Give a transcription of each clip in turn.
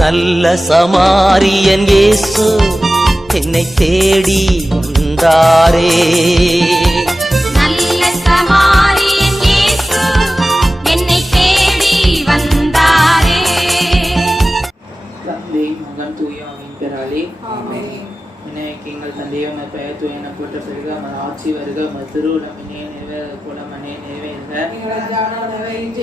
நல்ல சமாரியன் இயேசு என்னை தேடி வந்தாரே. நல்ல சமாரியன் இயேசு என்னை தேடி வந்தாரே. தந்தை மகன் தூய ஆவியின் பெயராலே ஆமென். எங்கள் தந்தையை உமது பெயர் தூயன போற்ற பெருக, உமது ஆட்சி வருக, உமது திருவுளம் நிறைவேறது போல மனே நிறைவேறுக.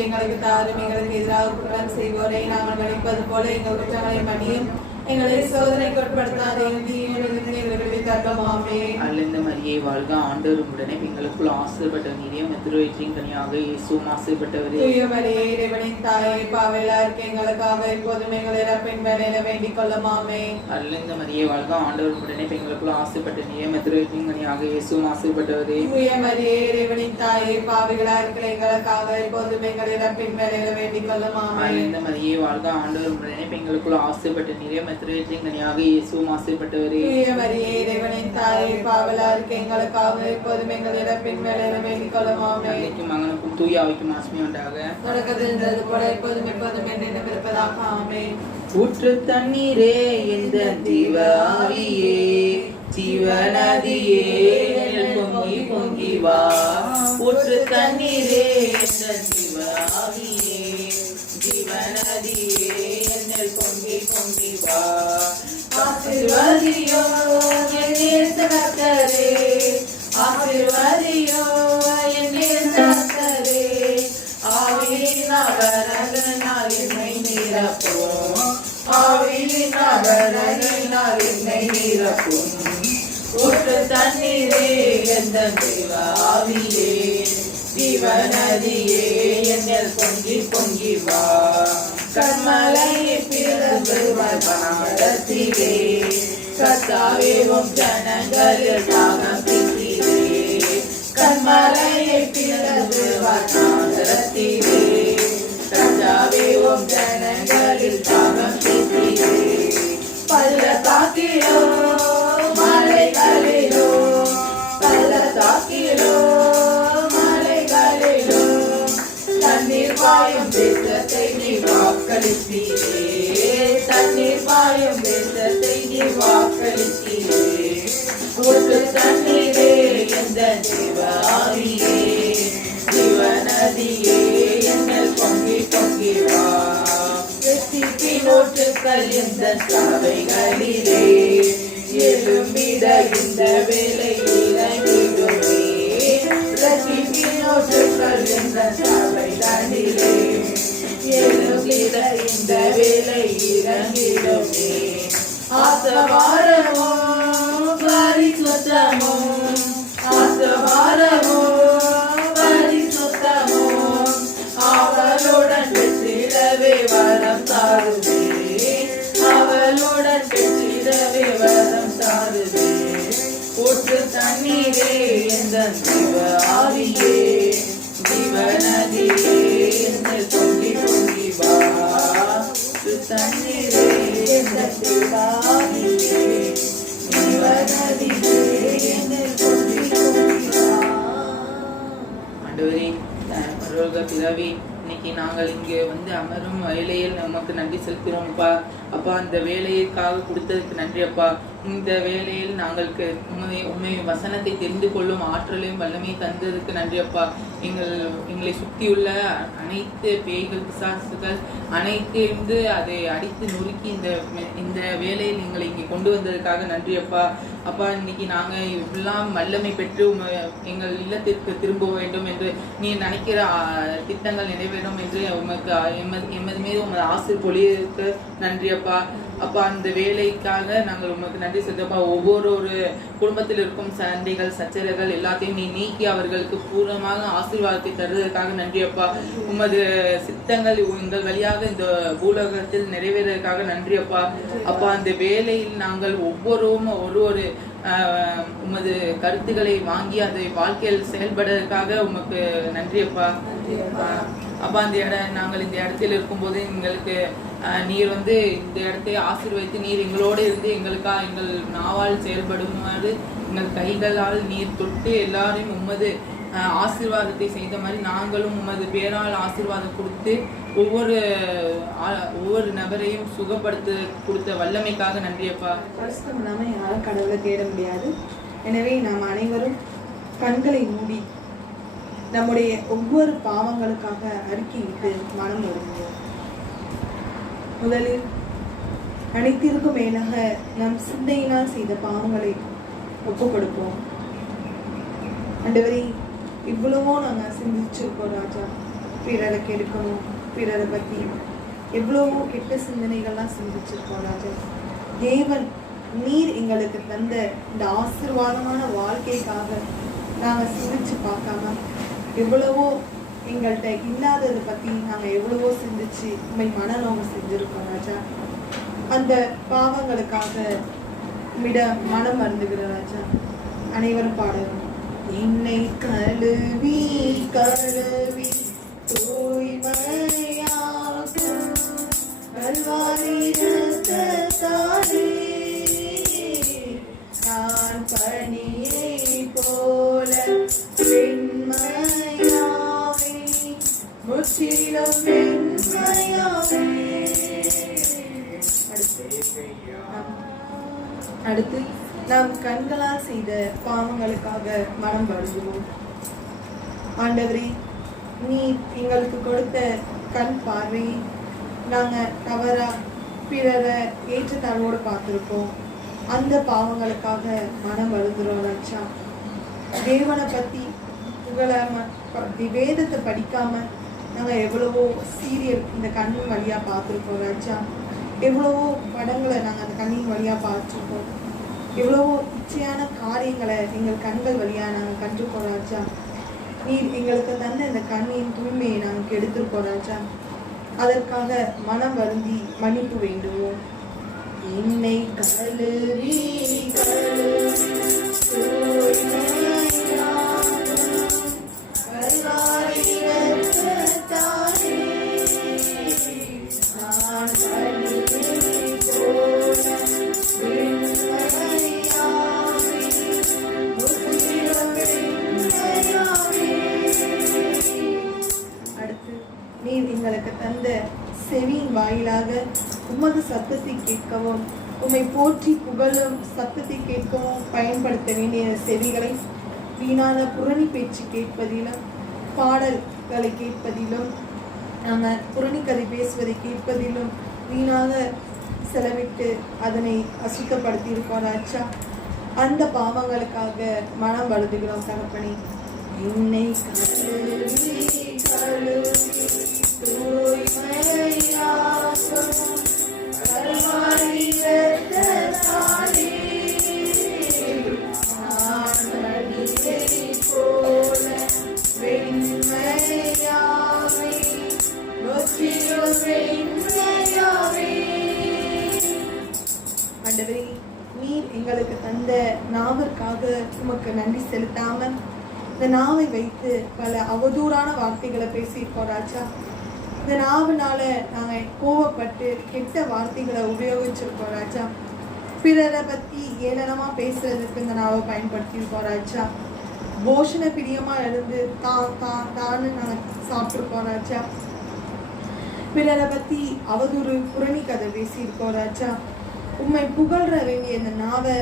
எங்களுக்கு தாரும், எங்களுக்கு எதிராக குற்றம் செய்வோரை நாங்கள் மன்னிப்பது போல எங்கள் குற்றங்களை மன்னியும், எங்களை சோதனைக்கு உட்படுத்தாதேயும் தீமையிலிருந்து எங்களை விடுவித்தருளும். ஆமென். அல்லேலூயா மரியே வாழ்க, ஆண்டவர் உம்முடனே பெண்களுக்குள் ஆசீர்வதிக்கப்பட்ட நீரே, உமது திருவயிற்றின் கனியாக இயேசுவும் ஆசீர்வதிக்கப்பட்டவரே. தூய மரியே இறைவனின் தாயே, பாவிகளாயிருக்கிற எங்களுக்காக இப்போதும் எங்கள் இறப்பின் வேளையில வேண்டிக் கொள்ளும். ஆமென். அல்லேலூயா மரியே வாழ்க, ஆண்டவர் உம்முடனே பெண்களுக்குள் ஆசீர்வதிக்கப்பட்ட நீரே, உமது திருவயிற்றின் கனியாக இயேசுவும் ஆசீர்வதிக்கப்பட்டவரே. தூய மரியே இறைவனின் தாயே, பாவிகளாயிருக்கிற எங்களுக்காக இப்போதும் எங்கள் இறப்பின் வேளையில வேண்டிக் கொள்ளும். ஆமென். அல்லேலூயா மரியே வாழ்க, ஆண்டவர் உம்முடனே பெண்களுக்குள் ஆசீர்வதிக்கப்பட்ட நீரே, உமது திருவயிற்றின் கனியாக இயேசுவும் ஆசீர்வதிக்கப்பட்டவரே. தூய மரியே இறைவனின் தாயே, பாவிகளாயிருக்கிற எங்களுக்காக இப்போதும் எங்கள் இறப்பின் வேளையில வேண்டிக் கொள்ளும். ஆமென். தந்தைக்கும் மகனுக்கும் தூய ஆவிக்கும் ஆசீர்வாதம் உண்டாக. தொடக்கத்தில் இருந்தது போல இப்போதும் எப்போதும் என்றென்றும் இருப்பதாக. ஆமென். ஊற்று தண்ணீரே எந்த ஜீவ ஆவியே, ஜீவநதியே பொங்கி பொங்கி வா. ஊற்று தண்ணீரே எந்த ஜீவ ஆவியே, ஜீவநதியே என்னில் பொங்கி பொங்கி வா. ஆசீர்வதியோ என் நேச கர்த்தரே, ஆசீர்வதியோ என் நேச கர்த்தரே, ஆவியின் அவரகனால் என்னை நிரப்பும், ஆவியின் அவரகனால் என்னை நிரப்பும். ஊற்று தண்ணீரே எந்த தேவ ஆவியே, ஜீவநதியே என்னில் பொங்கி பொங்கி வா. கண்மலையை பிறந்து வனாந்தரத்திலே, கர்த்தாவே உம் ஜனங்களில் தாகம் தீர்த்தீரே. கண்மலையை பிறந்து வனாந்தரத்திலே, கர்த்தாவே உம் ஜனங்களில் தாகம் தீர்த்தீரே. பள்ளத்தாக்கிலோ மலைகளிலோ, பள்ளத்தாக்கிலோ மலைகளிலோ, தண்ணீர் பாயும் தேசத்தை நீ வாக்களித்தீரே, தண்ணீர் பாயும் தேசத்தை நீ வாக்களித்தீரே. ஊற்று தண்ணீரே எந்த தேவ ஆவியே, ஜீவநதியே என்னில் பொங்கி பொங்கி வா. ரட்சிப்பின் ஊற்றுக்கள் எந்த சபைகளிலே, எழும்பிட இந்த வேலை இறங்கிடுமே. ரட்சிப்பின் ஊற்றுக்கள் எந்த சபைகளிலே, எழும்பிட இந்த வேலை இறங்கிடுமே. ஆசவாரமோ பரிசுத்தமோ, ஆசவாரமோ பரிசுத்தமோ, அவளுடன் பெற்றிடவே வரம் தாருவே, அவளுடன் பெற்றிடவே வரம் தாருவே. ஊற்று தண்ணீரே எந்த ஜீவ ஆவியே, ஜீவநதியே என்னில் பொங்கி பொங்கி வா. ஊற்று தண்ணீரே எந்த ஜீவ ஆவியே, ஜீவநதியே என்னில் பொங்கி பொங்கி வா. ஆண்டவரே, பரலோக பிதாவே, இன்னைக்கு நாங்கள் இங்கே வந்து அமரும் வேலையில் நமக்கு நன்றி செலுத்துகிறோம் அப்பா. அப்பா, அந்த வேலைக்காக கொடுத்ததுக்கு நன்றி அப்பா. இந்த வேலையில் நாங்களுக்கு உண்மை வசனத்தை தெரிந்து கொள்ளும் ஆற்றலையும் வல்லமையை தந்ததுக்கு நன்றி அப்பா. எங்களை சுற்றியுள்ள அனைத்து பேய்கள் பிசாசுகள் அனைத்தையும் அதை அடித்து நொறுக்கி இந்த வேலையில் எங்களை இங்கே கொண்டு வந்ததுக்காக நன்றி அப்பா. அப்பா, இன்னைக்கு நாங்கள் எல்லாம் வல்லமை பெற்று எங்கள் இல்லத்திற்கு திரும்ப வேண்டும் என்று நீ நினைக்கிற திட்டங்கள் நிறைவேறும் என்று உமக்கு எமது மீது உமது ஆசை பொழியதுக்கு நன்றி அப்பா. அப்பா, அந்த வேலைக்காக நாங்கள் உமக்கு நன்றி செலுத்தப்பா. ஒவ்வொரு குடும்பத்தில் இருக்கும் சண்டைகள் சச்சரவுகள் எல்லாத்தையும் நீ நீக்கி அவர்களுக்கு பூர்ணமாக ஆசீர்வாதத்தை தருவதற்காக நன்றி அப்பா. உமது சித்தங்கள் எங்கள் வழியாக இந்த பூலோகத்தில் நிறைவேறதற்காக நன்றி அப்பா. அப்பா, அந்த வேலையில் நாங்கள் ஒவ்வொருவரும் ஒரு உமது கருத்துக்களை வாங்கி அதை வாழ்க்கையில் செயல்படுவதற்காக உமக்கு நன்றி அப்பா. அப்பா, நாங்கள் இந்த இடத்தில் இருக்கும்போது எங்களுக்கு நீர் வந்து இந்த இடத்தை ஆசீர்வதித்து நீர் எங்களோடு இருந்து எங்களுக்காக எங்கள் நாவால் செயல்படுமாறு எங்கள் கைகளால் நீர் தொட்டு எல்லாரையும் உமது ஆசீர்வாதத்தை செய்த மாதிரி நாங்களும் உமது பேரால் ஆசீர்வாதம் கொடுத்து ஒவ்வொரு நபரையும் சுகப்படுத்த கொடுத்த வல்லமைக்காக நன்றியப்பா. பரிசுத்தம் இல்லாம யாரும் கடவுளை தேட முடியாது. எனவே நாம் அனைவரும் கண்களை மூடி நம்முடைய ஒவ்வொரு பாவங்களுக்காக அறிக்கையிட்டு மனம் வருவோம். முதலில் அனைத்திற்கும் மேலாக நம் சிந்தையினால் செய்த பாவங்களை ஒப்புக் கொடுப்போம். ஆண்டவரே, இவ்வளவோ நாங்கள் சிந்திச்சிருக்கோம் ராஜா. பிறரை கெடுக்கணும், பிறரை பற்றி எவ்வளவோ கெட்ட சிந்தனைகள்லாம் சிந்திச்சிருக்கோம் ராஜா. தேவன் நீர் எங்களுக்கு தந்த இந்த ஆசீர்வாதமான வாழ்க்கைக்காக நாங்கள் சிந்திச்சு பார்க்காம எவ்வளவோ எங்கள்கிட்ட இல்லாததை பற்றி நாங்கள் எவ்வளவோ சிந்திச்சு உண்மை மனநோங்க செஞ்சுருக்கோம் ராஜா. அந்த பாவங்களுக்காக மனம் மறந்துகிற ராஜா. அனைவரும் பாடணும். என்னை கழுவி கழுவி தூய்மையாக்கும் கல்வாரி இரத்தத்தாலே நான் பனியை போல வெண்மையாவே முற்றிலும் வெண்மையாவே. அடுத்து நாம் கண்களால் செய்த பாவங்களுக்காக மனம் வருகிறோம். ஆண்டவரே, நீ எங்களுக்கு கொடுத்த கண் பார்வை நாங்கள் தவறா பிறரை ஏற்றத்தாழ்வோடு பார்த்துருக்கோம். அந்த பாவங்களுக்காக மனம் வருகிறோம் ராஜா. தேவனை பற்றி வேதத்தை படிக்காம நாங்கள் எவ்வளவோ சீரியல் இந்த கண் வழியாக பார்த்துருக்கோம் ராஜா. எவ்வளவோ படங்களை நாங்கள் அந்த கண்ணின் வழியாக பார்த்துருக்கோம். எவ்வளவோ இச்சையான காரியங்களை எங்கள் கண்கள் வழியாக நாங்கள் கற்றுக்கோம் ராஜா. நீர் எங்களுக்கு தந்த இந்த கண்ணின் தூய்மையை நாங்கள் கெடுத்திருக்கோம் ராஜா. அதற்காக மனம் வருந்தி மன்னிப்பு வேண்டுவோம். என்னை கழுவி நீர் எங்களுக்கு தந்த செவியின் வாயிலாக உமது சத்தத்தை கேட்கவும் உம்மை போற்றி புகழும் சத்தத்தை கேட்கவும் பயன்படுத்த வேண்டிய செவிகளை வீணான புரணி பேச்சு கேட்பதிலும் பாடல்களை கேட்பதிலும் நாங்கள் புரணி கதை பேசுவதை கேட்பதிலும் வீணாக செலவிட்டு அதனை அசுத்தப்படுத்தி இருக்கோம் ராஜா. அந்த பாவங்களுக்காக மனம் வருதுகிறோம் தகப்பனே. என்னை கழுவி கழுவி தூய்மையாக்கும் கல்வாரி இரத்தத்தாலே நான் பனியைப் போல வெண்மையாவே முற்றிலும் வெண்மையாவே. ஆண்டவரே, நீர் எங்களுக்கு தந்த நாவிற்காக உமக்கு நன்றி செலுத்தாமல் இந்த நாவை வைத்து பல அவதூறான வார்த்தைகளை பேசியிருக்கோம் ராஜா. இந்த நாவினால நாங்கள் கோவப்பட்டு கெட்ட வார்த்தைகளை உபயோகிச்சிருக்கோம் ராஜா. பிறரை பற்றி ஏளனமாக பேசுறதுக்கு இந்த நாவை பயன்படுத்தியிருக்கோம் ராஜா. போஷண பிரியமாக இருந்து தான்னு நாங்கள் சாப்பிட்ருக்கோம் ராஜா. பிறரை பற்றி அவதூறு புரணி கதை பேசியிருக்கோம் ராஜா. உண்மை புகழ்ற வேண்டிய இந்த நாவை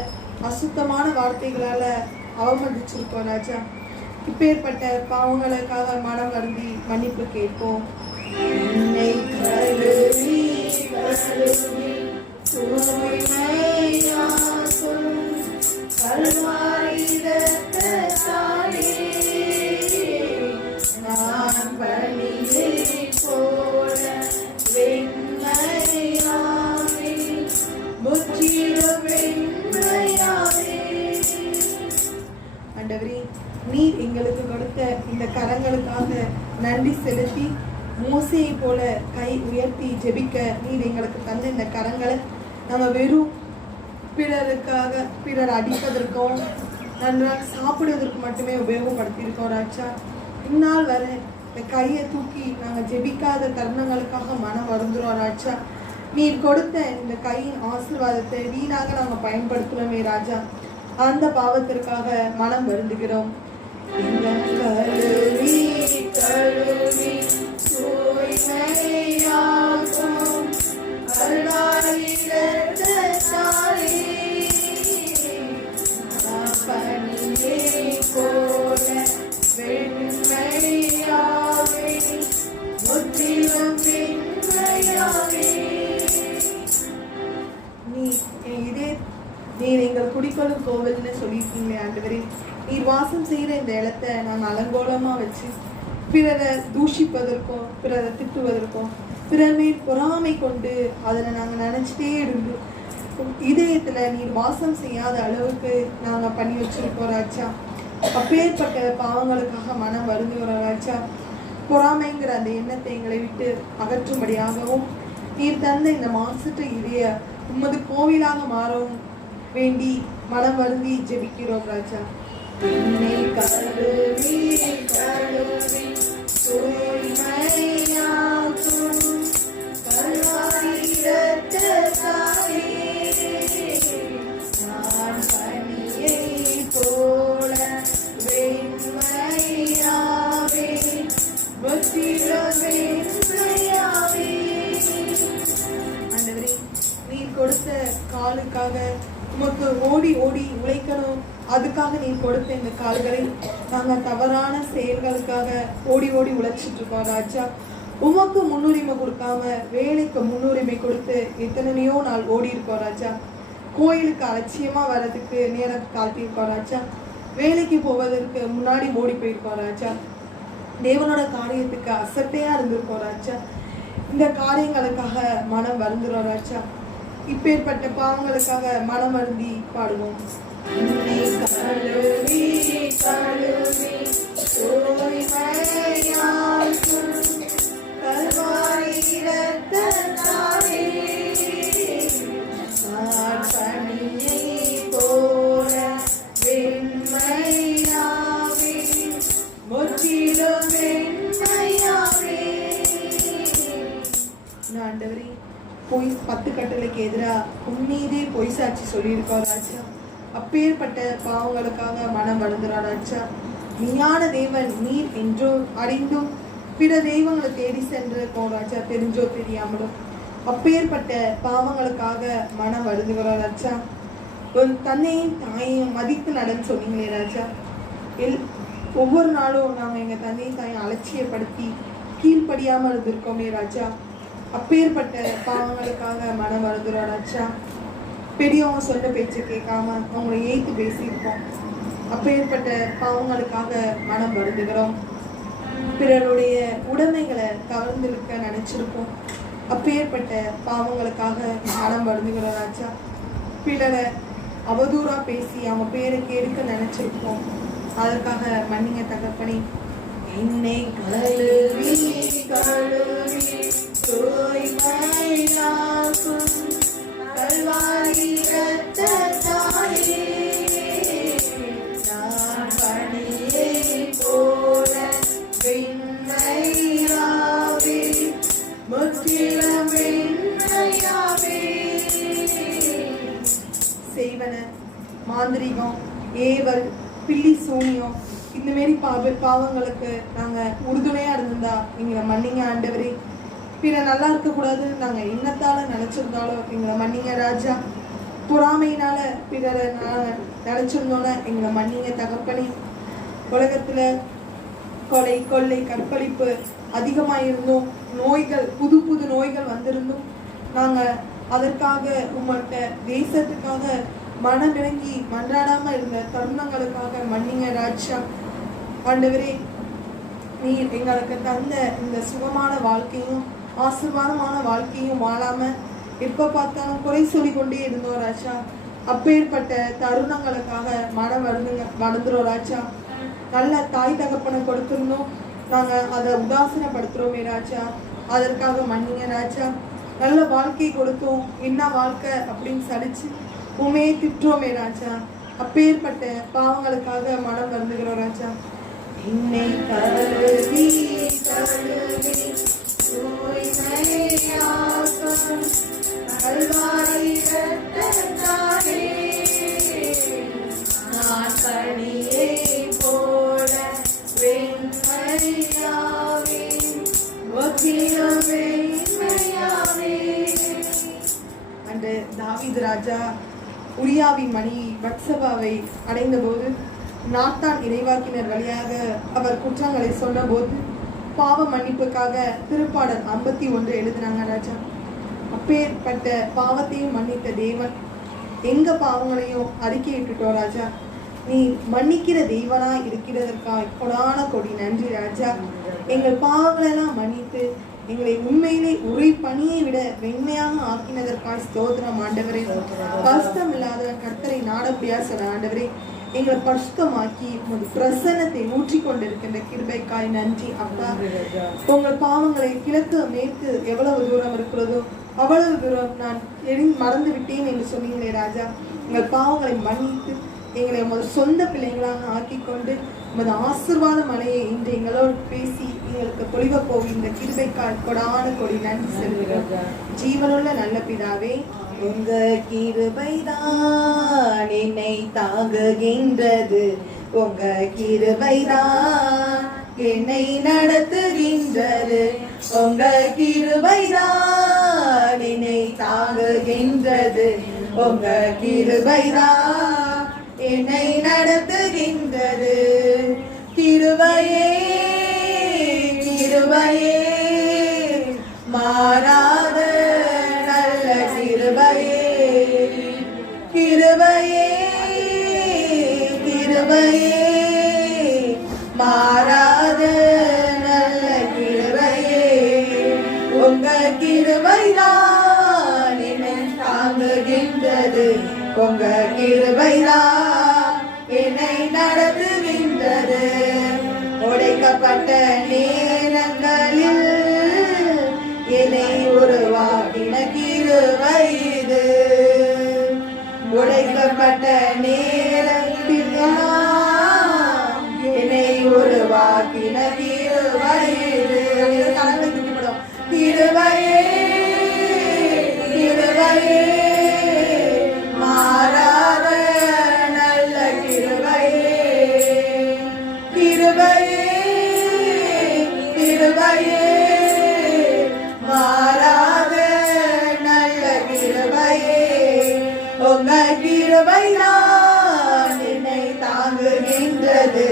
அசுத்தமான வார்த்தைகளால் அவமதிச்சிருக்கோம் ராஜா. இப்பேற்பட்ட பாவங்களுக்காக மனம் வருந்தி மன்னிப்பு கேட்போம். என்னை கழுவி கழுவி தூய்மையாக்கும் கல்வாரி இரத்தத்தாலே நான் பனியைப் போல வெண்மையாவே முற்றிலும் வெண்மையாவே. ஆண்டவரே, நீர் எங்களுக்கு கொடுத்த இந்த கரங்களுக்காக நன்றி செலுத்தி மோசையை போல கை உயர்த்தி ஜெபிக்க நீர் எங்களுக்கு தந்த இந்த கரங்களை நம்ம வெறும் பிறர் அடிப்பதற்கும் நன்றாக சாப்பிடுவதற்கு மட்டுமே உபயோகப்படுத்தியிருக்கோம் ராஜா. இந்நாள் வர இந்த கையை தூக்கி நாங்கள் ஜெபிக்காத தருணங்களுக்காக மனம் வருந்துறோம் ராஜா. நீர் கொடுத்த இந்த கையின் ஆசீர்வாதத்தை வீணாக நாங்கள் பயன்படுத்துகிறோமே ராஜா. அந்த பாவத்திற்காக மனம் வருந்துகிறோம். கழுவி கழுவி தூய்மையாக்கும் அருளாயிரத்தாலே பணியை போல வெண்மையாவே முற்றிலும் வெண்மையாவே. நீர் எங்கள் குடிக்கொள்ளும் கோவில்னு சொல்லியிருக்கீங்களே ஆண்டவரே, நீர் வாசம் செய்கிற இந்த இடத்த நாங்கள் அலங்கோலமாக வச்சு பிறரை தூஷிப்பதற்கோ பிறரை திட்டுவதற்கோ பிறர் மேல் பொறாமை கொண்டு அதில் நாங்கள் நினச்சிட்டே இருந்து இதயத்தில் நீர் வாசம் செய்யாத அளவுக்கு நாங்கள் பண்ணி வச்சிருக்கோம் ராஜா. அப்பேற்பட்ட பாவங்களுக்காக மனம் வருந்துகிறோம் ராஜா. பொறாமைங்கிற அந்த எண்ணத்தை எங்களை விட்டு அகற்றும்படியாகவும் நீர் தந்த இந்த மாசற்ற இதய உமது கோவிலாக மாறவும் வேண்டி மனம் வருந்தி ஜெபிக்கிறோம் ராஜா. என்னை கழுவி கழுவி தூய்மையாக்கும் கல்வாரி இரத்தத்தாலே நான் பனியை போல வெண்மையாவே முற்றிலும் வெண்மையாவே. ஆண்டவரே, நீர் கொடுத்த காலுக்காக உமக்கு ஓடி ஓடி உழைக்கணும், அதுக்காக நீ கொடுத்த இந்த கால்களை நாங்கள் தவறான செயல்களுக்காக ஓடி ஓடி உழைச்சிட்டு இருக்கோம் ராஜா. உமக்கு முன்னுரிமை கொடுக்காம வேலைக்கு முன்னுரிமை கொடுத்து எத்தனையோ நாள் ஓடி இருக்கோம் ராஜா. கோயிலுக்கு அலட்சியமா வர்றதுக்கு நேரம் தாழ்த்திருக்கோம் ராஜா. வேலைக்கு போவதற்கு முன்னாடி ஓடி போயிருக்கோம் ராஜா. தேவனோட காரியத்துக்கு அசட்டையா இருந்திருக்கோம் ராஜா. இந்த காரியங்களுக்காக மனம் வருந்துறோம் ராஜா. இப்பேற்பட்ட பாவங்களுக்காக மனம் வருந்தி பாடுவோம். என்னை கழுவி கழுவி தூய்மையாக்கும் கல்வாரி இரத்தத்தாலே நான் பனியை போல வெண்மையாவே முற்றிலும் வெண்மையாவே. ஆண்டவரே, பொய் 10 கட்டளைக்கு எதிராக உன்மீதே பொய் சாட்சி சொல்லியிருக்கோம் ராஜா. அப்பேற்பட்ட பாவங்களுக்காக மனம் வருந்துறோம் ராஜா. நீயான தேவன் நீர் என்றோ அறிந்தும் பிற தெய்வங்களை தேடி சென்று ராஜா, தெரிஞ்சோ தெரியாமலும் அப்பேற்பட்ட பாவங்களுக்காக மனம் வருந்துகிறோம் ராஜா. ஒரு தன்னையும் தாயையும் மதித்து நடன்னு சொன்னீங்களே ராஜா. ஒவ்வொரு நாளும் நாங்கள் எங்கள் தன்னையும் தாயை அலட்சியப்படுத்தி கீழ்ப்படியாமல் இருந்திருக்கோமே ராஜா. அப்பேற்பட்ட பாவங்களுக்காக மனம் வருந்துறோம் ராஜா. பெரியவங்க சொல்ல பேச்சு கேட்காம அவங்களை ஏய்த்து பேசியிருக்கோம். அப்பேற்பட்ட பாவங்களுக்காக மனம் வருந்துகிறோம். பிறருடைய உடைமைகளை கவர்ந்திருக்க நினைச்சிருக்கோம். அப்பேற்பட்ட பாவங்களுக்காக மனம் வருந்துகிறோம் ராஜா. பிறரை அவதூறா பேசி அவங்க பேரை கெடுக்க நினைச்சிருக்கோம். அதற்காக மன்னிங்க தகப்பனே. என்னை கழுவி கழுவி தூய்மையாக்கும் கல்வாரி இரத்தத்தாலே நான் பனியை போல வெண்மையாவே முற்றிலும் வெண்மையாவே. செய்வன மாந்திரிகம், ஏவல், பில்லி சூனியம் இந்த மாரி பாவங்களுக்கு நாங்கள் உறுதுணையாக இருந்திருந்தா எங்களை மன்னிங்க ஆண்டவரே. பிற நல்லா இருக்கக்கூடாதுன்னு நாங்கள் எண்ணத்தால் நினச்சிருந்தாலும் எங்களை மன்னிங்க ராஜா. பொறாமையினால பிறரை நினச்சிருந்தோன்னே எங்களை மன்னிங்க தகப்பனே. உலகத்தில் கொலை கொள்ளை கற்பழிப்பு அதிகமாக இருந்தோம். நோய்கள் புது புது நோய்கள் வந்திருந்தோம். நாங்கள் அதற்காக உங்கள்கிட்ட தேசத்துக்காக மனம் இறங்கி மன்றாடாமல் இருந்த தருணங்களுக்காக மன்னிங்க ராஜா. ஆண்டவரே, நீர் எங்களுக்கு தந்த இந்த சுகமான வாழ்க்கையும் ஆசீர்வாதமான வாழ்க்கையும் வாழாம எப்ப பார்த்தாலும் குறை சொல்லி கொண்டே இருந்தோம் ராஜா. அப்பேற்பட்ட தருணங்களுக்காக மனம் வருந்துறோம் ராஜா. நல்ல தாய் தகப்பனை கொடுத்துருந்தோம், நாங்க அதை உதாசீனப்படுத்துறோமே ராஜா. அதற்காக மன்னிங்க ராஜா. நல்ல வாழ்க்கை கொடுத்தோம், என்ன வாழ்க்கை அப்படின்னு சலிச்சு உண்மையை திட்டுறோமே ராஜா. அப்பேற்பட்ட பாவங்களுக்காக மனம் வருந்துகிறோம் ராஜா. என்னை கழுவி கழுவி தூய்மையாக்கும் கல்வாரி இரத்தத்தாலே நான் பனியை போல தாவீது ராஜா உரியாவின் மனைவி பத்சபாவை அடைந்தபோது நாத்தான் இறைவாக்கினர் வழியாக அவர் குற்றங்களை சொன்னபோது பாவ மன்னிப்புக்காக திருப்பாடல் 51 எழுதினாங்க ராஜா. அப்பேற்பட்ட பாவத்தையும் மன்னித்த தேவன் எங்க பாவங்களையும் அறிக்கையிட்டுட்டோம் ராஜா. நீ மன்னிக்கிற தெய்வனா இருக்கிறதற்காக கொடான கொடி நன்றி ராஜா. எங்கள் பாவங்களெல்லாம் மன்னித்து எங்களை உண்மையிலே உரை பணியை விட வெண்மையாக ஆக்கினதற்காக ஸ்தோத்திரம் ஆண்டவரே. கஷ்டம் இல்லாத கர்த்தரை நாடப்படியா சொன்ன ஆண்டவரே, எங்களை பரிசுத்தமாக்கி உங்கள் பிரசன்னத்தை ஊற்றி கொண்டிருக்கின்ற கிருபைக்காய் நன்றி அப்பா. உங்கள் பாவங்களை கிழக்கு மேற்கு எவ்வளவு தூரம் இருக்கிறதோ அவ்வளவு தூரம் நான் மறந்து விட்டேன் என்று சொன்னீங்களே ராஜா. உங்கள் பாவங்களை மன்னித்து எங்களை உமது சொந்த பிள்ளைங்களாக ஆக்கி கொண்டு உமது ஆசீர்வாத மலையை இன்று எங்களோடு பேசி எங்களுக்கு பொழிவ போகும் இந்த கிருபைக்காய் கொடான கொடி நன்றி செலுத்துகிறோம். ஜீவனுள்ள நல்ல பிதாவே, உங்க கிருபைதான் என்னை தாங்குகின்றது, உங்க கிருபைதான் என்னை நடத்துகின்றது, உங்க கிருபைதான் என்னை தாங்குகின்றது, உங்க கிருபைதான் என்னை நடத்துகின்றது. கிருபையே கிருபையே மாறாத நல்ல கிருபையே, கிருபையே கிருபையே மாறாத நல்ல கிருபையே, உங்க கிருபைதான் என்னை தாங்குகின்றது, உங்க கிருபைதான் என்னை நடத்துகின்றது. உடைக்கப்பட்ட நேரங்களில் என்னை உருவாக்கின கிருபை இது, உடைக்கப்பட்ட நேரத்தில் என்னை உருவாக்கின கிருபை இது. கிருபையே கிருபையே மாறாத நல்ல கிருபையே, கிருபையே கிருபையே மாறாத நல்ல கிருபையே, உங்க கிருபைதான் என்னை தாங்குகின்றது,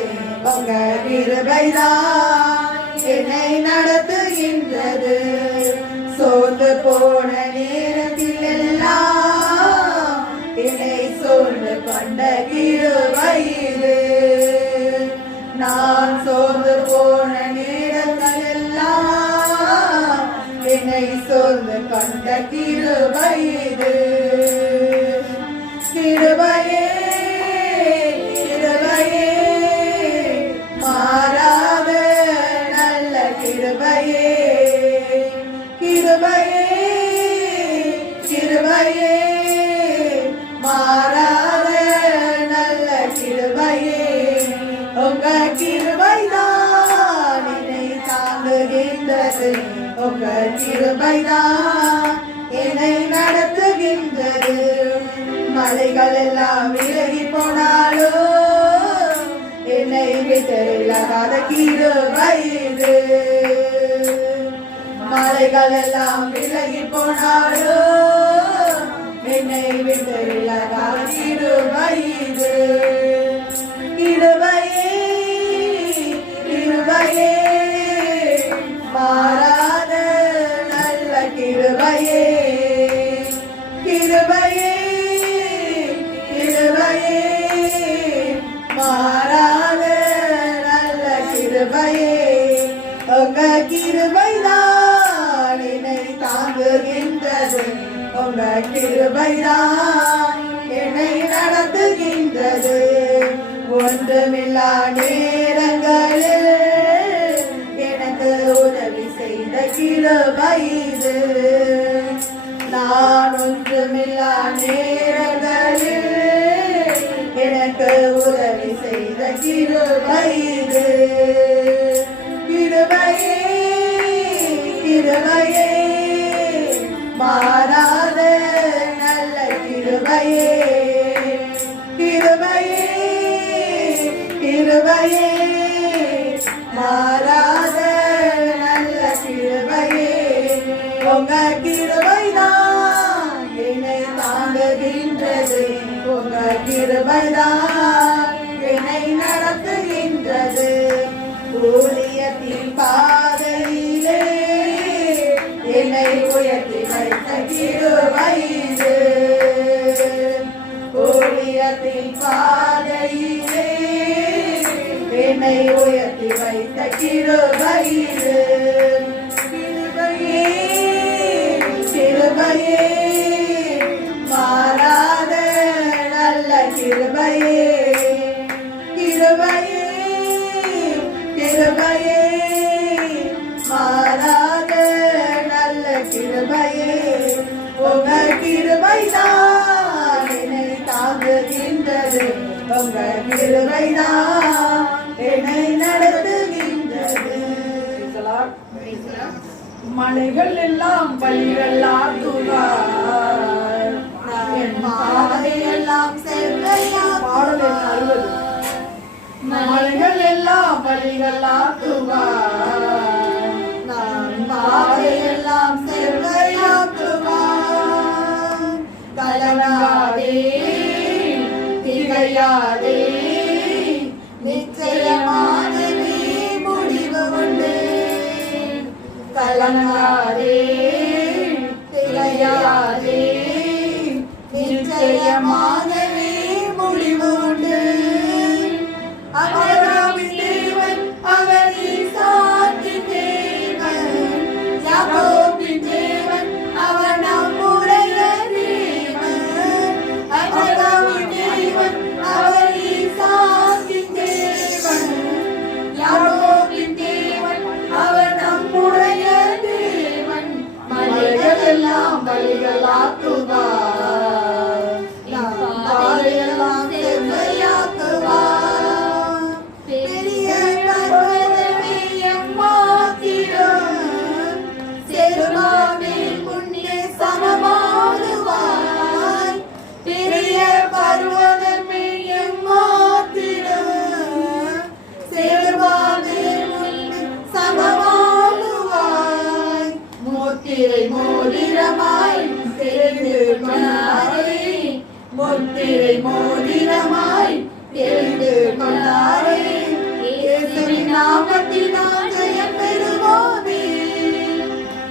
உங்க கிருபைதான் என்னை நடத்துகின்றது. சோர்ந்து போன நேரத்தில் எல்லாம் என்னை சோர்ந்து கொண்ட கிருபை இது, நான் சோர்ந்து போன நேரத்தில் எல்லாம் என்னை சோர்ந்து கொண்ட கிருபை இது. கிருபையே கிருபையே மாறாத நல்ல கிருபையே, கிருபையே கிருபையே மாறாத நல்ல கிருபையே, உங்க கிருபைதான் என்னை தாங்குகின்றது, உங்க கிருபைதான் என்னை நடத்துகின்றது. மலைகள் எல்லாம் விலகி போனாலும் என்னை விட்டு விலகாத கிருபை இது, மலைகள் எல்லாம் விலகி போனாலும் என்னை விட்டு விலகாத கிருபை இது. கிருபையே கிருபையே மாறாத நல்ல கிருபையே, கிருபையே கிருபையே மாறாத நல்ல கிருபையே, உங்க கிருபைதான் என்னை தாங்குகின்றது, உங்க கிருபைதான் என்னை நடத்துகின்றது. ஒன்றுமில்லா நேரங்களில் எனக்கு உதவி செய்த கிருபை இது, நான் ஒன்றுமில்லா நேரங்களில் எனக்கு உதவி செய்த கிருபை இது. கிருபையே கிருபையே மாறாத நல்ல கிருபையே, கிருபையே கிருபையே மாறாத நல்ல கிருபையே, உங்க கிருபைதான் என்னை தாங்குகின்றது உங்க கிருபைதான் என்னை நடத்துகின்றது ஊழியத்தின் பாதையிலே என்னை உயர்த்தி வைத்த கிருபை இது ஊழியத்தின் பாதையிலே என்னை உயர்த்தி வைத்த கிருபை இது கிருபையே கிருபையே மாறாத நல்ல கிருபையே கிருபையே கிருபையே மாறாத நல்ல கிருபையே உங்க கிருபைதான் என்னை தாங்குகின்றது உங்க கிருபைதான் என்னை நடத்துகின்றது. மலைகள் எல்லாம் பலிகள் ஆக்குவார் என் பாதையெல்லாம் செவ்வையாக்குவார் மலைகள் எல்லாம் பலிகள் ஆக்குவார் நான் பாதையெல்லாம் செவ்வையாக்குவார் கலங்காதே திகையாதே நிச்சயமாகவே முடிவு உண்டு கலங்காதே திகையாதே நிச்சயமாகவே முடிவு உண்டு அபிரகாமின் தேவன் அவர் ஈசாக்கின் தேவன் யாக்கோபின் தேவன் அவர் நம்முடைய தேவன் அபிரகாமின் தேவன் அவர் ஈசாக்கின் தேவன் யாக்கோபின் தேவன் அவர் நம்முடைய தேவன் மலைகள் எல்லாம் பலிகள் ஆக்குவார் பாதையெல்லாம் செவ்வையாக்குவார் பெரிய பர்வதமே எம்மாத்திரம் செருபாபேல் முன்னே சமமாகுவாய் பெரிய பர்வதமே எம்மாத்திரம் செருபாபேல் முன்னே சமமாகுவாய் முத்திரை மோதிரமாய் தெரிந்து கொண்டாரே முத்திரை மோதிரமாய் தெரிந்து கொண்டாரே இயேசுவின் நாமத்தினால் ஜெயம் பெறுவோமே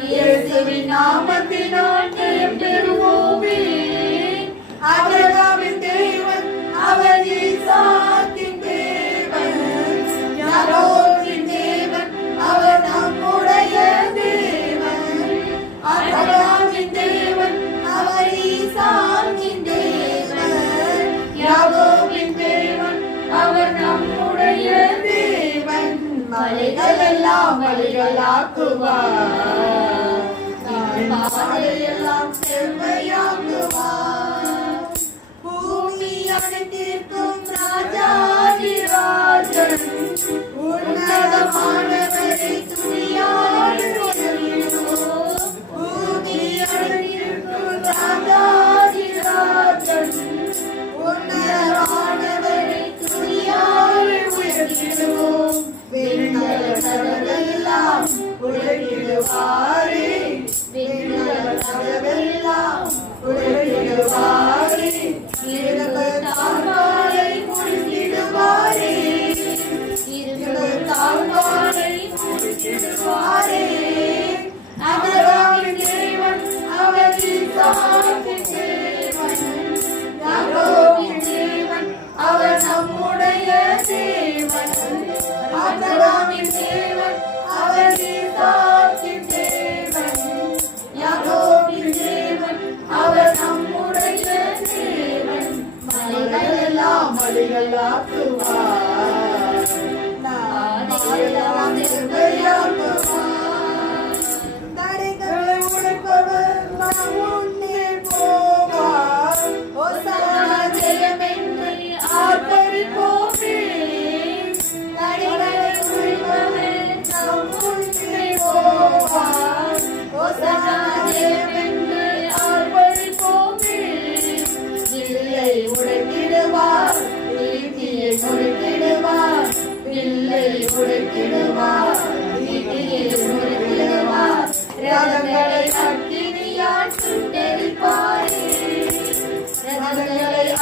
இயேசுவின் நாமத்தினால் ஜெயம் பெறுவோமே ஆபிரகாமின் தேவன் அவர் ஈசாக்கின் தேவன் யாக்கோபின் தேவன் அவர் நம்முடைய தேவன் ஆபிரகாமின் தேவன் அவர் ஈசாக்கின் தேவன் யாக்கோபின் தேவன் அவர் நம்முடைய தேவன் மலைகள் எல்லாம் பலிகள் ஆக்குவார் பாதையெல்லாம் செவ்வையாக்குவார் பூமி அனைத்திற்கும் ராஜாதிராஜன் உன்னதமானவரை துணியாடுவோம் பூமி அனைத்திற்கும் ராஜாதிராஜன் உன்னதமானவரை துணியாடு உயர்த்திடுவோம் வெண்கல கடலெல்லாம் உலகிடுவாரே வெண்கல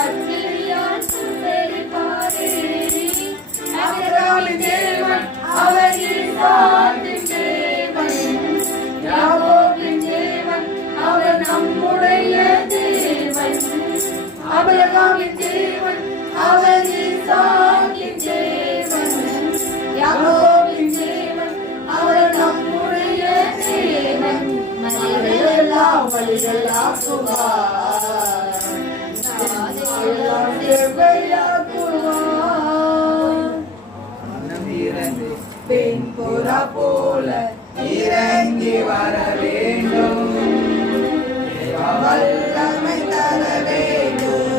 அக்கினியால் சுட்டெரிப்பாரே. ஆபிரகாமின் தேவன் அவர் ஈசாக்கின் தேவன், யாக்கோபின் தேவன் அவர் நம்முடைய தேவன். ஆபிரகாமின் தேவன் அவர் ஈசாக்கின் தேவன், யாக்கோபின் தேவன் அவர் நம்முடைய தேவன். மலைகளெல்லாம் வழிகளாக்குவார், எல்லாம் செவ்வையாக்குவார். பெண் புறா போல இறங்கி வர வேண்டும், வல்லமை தர வேண்டும்.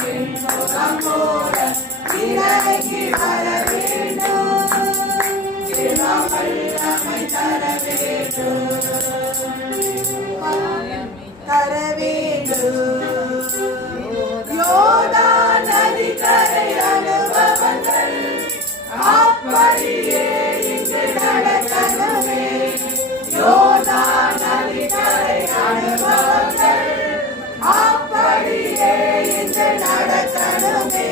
பெண் புறா போல இறங்கி வர வேண்டும், வல்லமை தர வேண்டும், தர வேண்டும். யோதா நதி கரை அனுபவங்கள் அப்படியே இங்கு நடக்கணுமே. யோதா நதி கரை அனுபவங்கள் அப்படியே இங்கு நடக்கணுமே,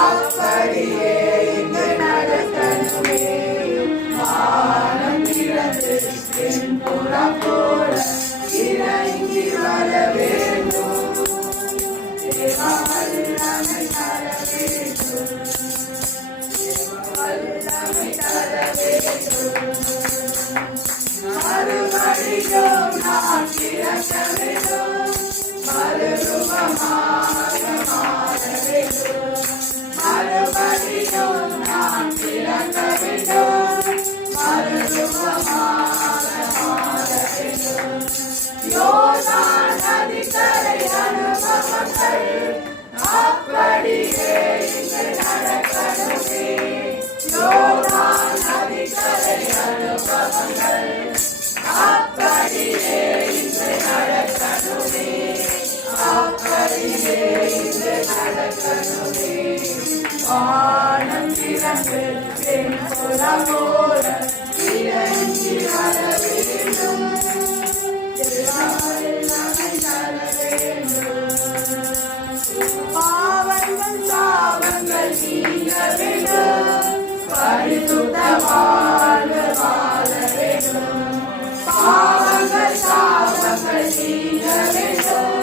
அப்படியே இங்கு நடக்கணுமே. வானம் திறந்து என் புறம் போல இறங்கி வர வேண்டும், வல்லமை தர வேண்டும், வல்லமை தர வேண்டும். மறுபடியும் நான் பிறக்க வேண்டும், மறுரூபமாக மாற வேண்டும். மறுபடியும் நான் பிறக்க வேண்டும், மறுரூபமாக மாற வேண்டும். யோர்தான் நதிக்கரை அனுபவங்கள் அப்படியே இங்கு நடக்கணுமே. யோர்தான் நதிக்கரை அனுபவங்கள் அப்படியே இங்கு நடக்கணுமே, அப்படியே இங்கு நடக்கணுமே. வானம் திறந்து என் புறம் போல இறங்கி வர வேண்டும், பாவங்கள் சாபங்கள் நீங்க வேண்டும், பரிசுத்த வாழ்வு வாழ வேண்டும். பாவங்கள் சாபங்கள் நீங்க வேண்டும்,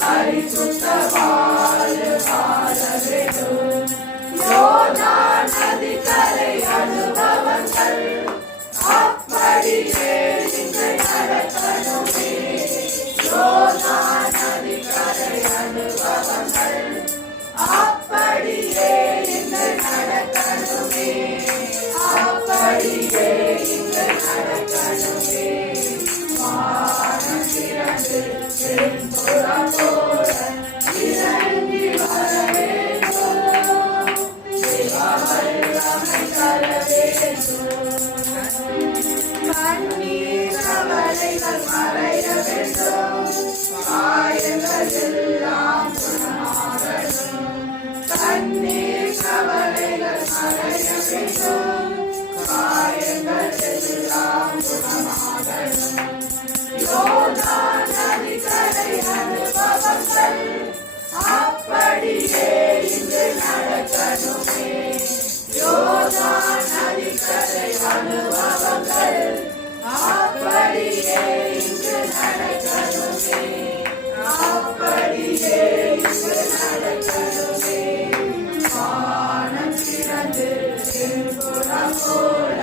பரிசுத்த வாழ்வு வாழ வேண்டும். யோர்தான் நதிக்கரை அனுபவங்கள் அப்படியே இங்கு நடக்கணுமே. யோர்தான் நதிக்கரை அனுபவங்கள் அப்படியே இங்கு நடக்கணுமே, அப்படியே இங்கு நடக்கணுமே. வானம் திறந்து என் புறம் போல இறங்கி வர வேண்டும், வல்லமை தர வேண்டும். கண்ணீர் கவலைகள் மறைய வேண்டும், காயங்கள் எல்லாம் குணமாகணும். கண்ணீர் கவலைகள் மறைய வேண்டும், காயங்கள் எல்லாம் குணமாகணும். யோர்தான் நதிக்கரை அனுபவங்கள் அப்படியே இங்கு நடக்கணுமே. யோர்தான் நதிக்கரை அனுபவங்கள் அப்படியே இங்கு நடக்கணுமே, அப்படியே இங்கு நடக்கணுமே. வானம் திறந்து என் புறம் போல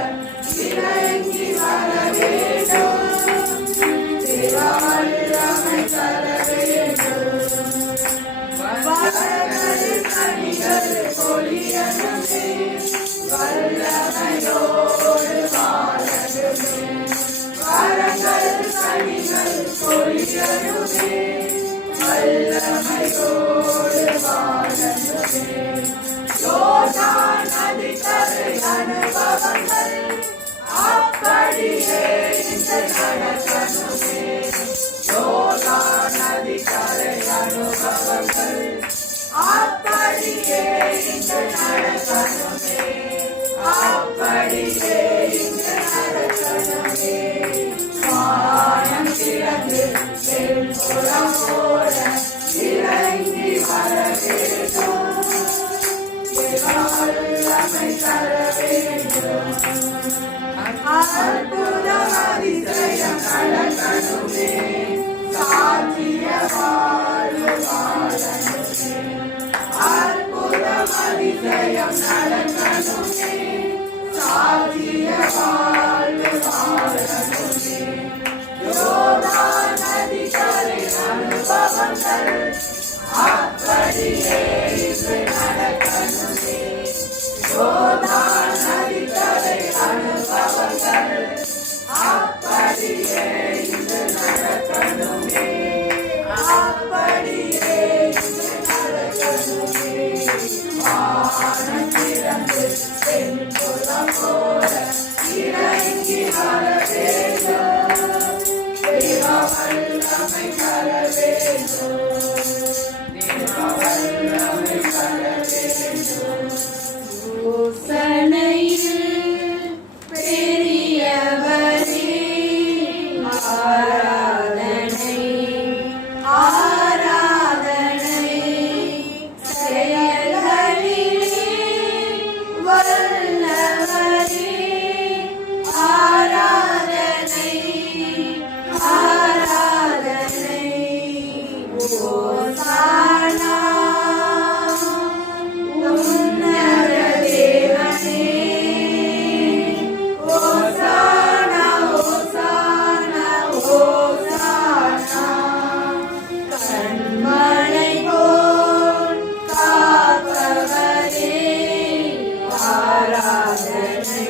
இறங்கி வர வேண்டும், அதிசயம் நடக்கணுமே, சாட்சிய வாழ்வு வாழணுமே. யோர்தான் நதிக்கரை அனுபவங்கள் அப்படியே இன்று நடக்கணுமே. யோர்தான் நதிக்கரை அனுபவங்கள் அப்படியே இன்று நடக்கணுமே. அப்படியே இன்று நடக்கணுமே. வானம் திறந்து தென்புறம் போல இறங்கி வர வேண்டும். தேவ வல்லமை வர வேண்டும். தேவ வல்லமை வர வேண்டும். யோசனையில் பெரியவரே ஆராதனை ஆராதனை, செயல்களிலே வல்லவரே ஆராதனை ஆராதனை. ஓசானா உன்னத தேவனே, ஓசானா ஓசானா ஓசானா. கண்மலை போல் காப்பவரே ஆராதனை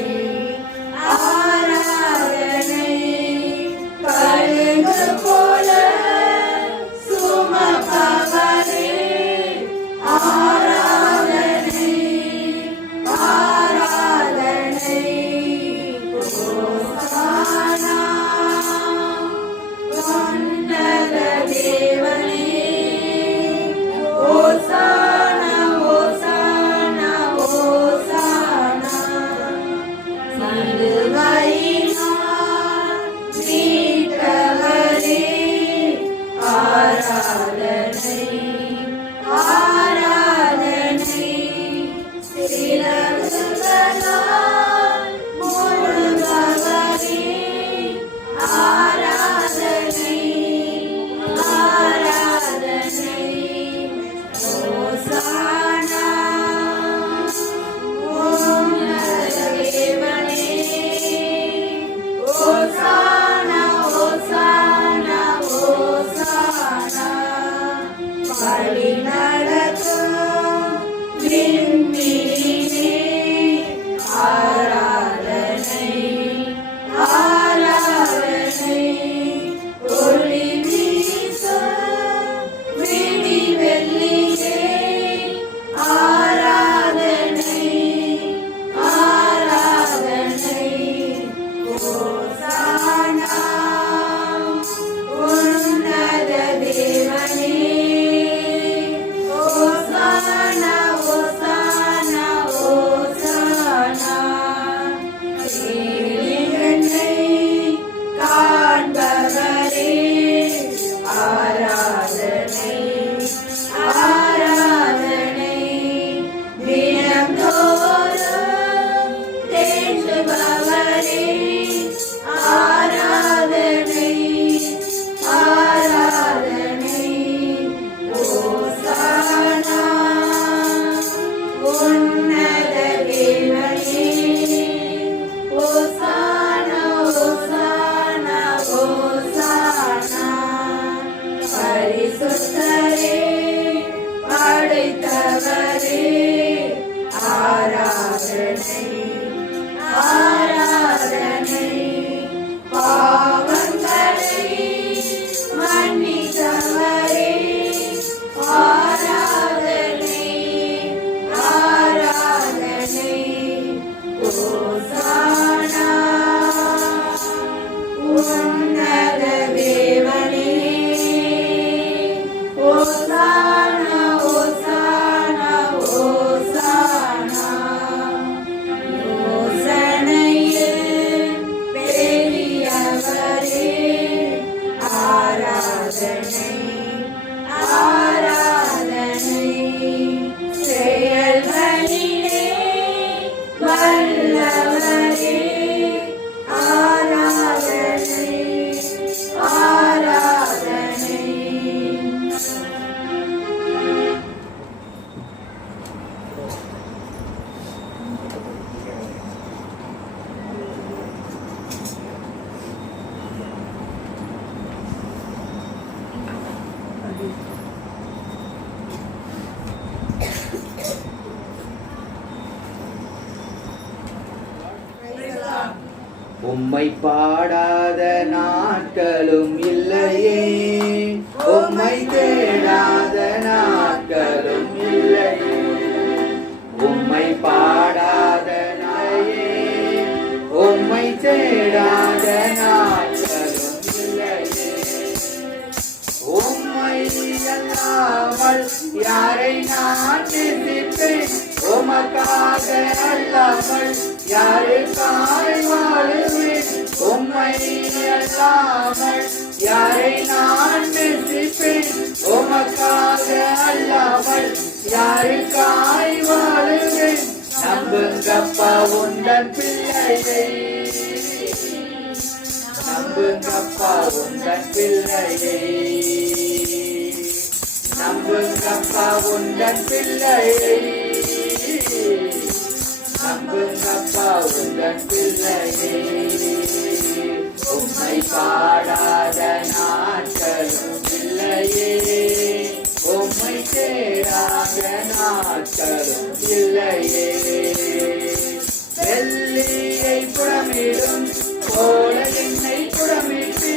ஆராதனை. கழுகு போல சுமப்பவரே ஆராதனை ஆராதனை. ஓசானா உன்னத தேவனே, ஓசானா ஓசானா ஓசானா. சிலுவையினால் மீட்டவரே ஆராதனை ஆராதனை. சிறகுகளால் மூடுபவரே ஆராதனை ஆராதனை. ஓசானா உன்னத தேவனே, ஓசானா ஓசானா ஓசானா. வழி நடக்கும் விண்மீனே ஆராதனை ஆராதனை. ஒளி வீசும் விடிவெள்ளியே ஆராதனை ஆராதனை. ஓசானா உன்னத தேவனே, ஓசானா ஓசானா ஓசானா. என்னை காண்பவரே ஆராதனை ஆராதனை. தினந்தோறும் தேற்றுபவரே ஆராதனை ஆராதனை. ஓசானா உன்னத தேவனே, ஓசானா ஓசானா ஓசானா. பரிசுத்தரே படைத்தவரே ஆராதனை ஆராதனை. பாவங்களை மன்னித்தவரே ஆராதனை ஆராதனை. ஓசானா உன்னத தேவனே, ஓசானா ஓசானா ஓசானா. யோசனையில் பெரியவரே ஆராதனை ஆராதனை. செயல்களிலே வல்லவரே ஆராதனை ஆராதனை. உம்மை பாடாத நாட்களும் இல்லையே, உம்மை தேடாத நாட்களும் இல்லையே, உம்மை பாடாத நாயே, உம்மை தேடாத நாட்களும் இல்லையே. உம்மை அல்லாமல் யாரை நான் நேசிப்பேன், உமக்காக அல்லாமல் யாருக்காய் வாழுவேன், உம்மை அல்லாமல் யாரை நான் நேசிப்பேன், உமக்காக அல்லாமல் யாருக்காய் வாழுவேன். நம்புங்கப்பா உந்தன் பிள்ளையை, நம்புங்கப்பா உந்தன் பிள்ளையை, நம்புங்கப்பா உந்தன் பிள்ளையை, நம்புங்கப்பா உந்தன் பிள்ளையை. உம்மை பாடாத நாட்களும் இல்லையே, உம்மை தேடாத நாட்களும் இல்லையே. வெள்ளியை புடமிடும் போல என்னை புடமிட்டு,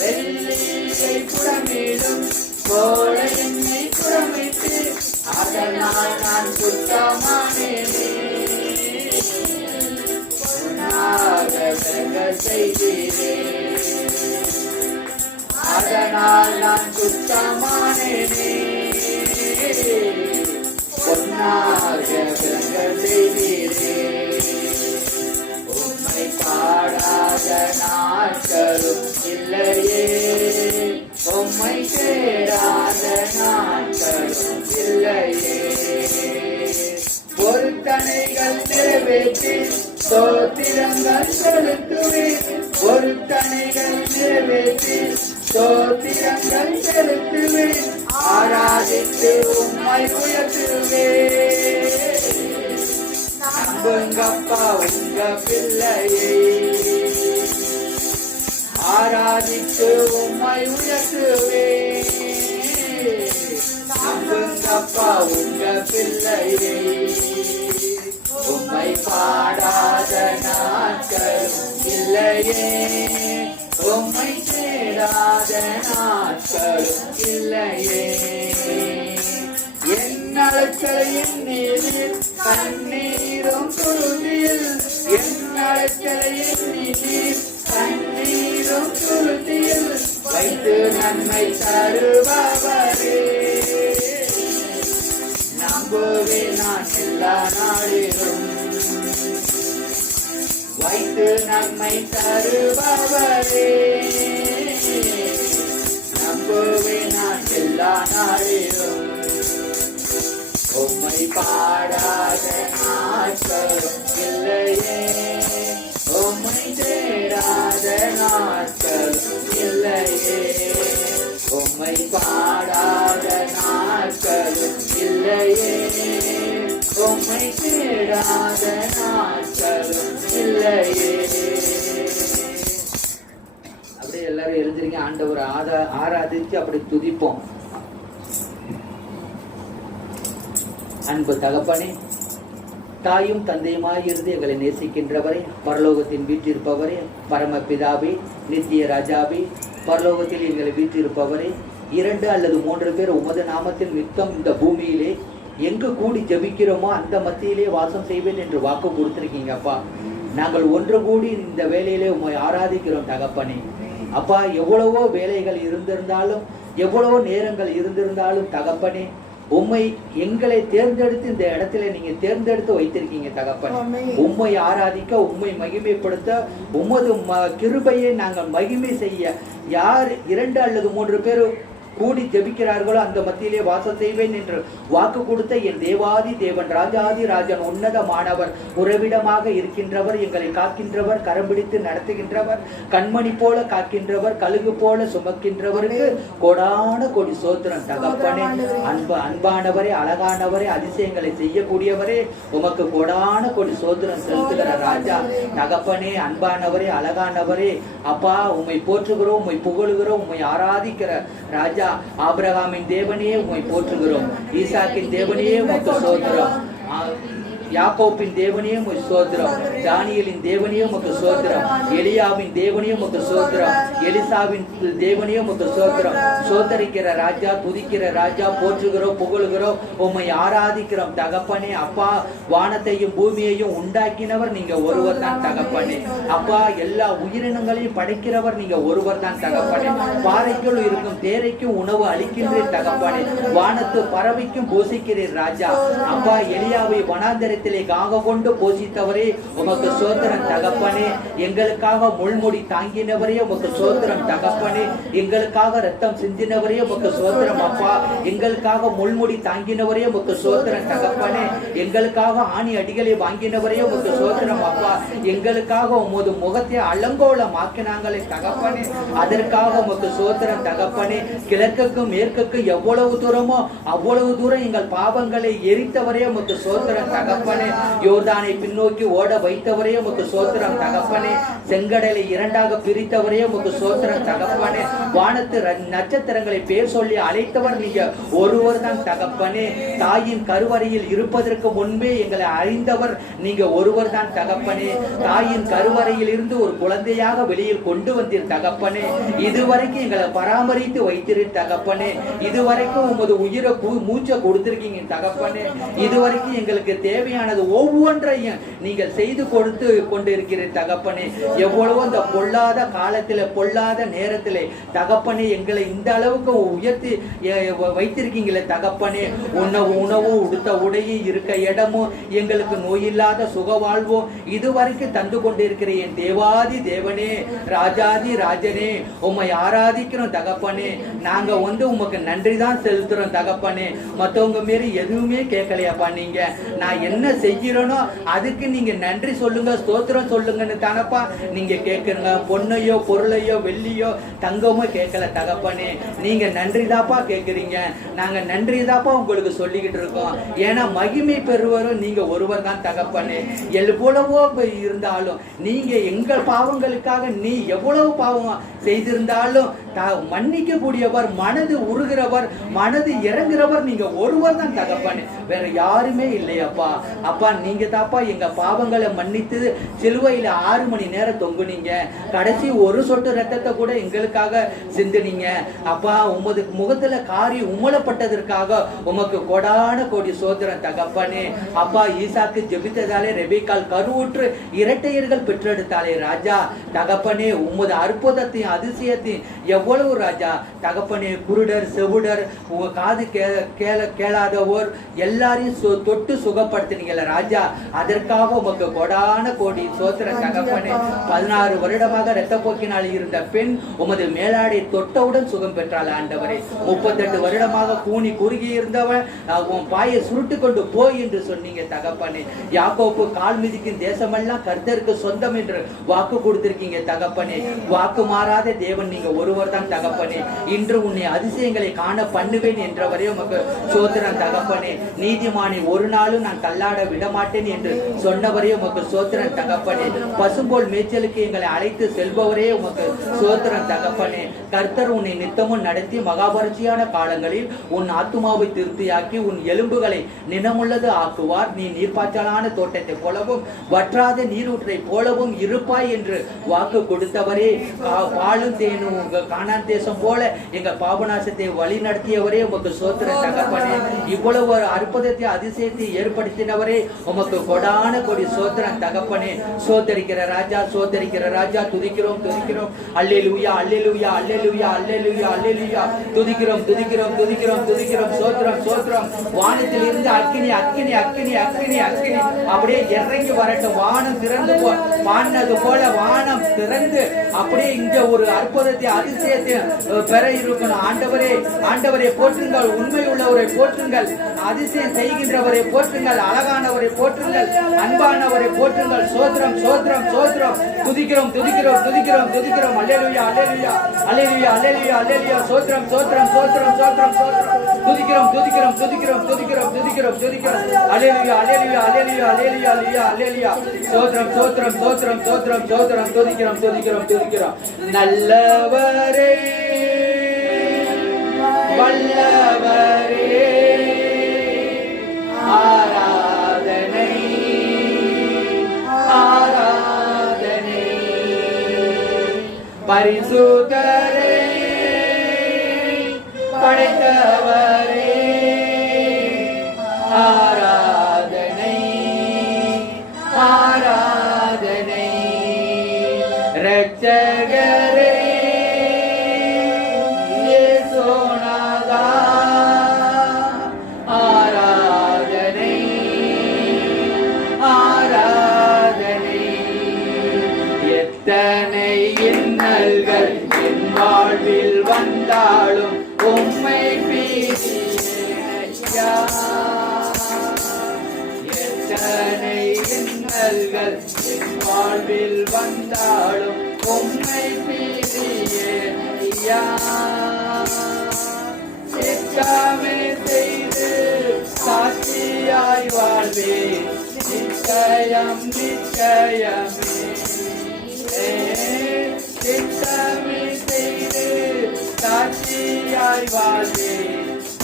வெள்ளியை புடமிடும் போல என்னை புடமிட்டு, அதனால் நான் சுத்தமானேனே. உன்னாக விளங்க செய்தீரே, அதனால் நான் சுத்தமானேனே. பொன்னாக விளங்க செய்தீரே. உம்மை பாடாத நாட்களும் இல்லையே, உம்மை தேடாத நாட்களும் இல்லையே. பொருத்தனைகள் நிறைவேற்றி ஸ்தோத்திரங்கள் செலுத்துவேன், பொருத்தனைகள் நிறைவேற்றி ஸ்தோத்திரங்கள் செலுத்துவேன், ஆராதித்து உம்மை உயர்த்துவேன். நம்புங்கப்பா உங்க பிள்ளையை, ஆராதித்து உம்மை உயர்த்துவேன். நம்புங்கப்பா உங்க பிள்ளையை, உம்மை பாடாத நாட்களும் இல்லையே, உம்மை தேடாத நாட்களும் இல்லையே. என் அழைக்கலையின் நீரில் கண்ணீரும் துருதியில், என் அழைக்கலையின் நீர் கண்ணீரும் துருதியில் வைத்து நன்மை தருபவரே. நம்புவேன் நான் எல்லா நாளிலும், வைத்து நன்மை தருபவரே. நம்புவேன் நான் எல்லா நாளிலும். உம்மை பாடாத நாட்களும் இல்லையே, உம்மை தேடாத நாட்களும் இல்லையே, உம்மை பாடாத நாட்களும் இல்லையே, உம்மை தேடாத நாட்களும் இல்லையே. அப்படியே எல்லாரும் எழுந்திருங்க, ஆண்டவரை ஆராதிச்சு அப்படி துதிப்போம். அன்பு தகப்பனே, தாயும் தந்தையுமாய் இருந்து எங்களை நேசிக்கின்றவரே, பரலோகத்தின் வீற்றிருப்பவரே, பரமபிதாவே, நித்திய ராஜாவே, பரலோகத்தில் எங்களை வீற்றிருப்பவரே, 2 அல்லது 3 பேர் உமது நாமத்தில் மித்தம் இந்த பூமியிலே எங்கு கூடி ஜெபிக்கிறோமோ அந்த மத்தியிலே வாசம் செய்வேன் என்று வாக்கு கொடுத்திருக்கீங்க அப்பா. நாங்கள் ஒன்று கூடி இந்த வேலையிலே உம்மை ஆராதிக்கிறோம் தகப்பனே. அப்பா, எவ்வளவோ வேலைகள் இருந்திருந்தாலும், எவ்வளவோ நேரங்கள் இருந்திருந்தாலும் தகப்பனே, உம்மை எங்களை தேர்ந்தெடுத்து இந்த இடத்துல நீங்க தேர்ந்தெடுத்து வைத்திருக்கீங்க தகப்பனே. உம்மை ஆராதிக்க, உம்மை மகிமைப்படுத்த, உமது கிருபையை நாங்கள் மகிமை செய்ய யார் 2 அல்லது 3 பேர் கூடி ஜெபிக்கிறார்களோ அந்த மத்தியிலே வாசம் செய்வேன் என்று வாக்கு கொடுத்த என் தேவாதி தேவன், ராஜாதி ராஜன், உன்னதமானவர், உறவிடமாக இருக்கின்றவர், எங்களை காக்கின்றவர், கரம் பிடித்து நடத்துகின்றவர், கண்மணி போல காக்கின்றவர், கழுகு போல சுமக்கின்றவருக்கு கோடான கோடி சோத்திரம் தகப்பனே. அன்பானவரே, அழகானவரே, அதிசயங்களை செய்யக்கூடியவரே, உமக்கு கோடான கோடி சோத்திரம் செலுத்துகிற ராஜா தகப்பனே. அன்பானவரே, அழகானவரே, அப்பா உம்மை போற்றுகிறோம், உம்மை புகழுகிறோம், உம்மை ஆராதிக்கிற ராஜா. ஆபிரகாமின் தேவனையே உம்மை போற்றுகிறோம், ஈசாக்கின் தேவனையே உமக்கு சோத்திரம். யாக்கோப்பின் தேவனே உமக்கு ஸ்தோத்திரம், தானியேலின் தேவனே உமக்கு ஸ்தோத்திரம், எலியாவின் தேவனே உமக்கு ஸ்தோத்திரம், எலிசாவின் தேவனே உமக்கு ஸ்தோத்திரம். சோதரிக்கிற ராஜா, துதிக்கிற ராஜா, போற்றுகிறோம், புகழுகிறோம், உம்மை ஆராதிக்கிறோம் தகப்பனே. அப்பா, வானத்தையும் பூமியையும் உண்டாக்கினவர் நீங்க ஒருவர் தான் தகப்பனே. அப்பா, எல்லா உயிரினங்களையும் படைக்கிறவர் நீங்க ஒருவர் தான் தகப்பனே. பாறைக்குள் இருக்கும் தேரைக்கும் உணவு அளிக்கின்றீர் தகப்பனே. வானத்து பறவைக்கும் போஷிக்கிறீர் ராஜா. அப்பா, எலியாவை வனாந்தரத்திலே காக கொண்டு போஷித்தவரே உமக்கு சோத்திரம் தகப்பனே. எங்களுக்காக முள்முடி தாங்கினவரே உமக்கு சோத்திரம் தகப்பனே. எங்களுக்காக ரத்தம் சிந்தினவரே உமக்கு சோத்திரம் அப்பா. எங்களுக்காக முள்முடி தாங்கினவரே உமக்கு சோத்திரம் தகப்பனே. எங்களுக்காக ஆணி அடிகளை வாங்கினவரே உமக்கு சோத்திரம் அப்பா. எங்களுக்காக உமது முகத்தை அலங்கோலமாக்கினாங்களே தகப்பனே, அதற்காக உமக்கு சோத்திரம் தகப்பனே. கிழக்குக்கும் மேற்குக்கும் எவ்வளவு தூரமோ அவ்வளவு தூரம் எங்கள் பாவங்களை எரித்தவரே உமக்கு சோத்திரம் தகப்பனே. யோர்தானை பின்னோக்கி ஓட வைத்தவரே உமக்கு சோத்திரம் தகப்பனே. செங்கடலை இரண்டாக பிரித்தவரே உமக்கு சோத்திரம் தகப்பனே. வானத்து நட்சத்திரங்களை பேர் சொல்லி அழைத்தவர் நீங்க ஒருவர் தான் தகப்பனே. தாயின் கருவறையில் இருப்பதற்கு முன்பே எங்களை அறிந்தவர் நீங்க ஒருவர் தான் தகப்பனே. தாயின் கருவறையில் இருந்து ஒரு குழந்தையாக வெளியில் கொண்டு வந்தீர் தகப்பனே. இதுவரைக்கும் எங்களை பராமரித்து வைத்திருந்த தகப்பனே. இதுவரைக்கும் உமது உயிரை மூச்சை கொடுத்திருக்கீங்க தகப்பனே. இதுவரைக்கும் எங்களுக்கு தேவையானது ஒவ்வொன்றையும் நீங்கள் செய்து கொடுத்து கொண்டு இருக்கிற தகப்பனே. எவ்வளவோ இந்த பொல்லாத காலத்தில, பொல்லாத நேரத்திலே தகப்பனே எங்களை இந்த அளவுக்கு உயர்த்தி வைத்திருக்கீங்களே தகப்பனே. உணவும் உடுத்த உடையும் இருக்க இடமும் எங்களுக்கு நோயில்லாத சுக வாழ்வும் இதுவரைக்கும் தந்து கொண்டு இருக்கிற என் தேவாதி தேவனே, ராஜாதி ராஜனே, உம்மை ஆராதிக்கிறோம் தகப்பனே. நாங்க உமக்கு நன்றி தான் செலுத்துறோம் தகப்பனே. மற்றவங்க மாரி எதுவுமே கேட்கலையாப்பா. நீங்க நான் என்ன செய்கிறேனோ அதுக்கு நீங்க நன்றி சொல்லுங்க, ஸ்தோத்திரம் சொல்லுங்கன்னு தானப்பா நீங்க கேட்குறீங்க. பொண்ணையோ பொருளையோ வெள்ளியோ தங்கமோ கேட்கல தகப்பனே. நீங்க நன்றி தாப்பா கேட்குறீங்க. நாங்க நன்றி தாப்பா உங்களுக்கு சொல்லிக்கிட்டு இருக்கோம். ஏன்னா மகிமை பெறுவரும் நீங்க ஒருவர் தான் தகப்பனே. எவ்வளவோ இருந்தாலும் நீங்க எங்கள் பாவங்களுக்காக நீ எவ்வளவு பாவம் செய்திருந்தாலும் மன்னிக்க கூடியவர், மனது உருகிறவர், மனது இறங்குறவர் நீங்க ஒருவர் தான் தகப்பனே. வேற யாருமே இல்லையப்பா. அப்பா, நீங்க தாப்பா எங்க பாவங்களை மன்னித்து சிலுவையில 6 மணி நேரம் தொங்குனீங்க. கடைசி ஒரு சொட்டு ரத்தத்தை கூட எங்களுக்காக சிந்தினீங்க அப்பா. உமது முகத்துல காரி உமலப்பட்டதற்காக உமக்கு கொடான கோடி சோதரம் தகப்பனே. அப்பா, ஈசாக்கு ஜெபித்ததாலே ரெபேக்காள் கருவுற்று இரட்டையர்கள் பெற்றெடுத்தாலே ராஜா தகப்பனே. உமது அற்புதத்தையும் அதிசயத்தையும் எவ்வளவு ராஜா தகப்பனே. குருடர், செவுடர், உங்க காது கேளாதவோர் எல்லாரையும் தொட்டு சுகப்படுத்தினீங்கள ராஜா. அதற்காக உமக்கு கொடான கோடி சோத்திர தகப்பனே. 16 வருடமாக இரத்த போக்கினால் இருந்த பெண் உமது மேலாடை தொட்டவுடன் சுகம் பெற்றாள் ஆண்டவரே. 38 வருடமாக கூனி குறுகி இருந்தவன் உன் பாயை சுருட்டு கொண்டு போய் என்று சொன்னீங்க தகப்பனே. யாக்கோப்பு கால் மிதிக்கும் தேசமெல்லாம் கர்த்தருக்கு சொந்தம் என்று வாக்கு கொடுத்திருக்கீங்க தகப்பனே. வாக்கு மாறாத தேவன் நீங்க ஒருவர் தான் தகப்பனே. இன்று உன்னை அதிசயங்களை காண பண்ணுவேன் என்றவரே உமக்கு சோத்திரம் தகப்பனே. நீதிமானை ஒரு நாளும் நான் தள்ளாட விடமாட்டேன் என்று சொன்னவரே உமக்கு சோத்திரம் தகப்பனே. பசும்போல் மேய்ச்சலுக்கு எங்களை அழைத்து செல்பவரே உமக்கு சோத்திரம் தகப்பனே. கர்த்தர் உன்னை நித்தமும் நடத்தி மகாபரிச்சியான காலங்களில் உன் ஆத்துமாவை திருப்தியாக்கி உன் எலும்புகளை நினமுள்ளது ஆக்குவார். நீ நீர்ப்பாய்ச்சலான தோட்டத்தை போலவும் வற்றாத நீரூற்றை போலவும் இருப்பாய் என்று வாக்கு கொடுத்தவரே. பாலும் தேனும் கானான் தேசம் போல எங்க பாபநாசத்தை வழி நடத்தியவரே உமக்கு சோத்திரம் தகப்பனே. இவ்வளவு ஒரு அற்புதத்தை அதிசயத்தை ஏற்படுத்தினவரே உமக்கு கொடான கொடி சோத்திரம் தகப்பனே. சோதரிக்கிற ராஜா, சோதரிக்கிற ராஜா, துதிக்கிறோம் துதிக்கிறோம். அல்லேலூயா அல்லேலூயா அல்லேலூயா அல்லேலூயா அல்லேலூயா. துதிக்கிறோம் துதிக்கிறோம் துதிக்கிறோம் துதிக்கிறோம். சோத்திரம் சோத்திரம். வானத்தில் இருந்து அக்கினி அக்கினி அக்கினி அக்கினி அக்கினி அப்படியே இறங்கி வரட்டும். வானம் திறந்து பாடினது போல வானம் திறந்து அப்படியே இங்க ஒரு அற்புதத்தை அதிசயத்தை பெற இருக்கணும். ஆண்டவரே ஆண்டவரை போற்றுங்கள், உண்மை உள்ளவரை போற்றுங்கள், அதிசயம் செய்கின்றவரை போற்றுங்கள், அழகானவரை போற்றுங்கள், அன்பானவரை போற்றுங்கள். சோத்திரம் சோத்திரம் சோத்திரம். துதிக்கிறோம் துதிக்கிறோம் துதிக்கிறோம் துதிக்கிறோம். அல்லேலூயா அல்லேலூயா அல்லேலூயா அல்லேலூயா அல்லேலூயா. சோத்திரம் சோத்திரம் சோத்திரம் சோத்திரம் சோத்திரம். துதிக்கிறோம் துதிக்கிறோம் துதிக்கிறோம் துதிக்கிறோம் துதிக்கிறோம் துதிக்கிறோம். அல்லேலூயா அல்லேலூயா அல்லேலூயா அல்லேலூயா அல்லேலூயா அல்லேலூயா. சோத்திரம் சோத்திரம் சோத்திரம் சோத்திரம் சோத்திரம். துதிக்கிறோம் துதிக்கிறோம் துதிக்கிறோம். நல்லவரே வல்லவரே ஆராதனை பரிசுத்தரே படைத்தவரே ஆராதனை ஆராதனை இரட்சகரே இயேசுநாதா ஆராதனை ஆராதனை எத்தனை இன்னல்கள் என் வாழ்வில் வந்தாலும் உம்மை பிரியா எத்தனை இன்னல்கள் என் வாழ்வில் வந்தாலும் உம்மை பிரியா சிக்கமே செய்து சாட்சியாய் வாழ்வே நிச்சயம் நிச்சயமே சித்தமே செய்து சாட்சியாய் வாழ்வே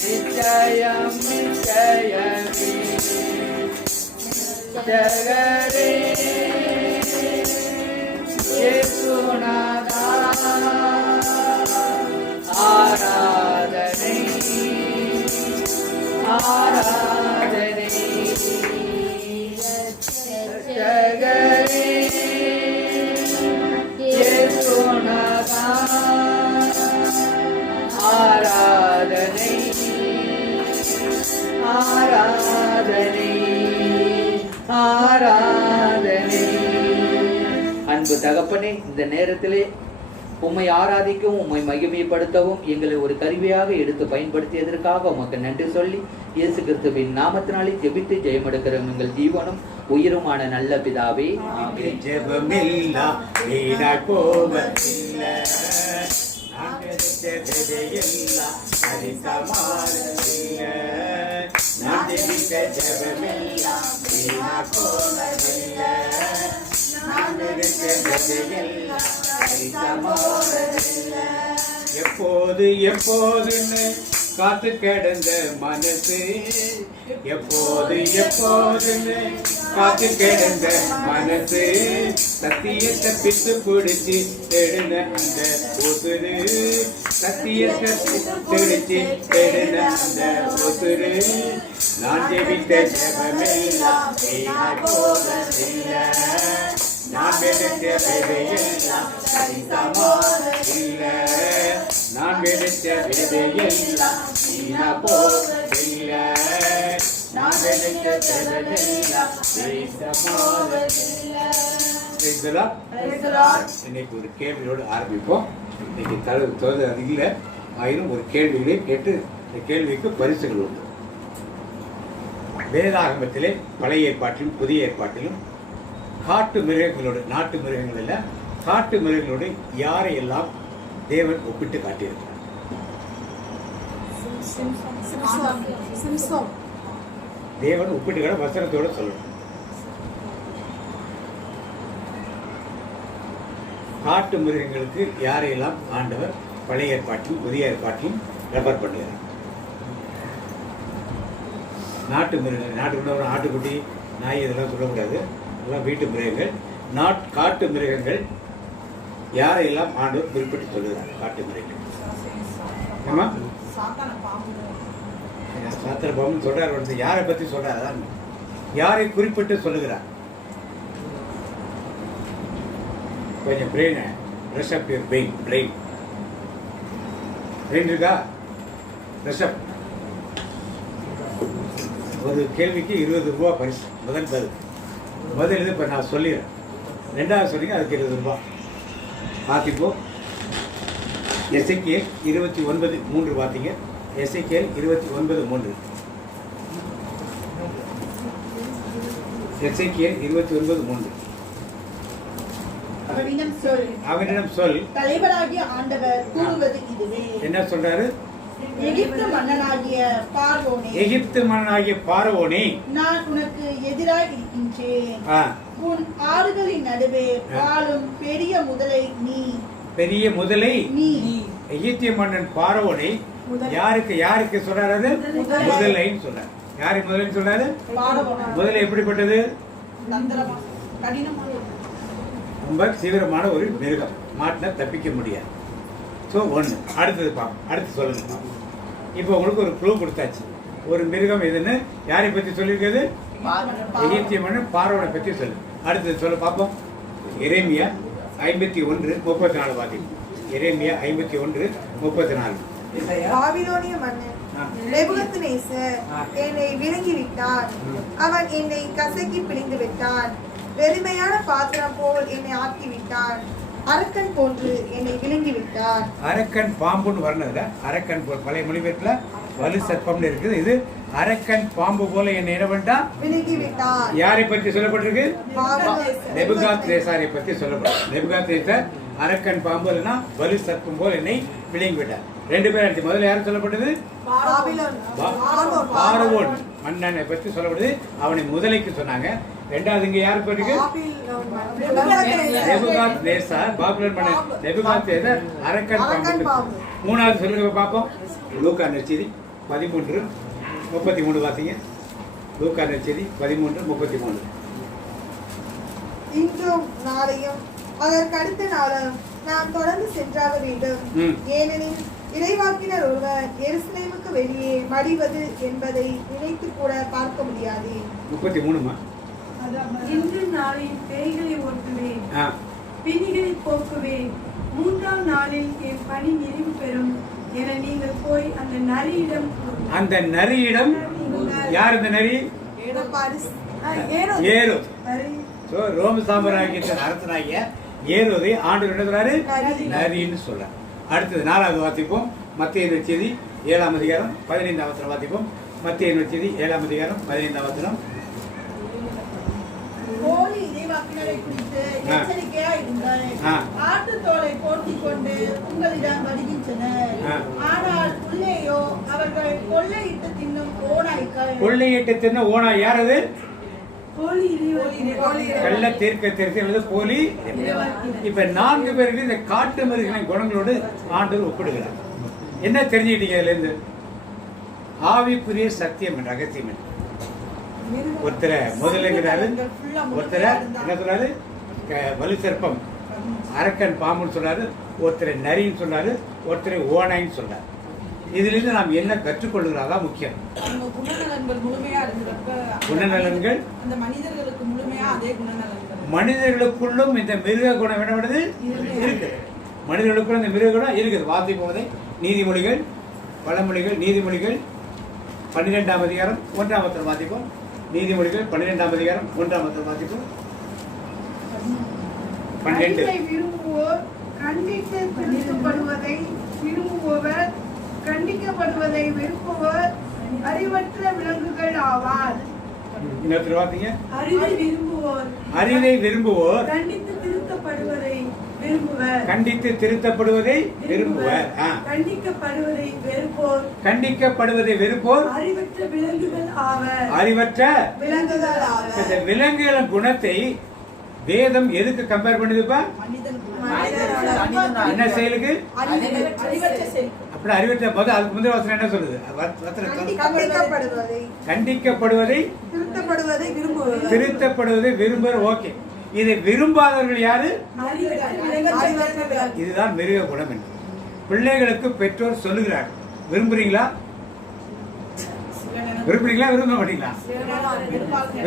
நிச்சயம் நிச்சயமே ஜகரே இயேசுநாதா ஆராதனை ஆராதனை ஜகரே இயேசுநாதா ஆராதனை ஆராதனை ஆராதனை. அன்பு தகப்பனே, இந்த நேரத்திலே உம்மை ஆராதிக்கவும் உம்மை மகிமைப்படுத்தவும் எங்களை ஒரு கருவியாக எடுத்து பயன்படுத்தியதற்காக உமக்கு நன்றி சொல்லி இயேசு கிறிஸ்துவின் நாமத்தினாலே ஜெபித்து ஜெயமெடுக்கிறோம் எங்கள் ஜீவனும் உயிருமான நல்ல பிதாவே. ஆமென். ஜெபமில்லா வீணாய் போவதில்லை, நான் ஜெபித்ததையெல்லா பரிசமானதில்லை. நான் ஜெபித்த ஜெபமில்லா வீணாய் போவதில்லை, நான் ஜெபித்ததையெல்லா பரிசமானதில்லை. எப்போது எப்போதுன்னு காத்து கிடந்த மனசு, எப்போது எப்போதுன்னு காத்து கிடந்த மனசு, சத்தியத்தை பித்து பிடிச்சி தேடின அந்த உசுரு, சத்தியத்தை பிடிச்சி தேடின அந்த உசுரு. நான் ஜெபித்த ஜெபமெல்லாம் வீணாய் போவதில்லை, நான் விதைத்த விதையெல்லாம் சரிசமானதில்லை, நான் விதைத்த விதையெல்லாம் வீணா போவதில்லை, நான் விதைத்த விதையெல்லாம் சரிசமானதில்லை. இன்னைக்கு ஒரு கேள்வியோடு ஆரம்பிப்போம். இன்னைக்கு அது இல்லை, ஆயினும் ஒரு கேள்விகளை கேட்டு இந்த கேள்விக்கு பரிசுகள் உண்டு. வேதாகமத்திலே பழைய ஏற்பாட்டிலும் புதிய ஏற்பாட்டிலும் காட்டு மிருகங்களோடு, நாட்டு மிருகங்கள் இல்ல, காட்டு மிருகங்களோடு யாரையெல்லாம் தேவன் ஒப்பிட்டு காட்டியிருக்கிறார்? தேவன் ஒப்பிட்டுக்கிற வசனத்தோட சொல்லணும். காட்டு மிருகங்களுக்கு யாரையெல்லாம் ஆண்டவர் பழைய ஏற்பாட்டிலும் புதிய ஏற்பாட்டிலும் ரெஃபர் பண்ணுகிறார்? நாட்டு மிருகங்கள், நாட்டுக்குள்ள ஆட்டுக்குட்டி, நாய் இதெல்லாம் சொல்லக்கூடாது, இதெல்லாம் வீட்டு மிருகங்கள். காட்டு மிருகங்கள் யாரையெல்லாம் ஆண்டவர் குறிப்பிட்டு சொல்லுகிறார்? காட்டு மிருகங்கள் ஆமா, சாத்திர பாம்பு சொல்றாரு. யாரை பத்தி சொல்றாரு? யாரை குறிப்பிட்டு சொல்லுகிறார்? கொஞ்சம் பிரெயினை ரெசப்ட் யுவர் பிரெயின் இருக்கா? ரெசப்ட். ஒரு கேள்விக்கு 20 ரூபா பரிசு. முதல் இது இப்போ நான் சொல்லிடுறேன். ரெண்டாவது சொன்னீங்க, அதுக்கு 20 ரூபா. பார்த்திப்போ எசேக்கியேல் 29:3 பார்த்தீங்க. எசேக்கியேல் 29:3. எசேக்கியேல் 29:3. அவனிடம் சொல், தலைவராகிய ஆண்டவர் கூறுவது இதுவே. என்ன சொல்றாரு? எகிப்து மன்னனாகிய பார்வோனே, நான் உனக்கு எதிராக இருக்கின்றேன். உன் ஆறுகளின் நடுவே வாழும் பெரிய முதலை நீ. எகிப்திய மன்னன் பார்வோனை யாருக்கு சொல்றாரு? முதலைன்னு சொல்றாரு. யாருக்கு முதலைன்னு சொல்றாரு? முதலை எப்படிப்பட்டது? ரொம்ப தீவிரமான ஒரு மிருகம். மாட்டினா தப்பிக்க முடியாது. ஸோ ஒன்று. அடுத்தது பார்ப்போம். அடுத்து சொல்லுங்க பார்ப்போம். இப்போ உங்களுக்கு ஒரு க்ளூ கொடுத்தாச்சு. ஒரு மிருகம் எதுன்னு யாரை பற்றி சொல்லியிருக்கிறது? எகிப்திய மன்னன் பார்வோனை பற்றி சொல்லு. அடுத்தது சொல்ல பார்ப்போம். எரேமியா 51:34 வாசிப்போம். எரேமியா 51:34. பாபிலோனிய மன்னன் நேபுகத்நேசர் என்னை விழுங்கி விட்டான். அவன் என்னை கசக்கி பிழிந்து விட்டான். வெறுமையான பாத்திரம் போல் என்னை ஆக்கி விட்டான். அரக்கன் போன்று என்னை விழுங்கி விட்டான். அரக்கன் பாம்புன்னு வரணுதுல, அரக்கன் போல் பழைய மொழிபெயர்ப்புல வலு சர்ப்பம்னு இருக்குது. இது அரக்கன் பாம்பு போல என்னை என்ன பண்ணிட்டான்? விழுங்கி விட்டான். யாரை பற்றி சொல்லப்பட்டிருக்கு? பாபிலோனிய நேபுகாத்நேசாரை பற்றி சொல்லப்படும். நேபுகாத்நேசர் அரக்கன் பாம்பு இல்லைன்னா வலு சர்ப்பம் போல் என்னை விழுங்கி விட்டார். ரெண்டு பேரும் அடுத்து. முதல்ல யாரும் சொல்லப்பட்டது? பார்வோன் மன்னனை பற்றி சொல்லப்படுது. அவனை முதலைக்கு சொன்னாங்க. ரெண்டாவது இங்க யாரு போயிருக்கு? நேபுகாத்நேசார் பாபிலோன் மன்னன் நேபுகாத்நேசர் அரக்கன் பாம்பு. மூணாவது சொல்லுங்க பார்ப்போம். லூக்கா நற்செய்தி 13:33 வாசிங்க. லூக்கா நற்செய்தி 13:33. இன்றும் நாளையும் அதற்கு அடுத்த நாளும் நாம் தொடர்ந்து சென்றாக வேண்டும். ஏனெனில் இறைவாக்கினர் ஒருவர் எருசலேமுக்கு வெளியே மடிவது என்பதை நினைத்து கூட பார்க்க முடியாது. 33. இன்று நாளை பேய்களை ஓட்டுவேன், பிணிகளை போக்குவேன். 3ஆம் நாளில் என் பணி நிறைவு பெறும் என நீங்கள் போய் அந்த நரியிடம். அந்த நரியிடம் யார்? இந்த நரி ஏரோது. ரோம சாம்ராஜ்யத்தின் அரசனாகிய ஏரோதை ஆண்டவர் என்ன சொல்றாரு? நரின்னு சொல்றாரு. அடுத்தது 4வது வாசிப்போம். மத்தேயு நற்செய்தி 7ஆம் அதிகாரம் 15ஆம் வசனம் வாசிப்போம். மத்தேயு நற்செய்தி 7ஆம் அதிகாரம் 15ஆம் வசனம். போலி இறைவாக்கினரை குறித்து எச்சரிக்கையாயிருங்கள். ஆட்டுத்தோலை போர்த்திக் கொண்டு உங்களிடம் வருகின்றனர். ஆனால் உள்ளேயோ அவர்கள் கொள்ளையிட்டு தின்னும் ஓநாய்கள். கொள்ளையிட்டு தின்னும் ஓநாய் யார்? அது கள்ள தீர்க்கதரிசி போலி. இப்ப 4 பேருக்கு இந்த காட்டு மிருகங்களின் குணங்களோடு ஆண்டவர் ஒப்பிடுகிறார். என்ன தெரிஞ்சுக்கிட்டீங்க இதுல இருந்து? ஆவிக்குரிய சத்தியம் ரகசியம். ஒருத்தர முதலுங்கிறாரு, ஒருத்தர என்ன சொல்றாரு? வலு சர்ப்பம் அரக்கன் பாம்புன்னு சொல்றாரு, ஒருத்தரை நரின்னு சொல்றாரு, ஒருத்தரை ஓனாயின்னு சொல்றாரு. இதுல இருந்து நாம் என்ன கற்றுக்கொள்கிறோம்? அதான் முக்கியம். குணநலன்கள் முழுமையா இருந்தப்ப குணநலன்கள் அந்த மனிதர்களுக்கு முழுமையா அதே குணநலன்கள். மனிதர்களுக்குள்ளும் இந்த மிருக குணம் என்னப்படுது? இருக்கு. மனிதர்களுக்குள்ள இந்த மிருக குணம் இருக்குது. வாசிப்போதை நீதிமொழிகள் பழமொழிகள் நீதிமொழிகள் 12ஆம் அதிகாரம் 1ஆம் வசனம் வாசிப்போம். நீதிமொழிகள் 12ஆம் அதிகாரம் 1ஆம் வசனம் வாசிப்போம். 12. விரும்புவோர் கண்டித்து திருத்தப்படுவதை விரும்புபவர், கண்டிக்கப்படுவதை விரும்புவர் அறிவற்ற விலங்குகள் ஆவார். இன்னொரு வார்த்தைங்க. அறிவை விரும்புவோர் கண்டித்து திருத்தப்படுவதை விரும்புவர், கண்டித்து திருத்தப்படுவதை விரும்புவர். கண்டிக்கப்படுவதை வெறுப்போர், கண்டிக்கப்படுவதை வெறுப்போர் அறிவற்ற விலங்குகள் ஆவர். அறிவற்ற விலங்குகள் ஆவர். இந்த விலங்குகளின் குணத்தை வேதம் எதுக்கு கம்பேர் பண்ணுதுப்பா? என்ன செயலுக்கு? அப்படி அறிவற்ற முதல் அதுக்கு முதல் வசனம் என்ன சொல்லுது? கண்டிக்கப்படுவதை திருத்தப்படுவதை விரும்புவர். ஓகே, இதை விரும்பாதவர்கள் யாரு? இதுதான் மிருக குணம் என்று பிள்ளைகளுக்கு பெற்றோர் சொல்லுகிறார். விரும்புறீங்களா? விரும்புறீங்களா? விரும்ப மாட்டீங்களா?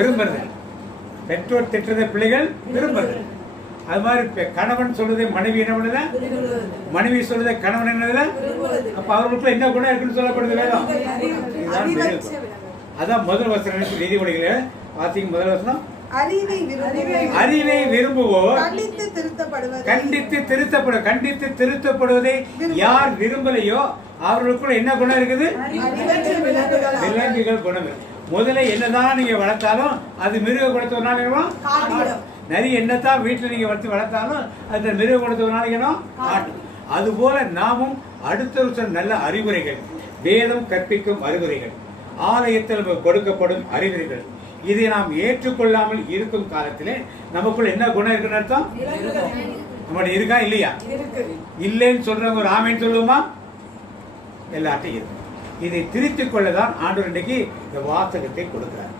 விரும்புறது. பெற்றோர் திட்டத பிள்ளைகள் விரும்புறது. அது மாதிரி கணவன் சொல்றதை மனைவி என்ன பண்ணுது? மனைவி சொல்றதை கணவன் என்னதுல? அப்ப அவர்களுக்குள்ள என்ன குணம் இருக்குன்னு சொல்லப்படுது வேதம். அதான் முதல் வசனம் நீதிமொழிகள வாசிக்கும் முதல் வசனம். அறிவை விரும்புவோர் கண்டித்து திருத்தப்படுவதை யார் விரும்பலையோ அவர்களுக்குள்ள என்ன குணம் இருக்குது? விலங்குகள் குணம். முதல்ல என்னதான் நீங்க வளர்த்தாலும் அது மிருக குணத்தை ஒரு நாளைக்கு நரி என்னத்தான் வீட்டுல நீங்க வளர்த்தாலும் அந்த மிருக குணத்தை ஒரு நாளைக்கு காட்டும். அது போல நாமும் அடுத்த நல்ல அறிவுரைகள், வேதம் கற்பிக்கும் அறிவுரைகள், ஆலயத்தில் கொடுக்கப்படும் அறிவுரைகள், இதை நாம் ஏற்றுக்கொள்ளாமல் இருக்கும் காலத்திலே நமக்குள்ள என்ன குணம் இருக்குன்னு அர்த்தம்? நம்மளுடைய இருக்கா இல்லையா? இல்லைன்னு சொல்றவங்க ஒரு ஆமைன்னு சொல்லுவோமா? எல்லாத்தையும் இருக்கு. இதை திருத்திக் கொள்ளதான் ஆண்டவர் இன்றைக்கு இந்த வாசகத்தை கொடுக்கிறார்.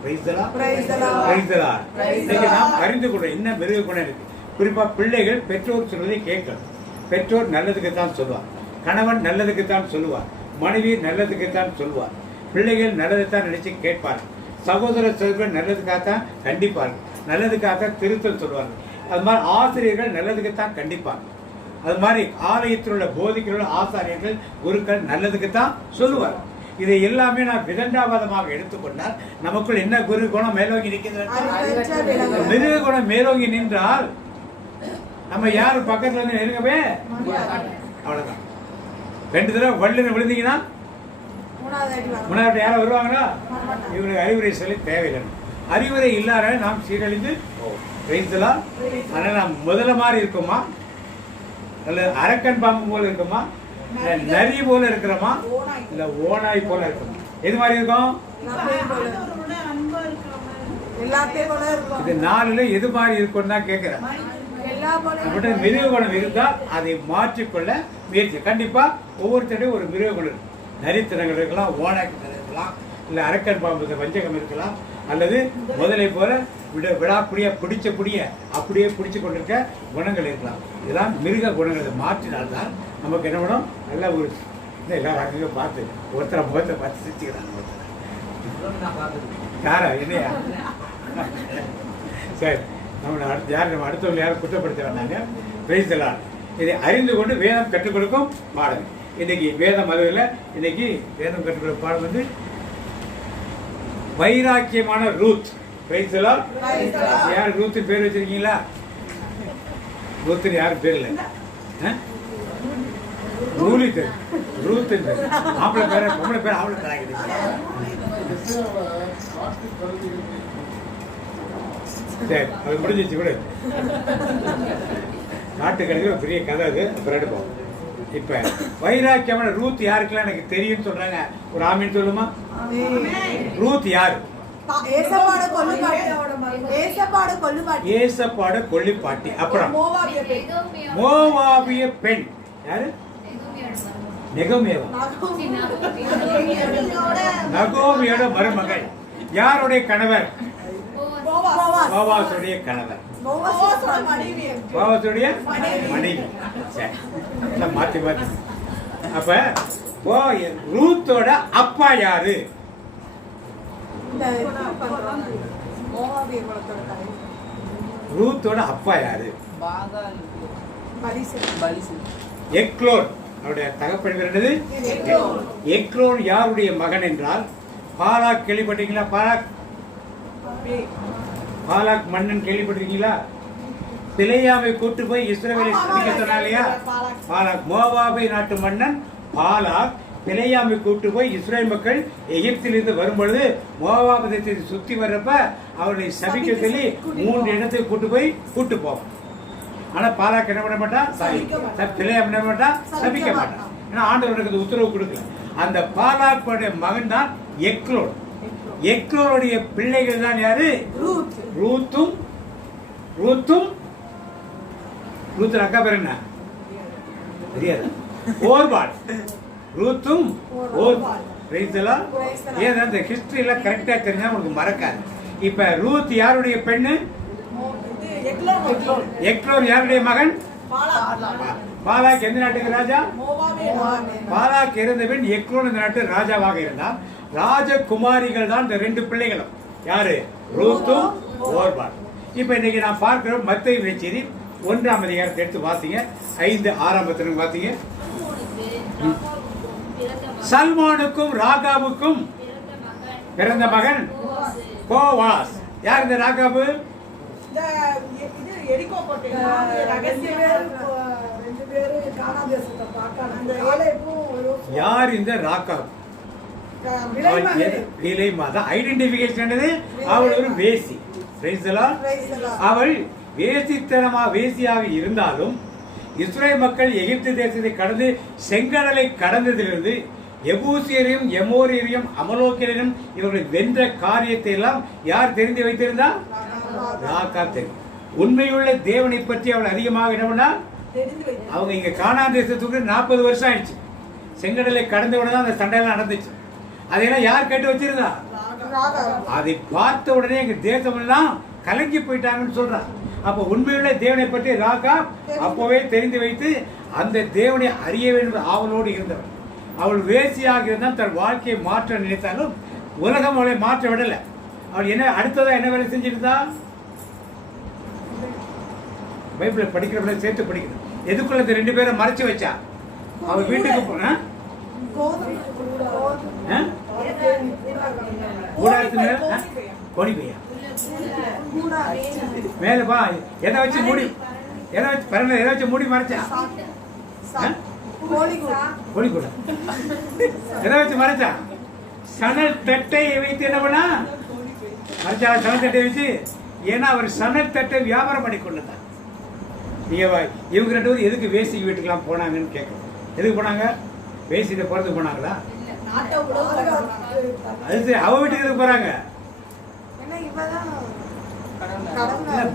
இன்னைக்கு நாம் அறிந்து கொள்ள என்ன மிருக குணம் இருக்கு. குறிப்பா பிள்ளைகள் பெற்றோர் சொல்வதை கேட்கணும். பெற்றோர் நல்லதுக்கு தான் சொல்லுவார், கணவன் நல்லதுக்கு தான் சொல்லுவார், மனைவி நல்லதுக்கு தான் சொல்லுவார், பிள்ளைகள் நல்லதைத்தான் நினைச்சு கேட்பார், சகோதர சகோதரர் நல்லதுக்காகத்தான் கண்டிப்பார்கள், நல்லதுக்காகத்தான் திருத்தல் சொல்வார்கள். அது மாதிரி ஆசிரியர்கள் நல்லதுக்குத்தான் கண்டிப்பாங்க. அது மாதிரி ஆலயத்தில் உள்ள போதிக்கிற ஆசாரியர்கள் குருக்கள் நல்லதுக்கு தான் சொல்லுவார். இதை எல்லாமே நான் விதண்டாவாதமாக எடுத்துக்கொண்டால் நமக்குள் என்ன குரு குணம் மேலோங்கி நிற்கிறது? மிருக குணம் மேலோங்கி நின்றால் நம்ம யாரு பக்கத்துல இருந்து நெருங்கவே அவ்வளவுதான். 2 தடவை வள்ளுன்னு விழுந்தீங்கன்னா 3வது யாரும் வருவாங்களா? இவங்களுக்கு அறிவுரை சொல்லி தேவையில்லை. அறிவுரை இல்லாத நாம் சீரழிந்து வைத்தலாம். ஆனா நாம் முதல்ல மாதிரி இருக்குமா, அல்ல அரக்கன் பாம்பு போல இருக்குமா, நரி போல இருக்கிறோமா, இல்ல ஓனாய் போல இருக்குமா? எது மாதிரி இருக்கும்? இது 4ல எது மாதிரி இருக்கும் தான் கேட்கிறேன். நம்மகிட்ட மிருக குணம் இருந்தால் அதை மாற்றிக்கொள்ள முயற்சி. கண்டிப்பா ஒவ்வொருத்தரையும் ஒரு மிருக குணம் இருக்கு. நரித்தனங்கள் இருக்கலாம், ஓனாய்க்கு இருக்கலாம், இல்ல அரக்கன் பாம்பு வஞ்சகம் இருக்கலாம், அல்லது முதலை போல விடாப்புடியா பிடிச்ச அப்படியே பிடிச்சு கொண்டிருக்க குணங்கள் இருக்கலாம். இதெல்லாம் மிருக குணங்களை மாற்றினால்தான் நமக்கு என்ன பண்ணும்? நல்ல ஒரு எல்லாரும் அங்கே பார்த்து ஒருத்தரை முகத்தை பார்த்து சிரிச்சுக்கிறாங்க. யாரா என்னையா? சரி, நம்ம அடுத்தவங்க யாரும் குற்றப்படுத்த வேண்டாங்க. பேசலாம். இதை அறிந்து கொண்டு வேதம் கற்றுக் கொடுக்கும் பாடம். இன்னைக்கு வேதம் அதுல இன்னைக்கு வேதம் கற்றுக் கொடுக்கும் பாடம் வந்து வைராக்கியமான ரூத். பேசலாம். யார் ரூத்து பேர் வச்சிருக்கீங்களா? ரூத்து யாரும் பேர் இல்லை. ரூலித்து ரூத்து ஆம்பளை பேர பொம்பளை பேர் ஆம்பளை பேராகுது. சரி, அது முடிஞ்சிச்சு கூட. நாட்டுக்கடையில் ஒரு பெரிய கதை அது, அப்புறம் எடுப்போம். இப்ப வைராக்கியமான ரூத் யாருக்கெல்லாம் எனக்கு தெரியும் சொல்றாங்க. ஒரு ஆமீன் சொல்லுமா? ரூத் யாரு? ஏசப்பாட கொள்ளிப்பாட்டி. அப்புறம் மோவாபிய பெண் யாரு? நகோமியோட மருமகள். யாருடைய கணவர்? போவாசுடைய கணவர், போவாசுடைய மனைவி. மாத்தி மாத்தி. அப்ப ரூத்தோட அப்பா யாரு? ரூத்தோட அப்பா யாரு? எக்லோன். அவருடைய தகப்பன் என்னது? எக்லோன் யாருடைய மகன் என்றால் பாலாக். கேள்விப்பட்டீங்களா? பாலாக் மன்னன் கேள்விப்பட்டிருக்கீங்களா? பிலேயாமை கூட்டு போய் இஸ்ரவேலை சந்திக்க சொன்னாலையா? பாலாக் மோவாபை நாட்டு மன்னன் பாலாக் பிலேயாமை கூட்டு போய் இஸ்ரேல் மக்கள் எகிப்திலிருந்து வரும்பொழுது மோவாப் தேசத்தை சுத்தி வர்றப்ப அவர்களை சபிக்க சொல்லி 3 இடத்துக்கு கூட்டு போவான். ஆனா பாலாக் என்ன பண்ண மாட்டான்? பிலேயாம் என்ன பண்ண மாட்டான்? சபிக்க மாட்டான். ஏன்னா ஆண்டவருக்கு உத்தரவு கொடுக்கல. அந்த பாலாக்குடைய மகன் தான் எக்லோன். எக்லோனுடைய பிள்ளைகள் தான் யாரு? ரூத்தும் அக்கா பேர் என்ன தெரியாது? ஓர்பால். ரூத்தும் ஏன் அந்த ஹிஸ்டரி எல்லாம் கரெக்டா தெரிஞ்சா உங்களுக்கு மறக்காது. இப்ப ரூத் யாருடைய பெண்ணு? எக்லோன் யாருடைய மகன்? பாலாக் எந்த நாட்டுக்கு ராஜா? பாலாக் இருந்தவன் எக்லோன் இந்த நாட்டு ராஜாவாக இருந்தான். ராஜகுமாரிகள் தான் இந்த 2 பிள்ளைகளும். யாரு? ரூத்தும் ஓர்பால். இப்ப இன்னைக்கு நான் பார்க்கிறோம் மத்தேயு நற்செய்தி 1ஆம் அதிகாரத்தை எடுத்து வாசிங்க. 5-6 வசனம் வாசிங்க. சல்மானுக்கும் ராகாவுக்கும் பிறந்த மகன் போவாஸ். யார் இந்த ராகாபு? யார் இந்த ராகாப்? ஐடென்டிபிகேஷன். அவள் ஒரு வேசி. அவள் வேசியாக இருந்தாலும் இஸ்ரேல் மக்கள் எகிப்து தேசத்தை கடந்து செங்கடலை கடந்ததிலிருந்து எபூசியரையும் எமோரியரையும் அமலோக்கியரையும் இவர்களை வென்ற காரியத்தை எல்லாம் யார் தெரிந்து வைத்திருந்தா? ராகாப் தெரியும். உண்மையுள்ள தேவனை பற்றி அவள் அதிகமாக என்ன பண்ணா? அவங்க இங்க கானான் தேசத்துக்கு 40 வருஷம் ஆயிடுச்சு. செங்கடலை கடந்த உடனே அந்த சண்டையெல்லாம் நடந்துச்சு. அதையெல்லாம் யார் கேட்டு வச்சிருந்தா? அதை பார்த்த உடனே எங்க தேசம் எல்லாம் கலங்கி போயிட்டாங்கன்னு சொல்றான். அப்ப உண்மையுள்ள தேவனை பற்றி ராகாப் அப்பவே தெரிந்து வைத்து அந்த தேவனை அறிய வேண்டும் ஆவலோடு இருந்தவள். அவள் வேசியாக இருந்தால் தன் வாழ்க்கையை மாற்ற நினைத்தாலும் உலகம் அவளை மாற்ற விடலை. அவள் என்ன அடுத்ததா என்ன வேலை செஞ்சிருந்தா? பைபிளை படிக்கிறவளை சேர்த்து படிக்கணும். எதுக்குள்ள இந்த 2 பேரை மறைச்சு வச்சா? அவள் வீட்டுக்கு போனா கோடி பையா மேல பா எதை வச்சு மூடி எதை வச்சு மூடி மறைச்சா? கோழி கூட எதை வச்சு மறைச்சா? சணல் தட்டை வைத்து என்ன பண்ணா மறைச்சா? சணல் தட்டை வச்சு. ஏன்னா அவர் சணல் தட்டை வியாபாரம் பண்ணி கொண்டுதான். நீங்க இவங்க 2 பேரும் எதுக்கு வேசி வீட்டுக்கெல்லாம் போனாங்கன்னு கேட்கணும். எதுக்கு போனாங்க? வேசியில போறதுக்கு போனாங்களா? அது அவ வீட்டுக்கு எதுக்கு போறாங்க?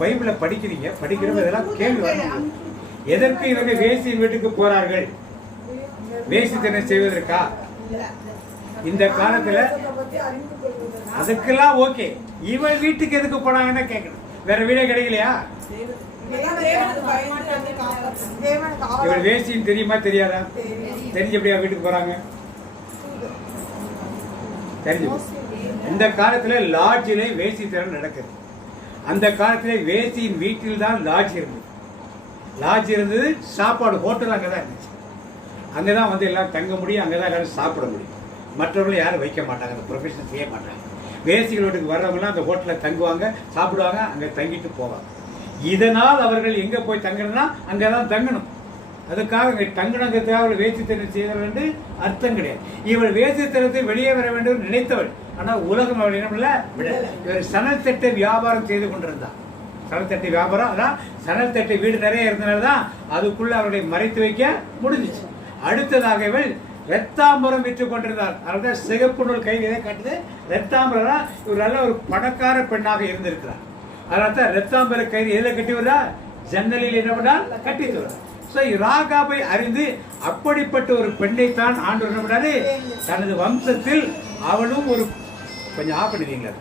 பைபிளை படிக்கிறீங்க, படிக்கிறவங்க இதெல்லாம் கேள்வி வரணும். எதற்கு இவங்க வேசி வீட்டுக்கு போறார்கள்? வேசித்தனை செய்வதற்கா? இந்த காலத்துல அதுக்கெல்லாம் ஓகே. இவள் வீட்டுக்கு எதுக்கு போனாங்கன்னு கேட்கணும். வேற வீடே கிடைக்கலையா? இவள் வேசின்னு தெரியுமா தெரியாதா? தெரிஞ்ச எப்படியா வீட்டுக்கு போறாங்க? தெரிஞ்சு. இந்த காலத்துல லாட்ஜிலே வேசித்தனம் நடக்குது. அந்த காலத்துல வேசியின் வீட்டில் தான் லாட்ஜ் இருந்தது. லாட்ஜ் இருந்தது, சாப்பாடு ஹோட்டல் அங்கதான் இருந்துச்சு. அங்கதான் வந்து எல்லாம் தங்க முடியும், அங்கதான் எல்லாரும் சாப்பிட முடியும். மற்றவர்களும் யாரும் வைக்க மாட்டாங்க, அந்த ப்ரொஃபஷன் செய்ய மாட்டாங்க. வேசிகள் வீட்டுக்கு வர்றவங்கலாம் அந்த ஹோட்டலில் தங்குவாங்க, சாப்பிடுவாங்க, அங்கே தங்கிட்டு போவாங்க. இதனால் அவர்கள் எங்கே போய் தங்கணும்னா அங்கே தான் தங்கணும். அதுக்காக இங்கே தங்கணுங்கிறதுக்காக அவள் வேசித்தனம் செய்தவள் என்று அர்த்தம் கிடையாது. இவள் வேசித்தனத்தை வெளியே வர வேண்டும் நினைத்தவள். ஆனால் உலகம் அவள் என்ன பண்ணல விட. இவர் சணல் தட்டை வியாபாரம் செய்து கொண்டிருந்தார். சணல் தட்டை வியாபாரம், அதான் சணல் தட்டை வீடு நிறைய இருந்தனால தான் அதுக்குள்ள அவர்களை மறைத்து வைக்க முடிஞ்சிச்சு. அடுத்ததாக இவள் ரத்தாம்பரம் விற்று கொண்டிருந்தார். அதாவது சிகப்பு நூல் கையில் எதை காட்டுது? ரத்தாம்பரம். இவர் நல்ல ஒரு பணக்கார பெண்ணாக இருந்திருக்கிறார். அதனால தான் ரத்தாம்பர கைது எதில் கட்டி வருதா? ஜன்னலில் என்ன பண்ணால் கட்டி வருவார். ஸோ ராகாபை அறிந்து அப்படிப்பட்ட ஒரு பெண்ணைத்தான் ஆண்டவர் என்ன பண்ணாரு? தனது வம்சத்தில் அவளும் ஒரு கொஞ்சம் ஆஃப் பண்ணிட்டீங்களா?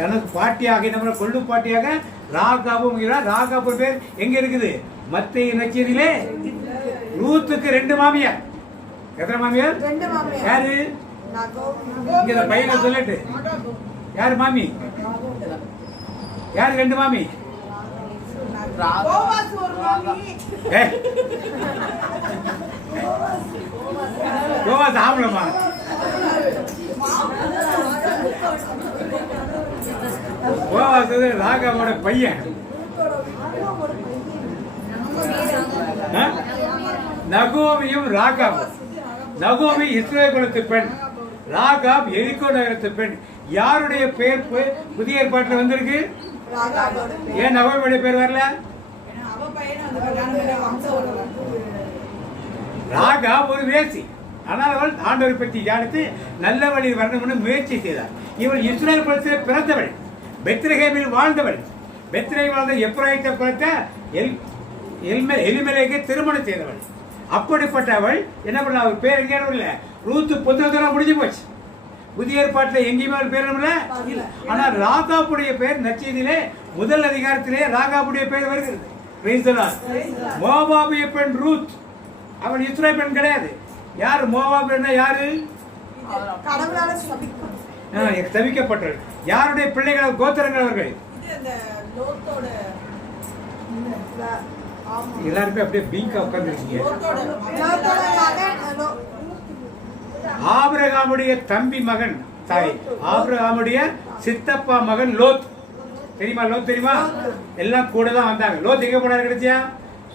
தனது பாட்டியாக என்ன கொள்ளு பாட்டியாக ராகாபும். ராகாபு பேர் எங்க இருக்குது? மத்தேயு நற்செய்தியிலே ரூத்துக்கு 2 மாமியார். எத்தனை மாமியார்? 2 மாமியார். யாரு? இங்க பையனை சொல்லிட்டு யாரு மாமி? யாரு 2 மாமி? கோவாஸ் ஆம்பளமா? கோவாஸ் ராகாவோட பையன். நகோமியும் ராகாபும். நகோமி இஸ்ரவேல் குலத்து பெண், ராகாப் எரிகோ நகரத்து பெண். யாருடைய பேர் புதிய ஏற்பாட்டில் வந்திருக்கு? ஏன் நகோமியுடைய பேர் வரல? ராகாப் ஒரு வேசி. ஆனால் அவள் ஆண்டவரை பற்றி தியானித்து நல்ல வழியில் வரணும்னு முயற்சி செய்தார். இவள் இஸ்ரவேல் குலத்தில் பிறந்தவள், பெத்லகேமில் வாழ்ந்தவள். பெத்லகேமில் வாழ்ந்த எப்ராயித்தை குலத்தை எலிமெலேக்கை திருமணம் செய்தவள். அப்படிப்பட்ட அவள் என்ன பண்ண? அவர் பேர் எங்கேயும் இல்லை. ரூத்து புத்தகத்தெல்லாம் முடிஞ்சு போச்சு. புதிய ஏற்பாட்டில் எங்கேயுமே அவர் பேர் இல்லை. ஆனால் ராகாபுடைய பேர் நற்செய்தியிலே முதல் அதிகாரத்திலே ராகாபுடைய பேர் வருகிறது. மோவாபிய பெண் ரூத். அவள் இஸ்ரவேல் பெண் கிடையாது. யார் மோவாப் பெண்ணா? யாரு? தவிக்கப்பட்டவர்கள். யாருடைய பிள்ளைகள்? கோத்திரங்கள் அவர்கள். எல்லாருமே அப்படியே பீங்கா உட்கார்ந்துருக்கீங்க. ஆபிரகாமுடைய தம்பி மகன், தாய் ஆபிரகாமுடைய சித்தப்பா மகன் லோத். தெரியுமா? லோத் தெரியுமா? எல்லாம் கூட தான் வந்தாங்க. லோத் எங்க போனாரு? கிடைச்சியா?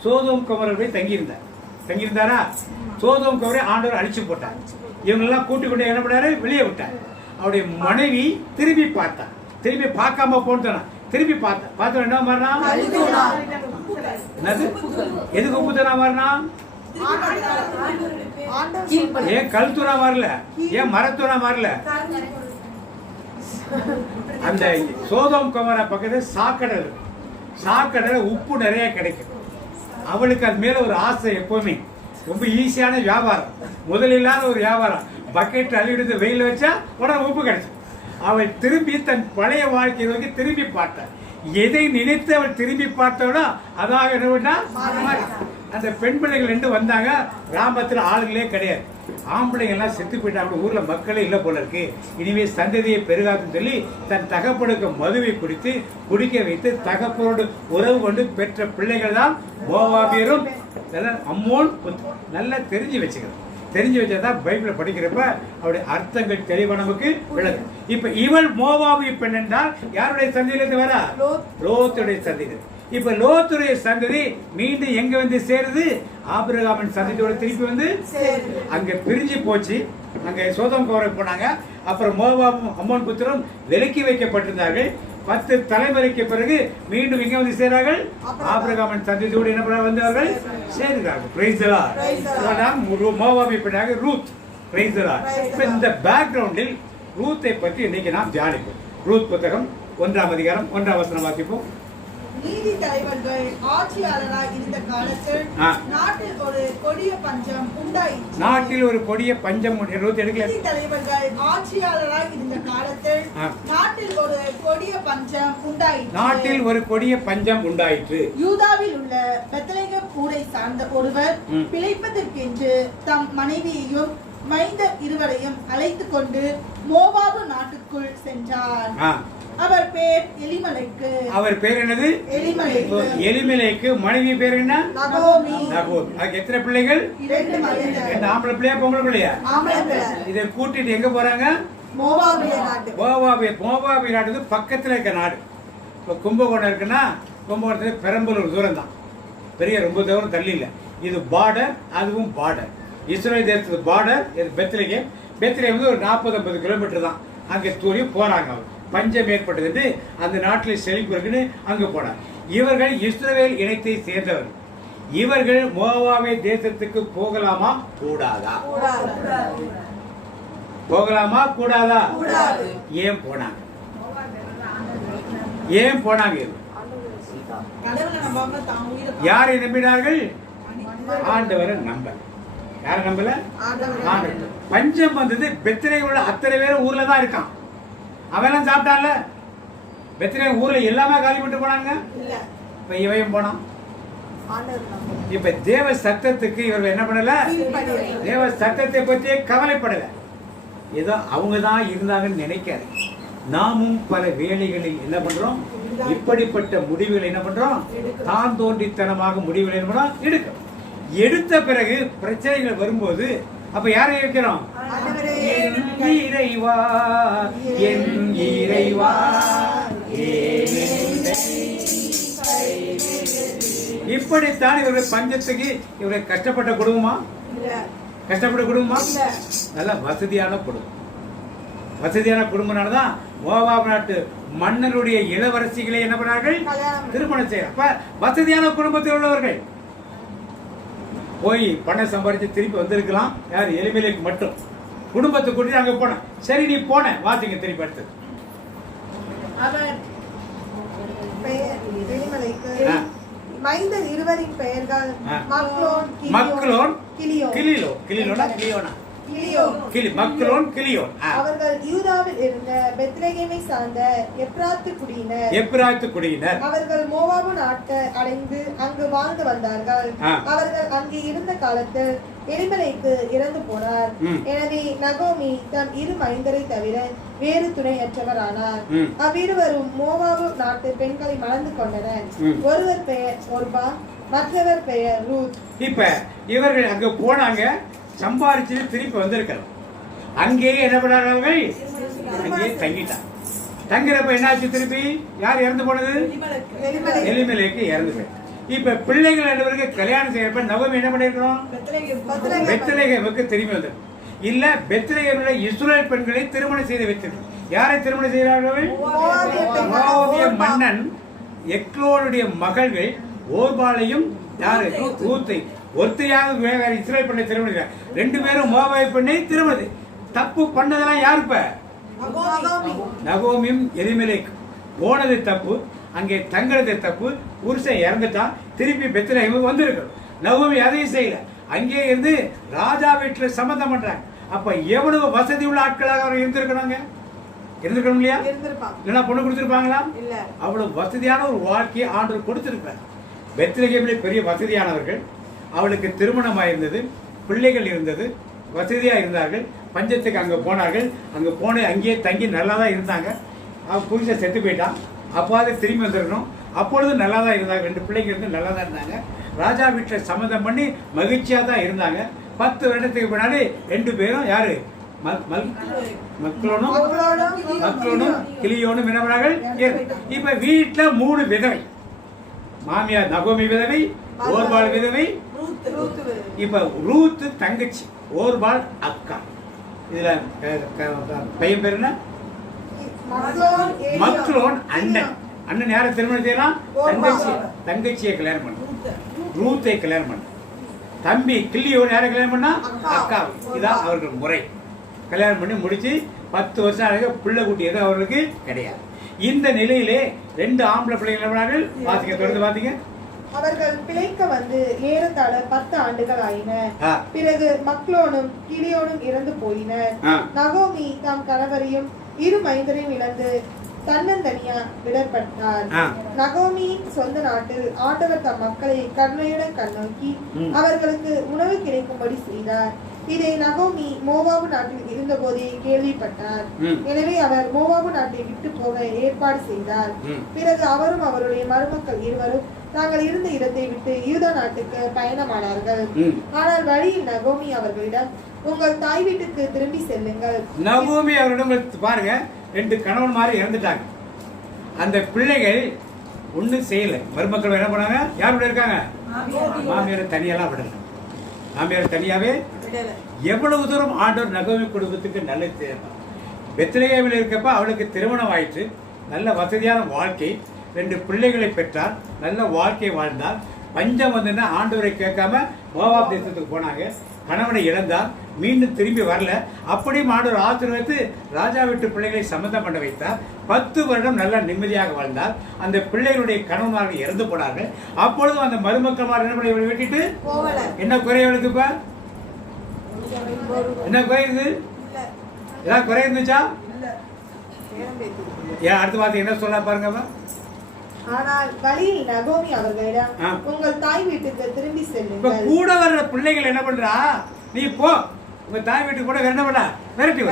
சோதோம் குமரர் போய் தங்கியிருந்தாரா? சோதோம் குமரை ஆண்டவர் அழிச்சு போட்டார். இவங்க எல்லாம் கூட்டி கொண்டு என்ன பண்ணாரு? வெளியே விட்டார். அவருடைய மனைவி திரும்பி பார்த்தார். திரும்பி பார்க்காம போனா திரும்பி பார்த்த என்ன மாறினா? எதுக்கு உப்புத்தனா மாறினா? ஏன் கல்துரா மாறல? ஏன் மரத்துரா மாறல? அந்த சோதோம் குமரா பக்கத்துல சாக்கடல் உப்பு நிறைய கிடைக்கும். அவளுக்கு அது மேல ஒரு ஆசை. எப்பவுமே ரொம்ப ஈஸியான வியாபாரம், முதலில்லாத ஒரு வியாபாரம். பக்கெட் அள்ளிவிடுத்து வெயில் வச்சா உடனே உப்பு கிடைக்கும். அவள் திரும்பி தன் பழைய வாழ்க்கையை நோக்கி திரும்பி பார்த்தாள். எதை நினைத்து அவள் திரும்பி பார்த்தவளோ அதாக அந்த பெண் பிள்ளைகள் ரெண்டு வந்தாங்க. கிராமத்தில் ஆளுங்களே கிடையாது, ஆம்பளைங்க எல்லாம் செத்து போயிட்டாங்க, ஊர்ல மக்களே இல்லை போல இருக்கு, இனிமே சந்ததியை பெருகாதுன்னு சொல்லி தன் தகப்பனுக்கு மதுவை குடித்து குடிக்க வைத்து தகப்பனோடு உறவு கொண்டு பெற்ற பிள்ளைகள் தான் மோவாபியரும் அம்மோன். நல்லா தெரிஞ்சு வச்சுக்கணும். தெரிஞ்சு வச்சாதான் பைபிளை படிக்கிறப்ப அவருடைய அர்த்தங்கள் தெளிவா நமக்கு விளங்கும். இப்ப இவள் மோவாபிய பெண் என்றால் யாருடைய சந்ததியிலிருந்து வரா? லோத்துடைய சந்ததி. இப்ப லோத்துடைய சந்ததி மீண்டும் எங்க வந்து சேருது? ஆபிரகாமின் சந்ததியோட திருப்பி வந்து அங்க பிரிஞ்சு போச்சு. அங்க சோதோம் கோரை போனாங்க. அப்புறம் மோவாபும் அம்மோன் புத்திரம் விலக்கி வைக்கப்பட்டிருந்தார்கள். 10 தலைமுறைக்கு பிறகு மீண்டும் இங்க வந்து சேரார்கள். ஆபிரகாமின் சந்ததியோடு என்ன பண்ண வந்தார்கள்? சேருகிறார்கள். Praise the Lord. மோவாபிய பெண்ணாக ரூத். Praise the Lord. இப்ப இந்த பேக்ரவுண்டில் ரூத்தை பற்றி இன்னைக்கு நாம் தியானிப்போம். ரூத் புத்தகம் 1ஆம் அதிகாரம் 1ஆம் வசனம் வாசிப்போம். நீதி தலைவர்கள் ஆட்சியாளராய் இருந்த காலத்தில் நாட்டில் ஒரு கொடிய பஞ்சம் உண்டாயிற்று. நாட்டில் ஒரு கொடிய பஞ்சம். நீதி தலைவர்கள் ஆட்சியாளராய் இருந்த காலத்தில் நாட்டில் ஒரு கொடிய பஞ்சம் உண்டாயிற்று. நாட்டில் ஒரு கொடிய பஞ்சம் உண்டாயிற்று. யூதாவில் உள்ள பெத்லகேம் ஊரை சார்ந்த ஒருவர் பிழைப்பதற்கென்று தம் மனைவியையும் மைந்தர் இருவரையும் அழைத்துக் கொண்டு மோவாபு நாட்டுக்குள் சென்றார். அவர் பேர் எலிமலைக்கு. அவர் பேர் என்னது? எலிமலைக்கு. எலிமலைக்கு மனைவி பேர் என்ன? நகோமி. நகோமி. அதுக்கு எத்தனை பிள்ளைகள்? 2 மகன்கள். ரெண்டு ஆம்பளை பிள்ளையா பொம்பளை பிள்ளையா? ஆம்பளை பிள்ளை. இதை கூட்டிட்டு எங்க போறாங்க? மோவாபிய நாட்டு. மோவாபிய நாட்டுக்கு பக்கத்துல இருக்க நாடு. இப்போ கும்பகோணம் இருக்குன்னா கும்பகோணத்துக்கு பெரம்பலூர் தூரம் தான், பெரிய ரொம்ப தூரம் தள்ளி இல்லை. இது பார்டர், அதுவும் பார்டர். இஸ்ரேல் தேசத்துக்கு பார்டர் இது பெத்லகேம். பெத்லகேம் வந்து ஒரு 40-50 கிலோமீட்டர் தான். அங்கே தூரி போறாங்க. பஞ்சம் ஏற்பட்டது, அந்த நாட்டில் செழிப்பு இருக்குன்னு அங்க போனார். இவர்கள் இஸ்ரவேல் இனத்தை சேர்ந்தவர்கள். இவர்கள் மோவாபே தேசத்துக்கு போகலாமா கூடாதா? போகலாமா கூடாதா? ஏன் போனாங்க? ஏன் போனாங்க? யாரை நம்பினார்கள்? ஆண்டவரை நம்ப. யாரை நம்பல? ஆண்டவர். பஞ்சம் வந்தது. பெத்லகேம் உள்ள அத்தனை பேரும் ஊர்ல தான் இருக்கான். அவெல்லாம் சாப்பிட்டான்ல. பெத்லகேம் ஊர்ல எல்லாமே காலி விட்டு போனாங்க. இப்ப இவையும் போனான். இப்ப தேவ சத்தத்துக்கு இவர்கள் என்ன பண்ணல? தேவ சத்தத்தை பற்றியே கவலைப்படல. ஏதோ அவங்க தான் இருந்தாங்கன்னு நினைக்காது. நாமும் பல வேலைகளில் என்ன பண்றோம்? இப்படிப்பட்ட முடிவுகளை என்ன பண்றோம்? தான் தோன்றித்தனமாக முடிவுகளை என்ன பண்றோம்? எடுக்கிறோம். எடுத்த பிறகு பிரச்சனைகள் வரும்போது அப்ப யாரை வைக்கிறோம்? இறைவா, என் இறைவா. இப்படித்தான் இவர்கள் பஞ்சத்துக்கு இவர்கள் கஷ்டப்பட்ட குடும்பமா? கஷ்டப்பட்ட குடும்பமா? நல்ல வசதியான குடும்பம். வசதியான குடும்பம்னாலதான் மோவாப் நாட்டு மன்னருடைய இளவரசிகளை என்ன பண்ணார்கள்? திருமணம் செய்ய. அப்ப வசதியான குடும்பத்தில் உள்ளவர்கள் போய் பணம் சம்பாதிச்சு திருப்பி வந்திருக்கலாம். யார்? எலிமெலேக்கு மட்டும். குடும்பத்தை கூட்டிட்டு அங்க போன. சரி நீ போன, வாசிங்க திருப்பி அடுத்து. அவர் எலிமலைக்கு மைந்தர் இருவரின் பெயர்கள் மக்லோன் கிலியோனா. அவர்கள் யூதாவில் இருந்த பெத்லகேமை சார்ந்த எப்ராத்து குடியினர். அவர்கள் மோவாபு நாட்டை அடைந்து அங்கு வாழ்ந்து வந்தார்கள். அவர்கள் அங்கு இருந்த காலத்தில் எலிமலைக்கு இறந்து போனார். எனவே நகோமி தம் 2 மைந்தரை தவிர வேறு துணையற்றவர் ஆனார். அவ்விருவரும் மோவாபு நாட்டு பெண்களை மணந்து கொண்டனர். ஒருவர் பெயர் ஒர்பா, மற்றவர் பெயர் ரூத். இப்ப இவர்கள் அங்க போனாங்க, சம்பாதிச்சு திருப்பி வந்திருக்கிறோம். அங்கேயே என்ன பண்ணார்கள்? அங்கேயே தங்கிட்டான். தங்கிறப்ப என்னாச்சு? திருப்பி யார் இறந்து போனது? எலிமெலேக்கு இறந்து போய். இப்ப பிள்ளைகள் 2 பேருக்கு கல்யாணம் செய்யறப்ப நகோமி என்ன பண்ணிருக்கிறோம்? பெத்லகேமுக்கு திரும்பி வந்தது இல்ல. பெத்லகேமுல இஸ்ரவேல் பெண்களை திருமணம் செய்து வைத்திருக்கிறார். யாரை திருமணம் செய்கிறார்கள்? மோவாபிய மன்னன் எக்லோனுடைய மகள்கள் ஓர்பாலையும் யாரு? ரூத்தை. ஒருத்தையாக வேற இஸ்ரவேல் பெண்ணை திருமணம் செய்கிறார். 2 பேரும் மோவாபிய பெண்ணை திருமணம். தப்பு பண்ணதெல்லாம் யாரு? இப்ப நகோமியும் எலிமெலேக்கு போனது தப்பு, அங்கே தங்குறது தப்பு. புருஷன் இறந்துட்டான், திருப்பி பெத்லகேமுக்கு வந்திருக்கணும். நகோமி அதையும் செய்யல, அங்கே இருந்து ராஜா வீட்டுல சம்பந்தம் பண்றாங்க. அப்ப எவ்வளவு வசதி உள்ள ஆட்களாக அவர் இருந்திருக்கணும் இல்லையா? இல்லைன்னா பொண்ணு கொடுத்திருப்பாங்களா? அவ்வளவு வசதியான ஒரு வாழ்க்கையை ஆண்டவர் கொடுத்திருப்பார். பெத்லகேமிலே பெரிய வசதியானவர்கள். அவளுக்கு திருமணமாயிருந்தது, பிள்ளைகள் இருந்தது, வசதியாக இருந்தார்கள். பஞ்சத்துக்கு அங்கே போனார்கள். அங்கே அங்கேயே தங்கி நல்லா தான் இருந்தாங்க. அவன் புருஷன் செத்து போயிட்டான். அப்போது திரும்பி வந்துடணும். அப்பொழுது நல்லா தான் இருந்தாங்க. 2 பிள்ளைங்க இருந்து நல்லா தான் இருந்தாங்க. ராஜா வீட்டில் சம்மந்தம் பண்ணி மகிழ்ச்சியாக தான் இருந்தாங்க. 10 வருடத்துக்கு பின்னாடி 2 பேரும் யாரு மக்லோனும் கிளியோனும் என்னவனார்கள். இப்ப வீட்டுல 3 விதவை. மாமியார் நகோமி விதவை, ஓர்பால் விதவை, இப்ப ரூத் தங்கச்சி, ஓர்பால் அக்கா. இதுல பையன் பேர் என்ன? மக்லோன் அண்ணன். அண்ணன் யாரை திருமணம் செய்யலாம்? தங்கச்சியை கல்யாணம் பண்ண, ரூத்தை கல்யாணம் பண்ண. தம்பி கிள்ளியோடு யாரை கல்யாணம் பண்ணா? அக்கா. இதான் அவர்கள் முறை. கல்யாணம் பண்ணி முடிச்சு 10 வருஷம் ஆக பிள்ளை குட்டி எதுவும் அவர்களுக்கு கிடையாது. இந்த நிலையிலே 2 ஆம்பளை பிள்ளைகள் பாத்தீங்க, தொடர்ந்து பாத்தீங்க. அவர்கள் பிழைக்க வந்து ஏறத்தாழ 10 ஆண்டுகள் ஆயின. பிறகு மக்லோனும் கிளியோனும் இறந்து போயினர். நகோமி தாம் கணவரையும் 2 மைந்தரையும் இழந்து தன்னந்தனியா விடப்பட்டார். நகோமியின் சொந்த நாட்டில் ஆண்டவர் தம் மக்களை கருணையுடன் கண்ணோக்கி அவர்களுக்கு உணவு கிடைக்கும்படி செய்தார். இதை நகோமி மோவாபு நாட்டில் இருந்த போதே கேள்விப்பட்டார். எனவே அவர் மோவாபு நாட்டை விட்டு போக ஏற்பாடு செய்தார். பிறகு அவரும் அவருடைய மருமக்கள் இருவரும் தாங்கள் இருந்த இடத்தை விட்டு யூதா நாட்டுக்கு பயணமானார்கள். ஆனால் வழியில் நகோமி அவர்களிடம், உங்கள் தாய் வீட்டுக்கு திரும்பி செல்லுங்கள். நகோமி அவரிடம் பாருங்க, 2 கணவன் மாதிரி இறந்துட்டாங்க. அந்த பிள்ளைகள் ஒன்றும் செய்யல. மருமக்கள் என்ன பண்ணாங்க? யாரோட இருக்காங்க? மாமியாரை தனியெல்லாம் விடல. மாமியார் தனியாவே எவ்வளவு தூரம் ஆண்டவர் நகோமி குடும்பத்துக்கு நல்லது செய்யணும். பெத்லகேமில் இருக்கப்ப அவளுக்கு திருமணம் ஆயிற்று. நல்ல வசதியான வாழ்க்கை, 2 பிள்ளைகளை பெற்றார். நல்ல வாழ்க்கை வாழ்ந்தார். பஞ்சம் வந்துன்னா ஆண்டவரை கேட்காம மோவாப் தேசத்துக்கு போனாங்க. கணவனை இழந்தார். மீண்டும் திரும்பி வரல. அப்படியும் ஆண்டவர் ஆசீர்வதித்து ராஜா வீட்டு பிள்ளைகளை சம்மந்தம் பண்ண வைத்தார். 10 வருடம் நல்லா நிம்மதியாக வாழ்ந்தார். அந்த பிள்ளைகளுடைய கணவன்மார்கள் இறந்து போனார்கள். அப்பொழுதும் அந்த மருமக்கள் என்ன பண்ணி வெட்டிட்டு என்ன குறையவளுக்கு? இப்ப என்ன குறையுது? ஏதாவது குறை இருந்துச்சா? ஏன் அடுத்த வார்த்தை என்ன சொல்ல பாருங்க. ஆனால் வழியில் நகோமி அவர்களிடம், உங்கள் தாய் வீட்டுக்கு திரும்பி செல்லுங்கள். கூட வர்ற பிள்ளைகள் என்ன பண்றா? நீ போ, உங்க தாய் வீட்டுக்கு கூட என்ன பண்ண? விரட்டி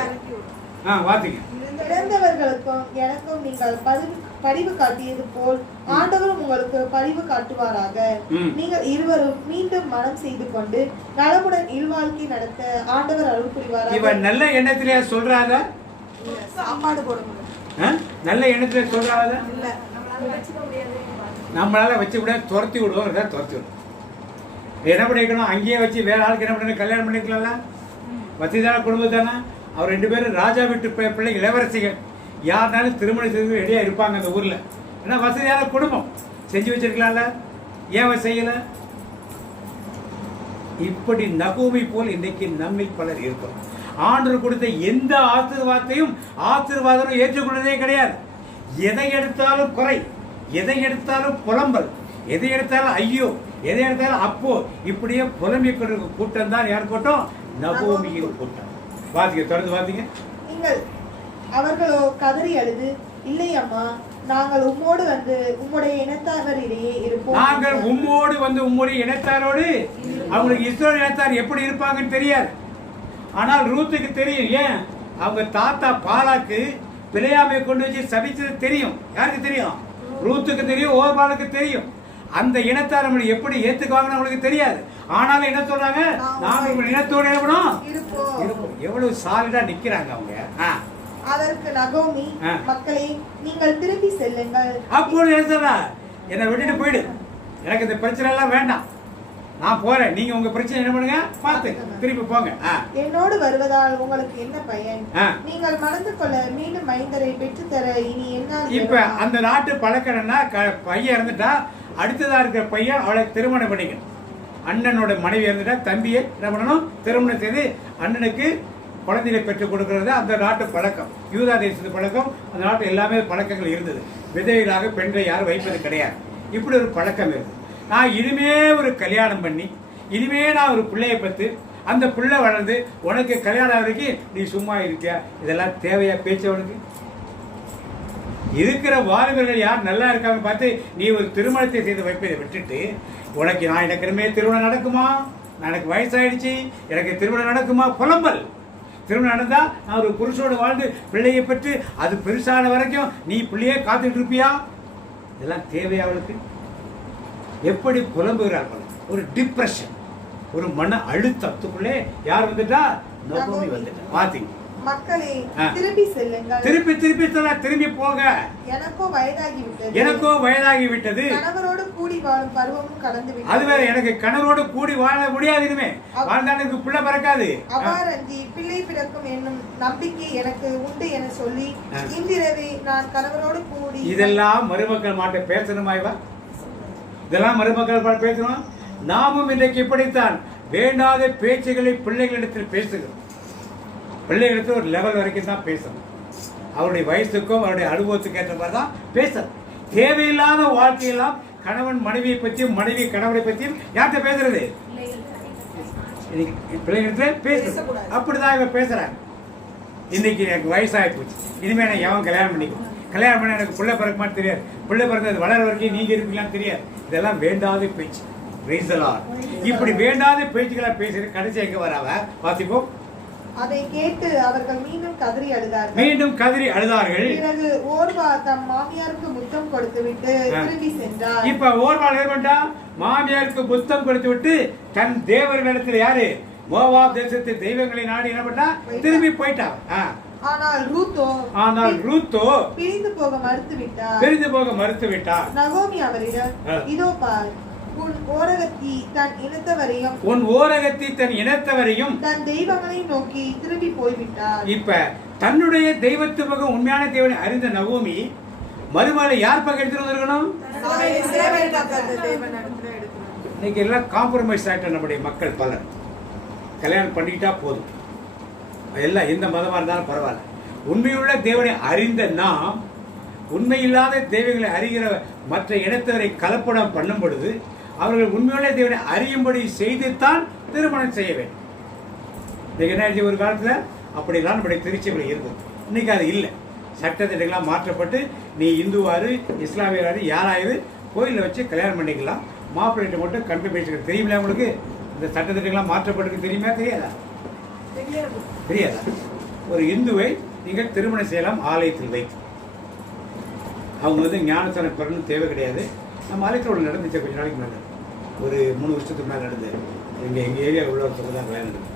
வாத்திங்க. இறந்தவர்களுக்கும் எனக்கும் நீங்கள் பரிவு காட்டியது போல் ஆண்டவரும் உங்களுக்கு பரிவு காட்டுவாராக. நீங்கள் இருவரும் மீண்டும் மனம் செய்து கொண்டு நலமுடன் இல்வாழ்க்கை நடத்த ஆண்டவர் அருள் புரிவாராக. இவன் நல்ல எண்ணத்திலே சொல்றாத? சாப்பாடு போடுங்க. நல்ல எண்ணத்திலே சொல்றாத? நம்மளால வச்சு கூட துரத்தி விடுவோம். துரத்தி விடுவோம். என்ன பண்ணிக்கணும்? அங்கேயே வச்சு வேற ஆளுக்கு என்ன பண்ணி கல்யாணம் பண்ணிக்கலாம்ல? வசதியான குடும்பம் தானே. அவர் 2 பேரும் ராஜா வீட்டு பிள்ளை இளவரசிகள். யாருனாலும் திருமணம் செய்து ரெடியா இருப்பாங்க அந்த ஊர்ல. ஏன்னா வசதியான குடும்பம், செஞ்சு வச்சிருக்கலாம்ல. ஏன் செய்யல? இப்படி நகோமி போல் இன்னைக்கு நம்மில் பலர் இருக்கிறோம். ஆண்டவர் கொடுத்த எந்த ஆசீர்வாதம் ஏற்றுக்கொண்டதே கிடையாது. எதை எடுத்தாலும் குறை, எதை எடுத்தாலும் புலம்பல், எதை எடுத்தாலும் ஐயோ, எதை எடுத்தாலும் அப்போ, இப்படியே புலம்பிக் கொண்டிருக்க கூட்டம் தான் யார் கூட்டம்? நகோமியின் கூட்டம். வாசிங்க, தொடர்ந்து வாசிங்க. நீங்கள் அவர்களோ கதறி அழுது, இல்லை அம்மா, நாங்கள் உம்மோடு வந்து உம்முடைய இனத்தாரிடையே இருப்போம். நாங்கள் உம்மோடு வந்து உம்முடைய இனத்தாரோடு. அவங்களுக்கு இஸ்ரவேல் இனத்தார் எப்படி இருப்பாங்கன்னு தெரியாது. ஆனால் ரூத்துக்கு தெரியும். ஏன்? அவங்க தாத்தா பாலாக்கு பிழையாமை கொண்டு வச்சு சபிச்சது தெரியும். யாருக்கு தெரியும்? ரூத்துக்கு தெரியும், ஓர்பாலுக்கு தெரியும். அந்த இனத்தார் நம்மளை எப்படி ஏத்துக்குவாங்கன்னு அவங்களுக்கு தெரியாது. ஆனாலும் என்ன சொல்றாங்க? நாங்க உங்க இனத்தோடு இருப்போம். எவ்வளவு சாலிடா நிக்கிறாங்க அவங்க. அதற்கு நகோமி, மக்களே, நீங்கள் திரும்பி செல்லுங்கள். அப்போது என்ன சொல்றா? என்னை விட்டுட்டு போயிடு, எனக்கு இந்த பிரச்சனை எல்லாம் வேண்டாம், நான் போறேன், நீங்க உங்க பிரச்சனை என்ன பண்ணுங்க பார்த்து திருப்பி போங்க. என்னோடு வருவதால் உங்களுக்கு என்ன பயன்? நீங்கள் மறந்து கொள்ள மீண்டும் மைந்தரை பெற்றுத்தர இனி என்ன? இப்ப அந்த நாட்டு பழக்கம்னா பையன் இறந்துட்டா அடுத்ததா இருக்கிற பையன் அவளை திருமணம் பண்ணிக்கணும். அண்ணனோட மனைவி இறந்துட்டா தம்பியை என்ன பண்ணணும்? திருமணம் செய்து அண்ணனுக்கு குழந்தைகளை பெற்றுக் கொடுக்கறது அந்த நாட்டு பழக்கம். யூதா தேசத்து பழக்கம். அந்த நாட்டு எல்லாமே பழக்கங்கள் இருந்தது. விதவைகளாக பெண்களை யாரும் வைப்பது கிடையாது. இப்படி ஒரு பழக்கம் இருந்தது. நான் இனிமே ஒரு கல்யாணம் பண்ணி, இனிமே நான் ஒரு பிள்ளையை பத்து, அந்த பிள்ளை வளர்ந்து உனக்கு கல்யாணம் வரைக்கும் நீ சும்மா இருக்கியா? இதெல்லாம் தேவையா பேச்சவனுக்கு? இருக்கிற வாலிபர்கள் யார் நல்லா இருக்காங்க பார்த்து நீ ஒரு திருமணத்தை செய்து வைப்பதை விட்டுட்டு உனக்கு எனக்கு இனிமே திருமணம் நடக்குமா, எனக்கு வயசாயிடுச்சு, எனக்கு திருமணம் நடக்குமா, புலம்பல். திருமணம் நடந்தா நான் ஒரு புருஷோடு வாழ்ந்து பிள்ளையை பெற்று அது பெருசான வரைக்கும் நீ பிள்ளையே காத்துட்டு இருப்பியா? இதெல்லாம் தேவையா அவளுக்கு? எப்படி புலம்புகிறார்? ஒரு டிப்ரெஷன், ஒரு மன அழுத்தத்துக்குள்ளே யார் வந்துட்டா? நகோமி வந்துட்டா. பாத்தீங்க மக்களே, திரும்பி செல்லுங்கள். திருப்பி சொல்ல, திரும்பி போக. எனக்கோ வயதாகி விட்டது. கணவரோடு கூடி வாழும் பருவமும் கடந்து விட்டது. அது வேற, எனக்கு கணவரோடு கூடி வாழ முடியாது. இனிமே வாழ்ந்தால் எனக்கு பிள்ளை பிறக்காது. அவ்வாறன்றி பிள்ளை பிறக்கும் என்னும் நம்பிக்கை எனக்கு உண்டு என சொல்லி இன்றிரவே நான் கணவரோடு கூடி. இதெல்லாம் மருமக்கள் மாட்ட பேசணுமாய்வா? இதெல்லாம் மருமக்கள் பேசணும். நாமும் இன்றைக்கு இப்படித்தான் வேண்டாத பேச்சுகளை பிள்ளைகளிடத்தில் பேசுகிறோம். பிள்ளைகளிடத்தில் ஒரு லெவல் வரைக்கும் தான் பேசணும். அவருடைய வயசுக்கும் அவருடைய அனுபவத்துக்கு ஏற்ற மாதிரி தான் பேசணும். தேவையில்லாத வாழ்க்கையெல்லாம் கணவன் மனைவியை பற்றியும் மனைவி கணவனை பற்றியும் யார்கிட்ட பேசுறது? பிள்ளைகளிடத்துல பேச. அப்படிதான் இவன் பேசுறாங்க. இன்னைக்கு எனக்கு வயசாகி போச்சு, இனிமே நான் எவன் கல்யாணம் பண்ணிக்கும், கல்யாணம் பண்ண எனக்கு பிள்ளை பிறக்குமான்னு தெரியாது, பிள்ளை பிறந்தது வளர வரைக்கும் நீங்க இருப்பீங்களான்னு தெரியாது. இதெல்லாம் வேண்டாத பேச்சு. இப்படி வேண்டாத பேச்சுக்களா பேசுறது கடைசி எங்க வராவ பாத்திப்போம். அதை கேட்டு அவர்கள் மீண்டும் கதறி அழுதார்கள். பிறகு ஓர்வா தம் மாமியாருக்கு முத்தம் கொடுத்து விட்டு திரும்பி சென்றார். இப்ப ஓர்வா ஏற்பட்டா மாமியாருக்கு முத்தம் கொடுத்து விட்டு தன் தேவர்களிடத்தில், யாரு? மோவாப் தேசத்து தெய்வங்களை நாடி என்ன பண்ணா? திரும்பி போயிட்டா. ஆனால் ரூத்தோ பிரிந்து போக மறுத்து விட்டார். நகோமி அவரிடம், இதோ பார், உன் ஓரகத்தி தன் இனத்தவரையும் தன் தெய்வங்களை நோக்கி திரும்பி போய்விட்டார். இப்ப தன்னுடைய தெய்வத்து பக்கம் உண்மையான தேவனை அறிந்த நகோமி மறுமலை யார் பக்கம் எடுத்துட்டு வந்திருக்கணும்? இன்னைக்கு எல்லாம் காம்ப்ரமைஸ் ஆயிட்ட நம்முடைய மக்கள் பலர். கல்யாணம் பண்ணிக்கிட்டா போதும், எல்லாம் எந்த மதமா இருந்தாலும் பரவாயில்ல. உண்மையுள்ள தேவனை அறிந்த நாம் உண்மையில்லாத தெய்வங்களை அறிகிற மற்ற இனத்தவரை கலப்படம் பண்ணும் பொழுது அவர்கள் உண்மையுள்ள தேவனை அறியும்படி செய்துத்தான் திருமணம் செய்ய வேண்டும். இன்னைக்கு என்ன, ஒரு காலத்துல அப்படிலாம் நம்முடைய திருச்சியில் இருக்கும். இன்னைக்கு அது இல்லை. சட்டத்திட்டங்கள்லாம் மாற்றப்பட்டு நீ இந்துவாரு இஸ்லாமியராரு யாராவது கோயிலில் வச்சு கல்யாணம் பண்ணிக்கலாம். மாப்பிள்ளைகிட்ட மட்டும் கன்ஃபர்மேஷன். தெரியுமில்ல உங்களுக்கு? இந்த சட்டத்திட்டங்கள்லாம் மாற்றப்பட்டு தெரியுமா? தெரியாதா? ஒரு இந்துவை நீங்கள் திருமணம் செய்யலாம் ஆலயத்தில் வைத்து. அவங்க வந்து ஞானஸ்தானம் பெறணும் தேவை கிடையாது. நம்ம ஆலயத்தில் ஒன்று நடந்துச்சு கொஞ்சம் நாளைக்கு முன்னாடி, ஒரு 3 வருஷத்துக்கு முன்னாடி நடந்தது. எங்கள் ஏரியாவில் உள்ள ஒருத்தர் தான் கல்யாணம் நடந்தது.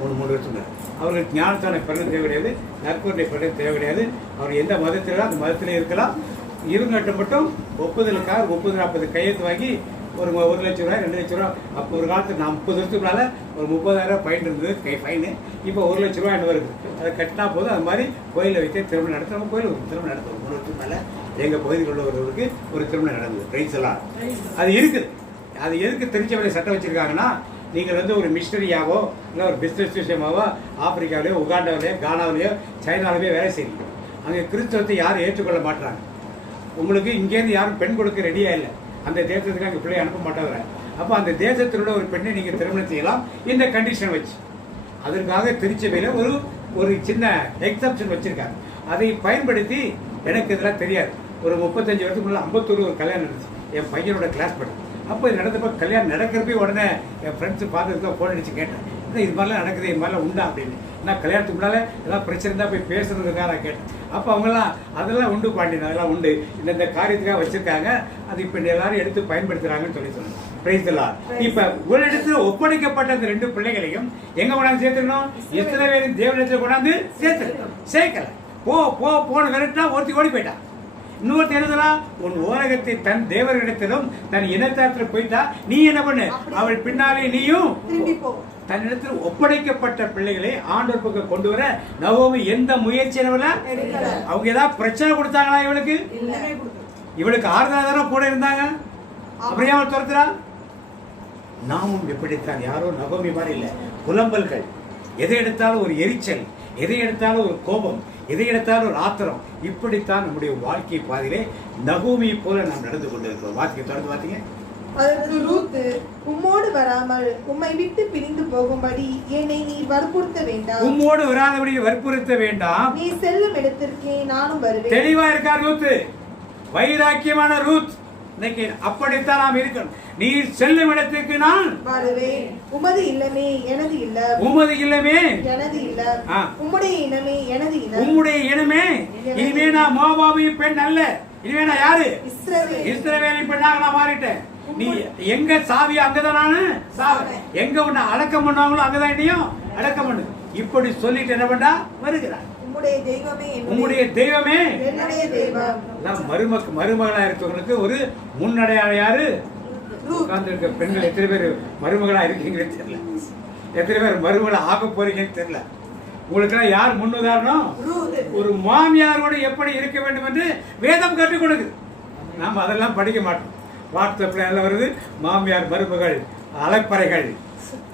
3 வருஷம் முன்னாடி. அவர்களுக்கு ஞானஸ்தானம் பெறணும் தேவை கிடையாது, நற்கொண்டை பெற தேவை கிடையாது. அவர் எந்த மதத்தில் அந்த மதத்திலே இருக்கலாம். இவங்ககிட்ட மட்டும் ஒப்புதலுக்காக 30-40 கையெழுத்து வாங்கி ஒரு 1 லட்சம் ரூபாய் 2 லட்சம் ரூபா. அப்போ ஒரு காலத்தில் நான் 30 வருஷத்துக்கு மேலே ஒரு 30,000 ஃபைன் இருந்தது, ஃபைனு. இப்போ 1 லட்ச ரூபா என்ன வருது, அதை கட்டினா போதும். அது மாதிரி கோயிலை வைத்து திருமணம் நடத்த, நம்ம கோயில் திருமணம் நடத்துவோம். 3 வருஷத்துக்கு மேலே எங்கள் பகுதியில் உள்ளவர்களுக்கு ஒரு திருமணம் நடந்தது. பிரைஸ் எல்லாம் அது இருக்குது. அது எதுக்கு திருச்சபையில் சட்டம் வச்சுருக்காங்கன்னா, நீங்கள் வந்து ஒரு மிஷினரியாவோ இல்லை ஒரு பிஸ்னஸ் விஷயமாவோ ஆப்பிரிக்காவிலையோ உகாண்டாவிலையோ கானாவிலையோ சைனாவிலையோ வேலை செய்யுங்க. அங்கே கிறிஸ்தவத்தை யாரும் ஏற்றுக்கொள்ள மாட்டுறாங்க. உங்களுக்கு இங்கேருந்து யாரும் பெண் கொடுக்க ரெடியாக இல்லை. அந்த தேசத்துக்கு அங்கே பிள்ளையை அனுப்ப மாட்டாங்க. அப்போ அந்த தேசத்தில் உள்ள ஒரு பெண்ணை நீங்கள் திருமணம் செய்யலாம் இந்த கண்டிஷன் வச்சு. அதற்காக திருச்சபையில் ஒரு சின்ன எக்ஸப்ஷன் வச்சுருக்காங்க. அதை பயன்படுத்தி எனக்கு இதெல்லாம் தெரியாது. ஒரு 35 வருஷத்துக்கு முன்னாடி 51 ஒரு கல்யாணம் நடந்துச்சு. என் பையனோட கிளாஸ் படி. அப்போ இது நடந்தப்போ கல்யாணம் நடக்கிறப்பே உடனே என் ஃப்ரெண்ட்ஸு பார்த்துட்டு ஃபோன் அடிச்சு கேட்டேன், இல்லை இது மாதிரிலாம் நடக்குது, இது மாதிரிலாம் உண்டா அப்படின்னு. நான் கல்யாணத்துக்கு முன்னால் எல்லாம் பிரச்சனை தான் போய் பேசுறதுக்காக நான் கேட்டேன். அப்போ அவங்கெல்லாம் அதெல்லாம் உண்டு பாண்டியன், அதெல்லாம் உண்டு, இந்த காரியத்துக்காக வச்சுருக்காங்க, அது இப்போ எல்லாரும் எடுத்து பயன்படுத்துகிறாங்கன்னு சொன்னாங்க. Praise the Lord. இப்போ ஒரு இடத்துல ஒப்படைக்கப்பட்ட அந்த 2 பிள்ளைகளையும் எங்கே கொண்டாந்து சேர்த்துக்கணும்? இஸ்ரவேலின் தேவனிடத்தில் கொண்டாந்து சேர்க்கல. போன விரட்டா ஒருத்தி ஓடி போயிட்டா. இன்னொருத்த எழுதுறா, உன் ஓரகத்தை தன் தேவர்களிடத்திலும் தன் இனத்தாரத்தில் போயிட்டா, நீ என்ன பண்ணு, அவள் பின்னாலே நீயும் தன்னிடத்தில் ஒப்படைக்கப்பட்ட பிள்ளைகளை ஆண்டவர் பக்கம் கொண்டு வர நகோமி எந்த முயற்சி அவங்க ஏதாவது பிரச்சனை கொடுத்தாங்களா? இவளுக்கு ஆறுதலாக கூட இருந்தாங்க. அப்படியே அவள் துரத்துறா. நாமும் எப்படித்தான், யாரோ நகோமி மாதிரி இல்லை, புலம்பல்கள். எதை எடுத்தாலும் ஒரு எரிச்சல், எதை எடுத்தாலும் ஒரு கோபம், எதை எடுத்தாலும் ஒரு ஆத்திரம். இப்படித்தான் நம்முடைய வாழ்க்கை பாதையிலே நகோமியை போல நாம் நடந்து கொண்டிருக்கிறோம். வார்த்தையை தொடர்ந்து பார்த்தீங்க. அதற்கு ரூத்து, உம்மோடு வராமல் உம்மை விட்டு பிரிந்து போகும்படி என்னை நீ வற்புறுத்த வேண்டாம். உம்மோடு வராதபடி வற்புறுத்த வேண்டாம். நீ செல்லும் இடத்திற்கே நானும் வருவேன். தெளிவா இருக்கார் ரூத், வைராக்கியமான ரூத். இன்னைக்கு அப்படித்தான் நாம் இருக்கணும். நீர் செல்லும் இடத்துக்கு நான் வருவேன். உமது இல்லமே எனது இல்லம், உமது இல்லமே எனது இல்லம். உம்முடைய இனமே எனது இனம். உம்முடைய இனமே. இனிமே நான் மோவாபிய பெண் அல்ல. இனிமே நான் யாரு? இஸ்ரவேலின் பெண்ணாக நான் மாறிட்டேன். நீ எங்க சாவியோ அங்கதான் நானு சாவேன். எங்க உன்னை அடக்கம் பண்ணாங்களோ அங்கதான் என்னையும் அடக்கம் பண்ணு. இப்படி சொல்லிட்டு என்ன பண்ணா வருகிறார். உம்முடைய தெய்வமே என்னுடைய தெய்வம். மருமகளா இருக்கவங்களுக்கு ஒரு முன்னடையாளம் யாரு? உட்கார்ந்து இருக்க பெண்கள் எத்தனை பேர் மருமகளா இருக்கீங்கன்னு தெரியல, எத்தனை பேர் மருமகளை ஆக போறீங்கன்னு தெரியல. உங்களுக்கு யார் முன்னுதாரணம்? ஒரு மாமியாரோடு எப்படி இருக்க வேண்டும் என்று வேதம் கற்றுக் கொடுக்குது. நாம அதெல்லாம் படிக்க மாட்டோம். வாட்ஸ்அப்ல எல்லாம் வருது, மாமியார் மருமகள் அலைப்பறைகள்,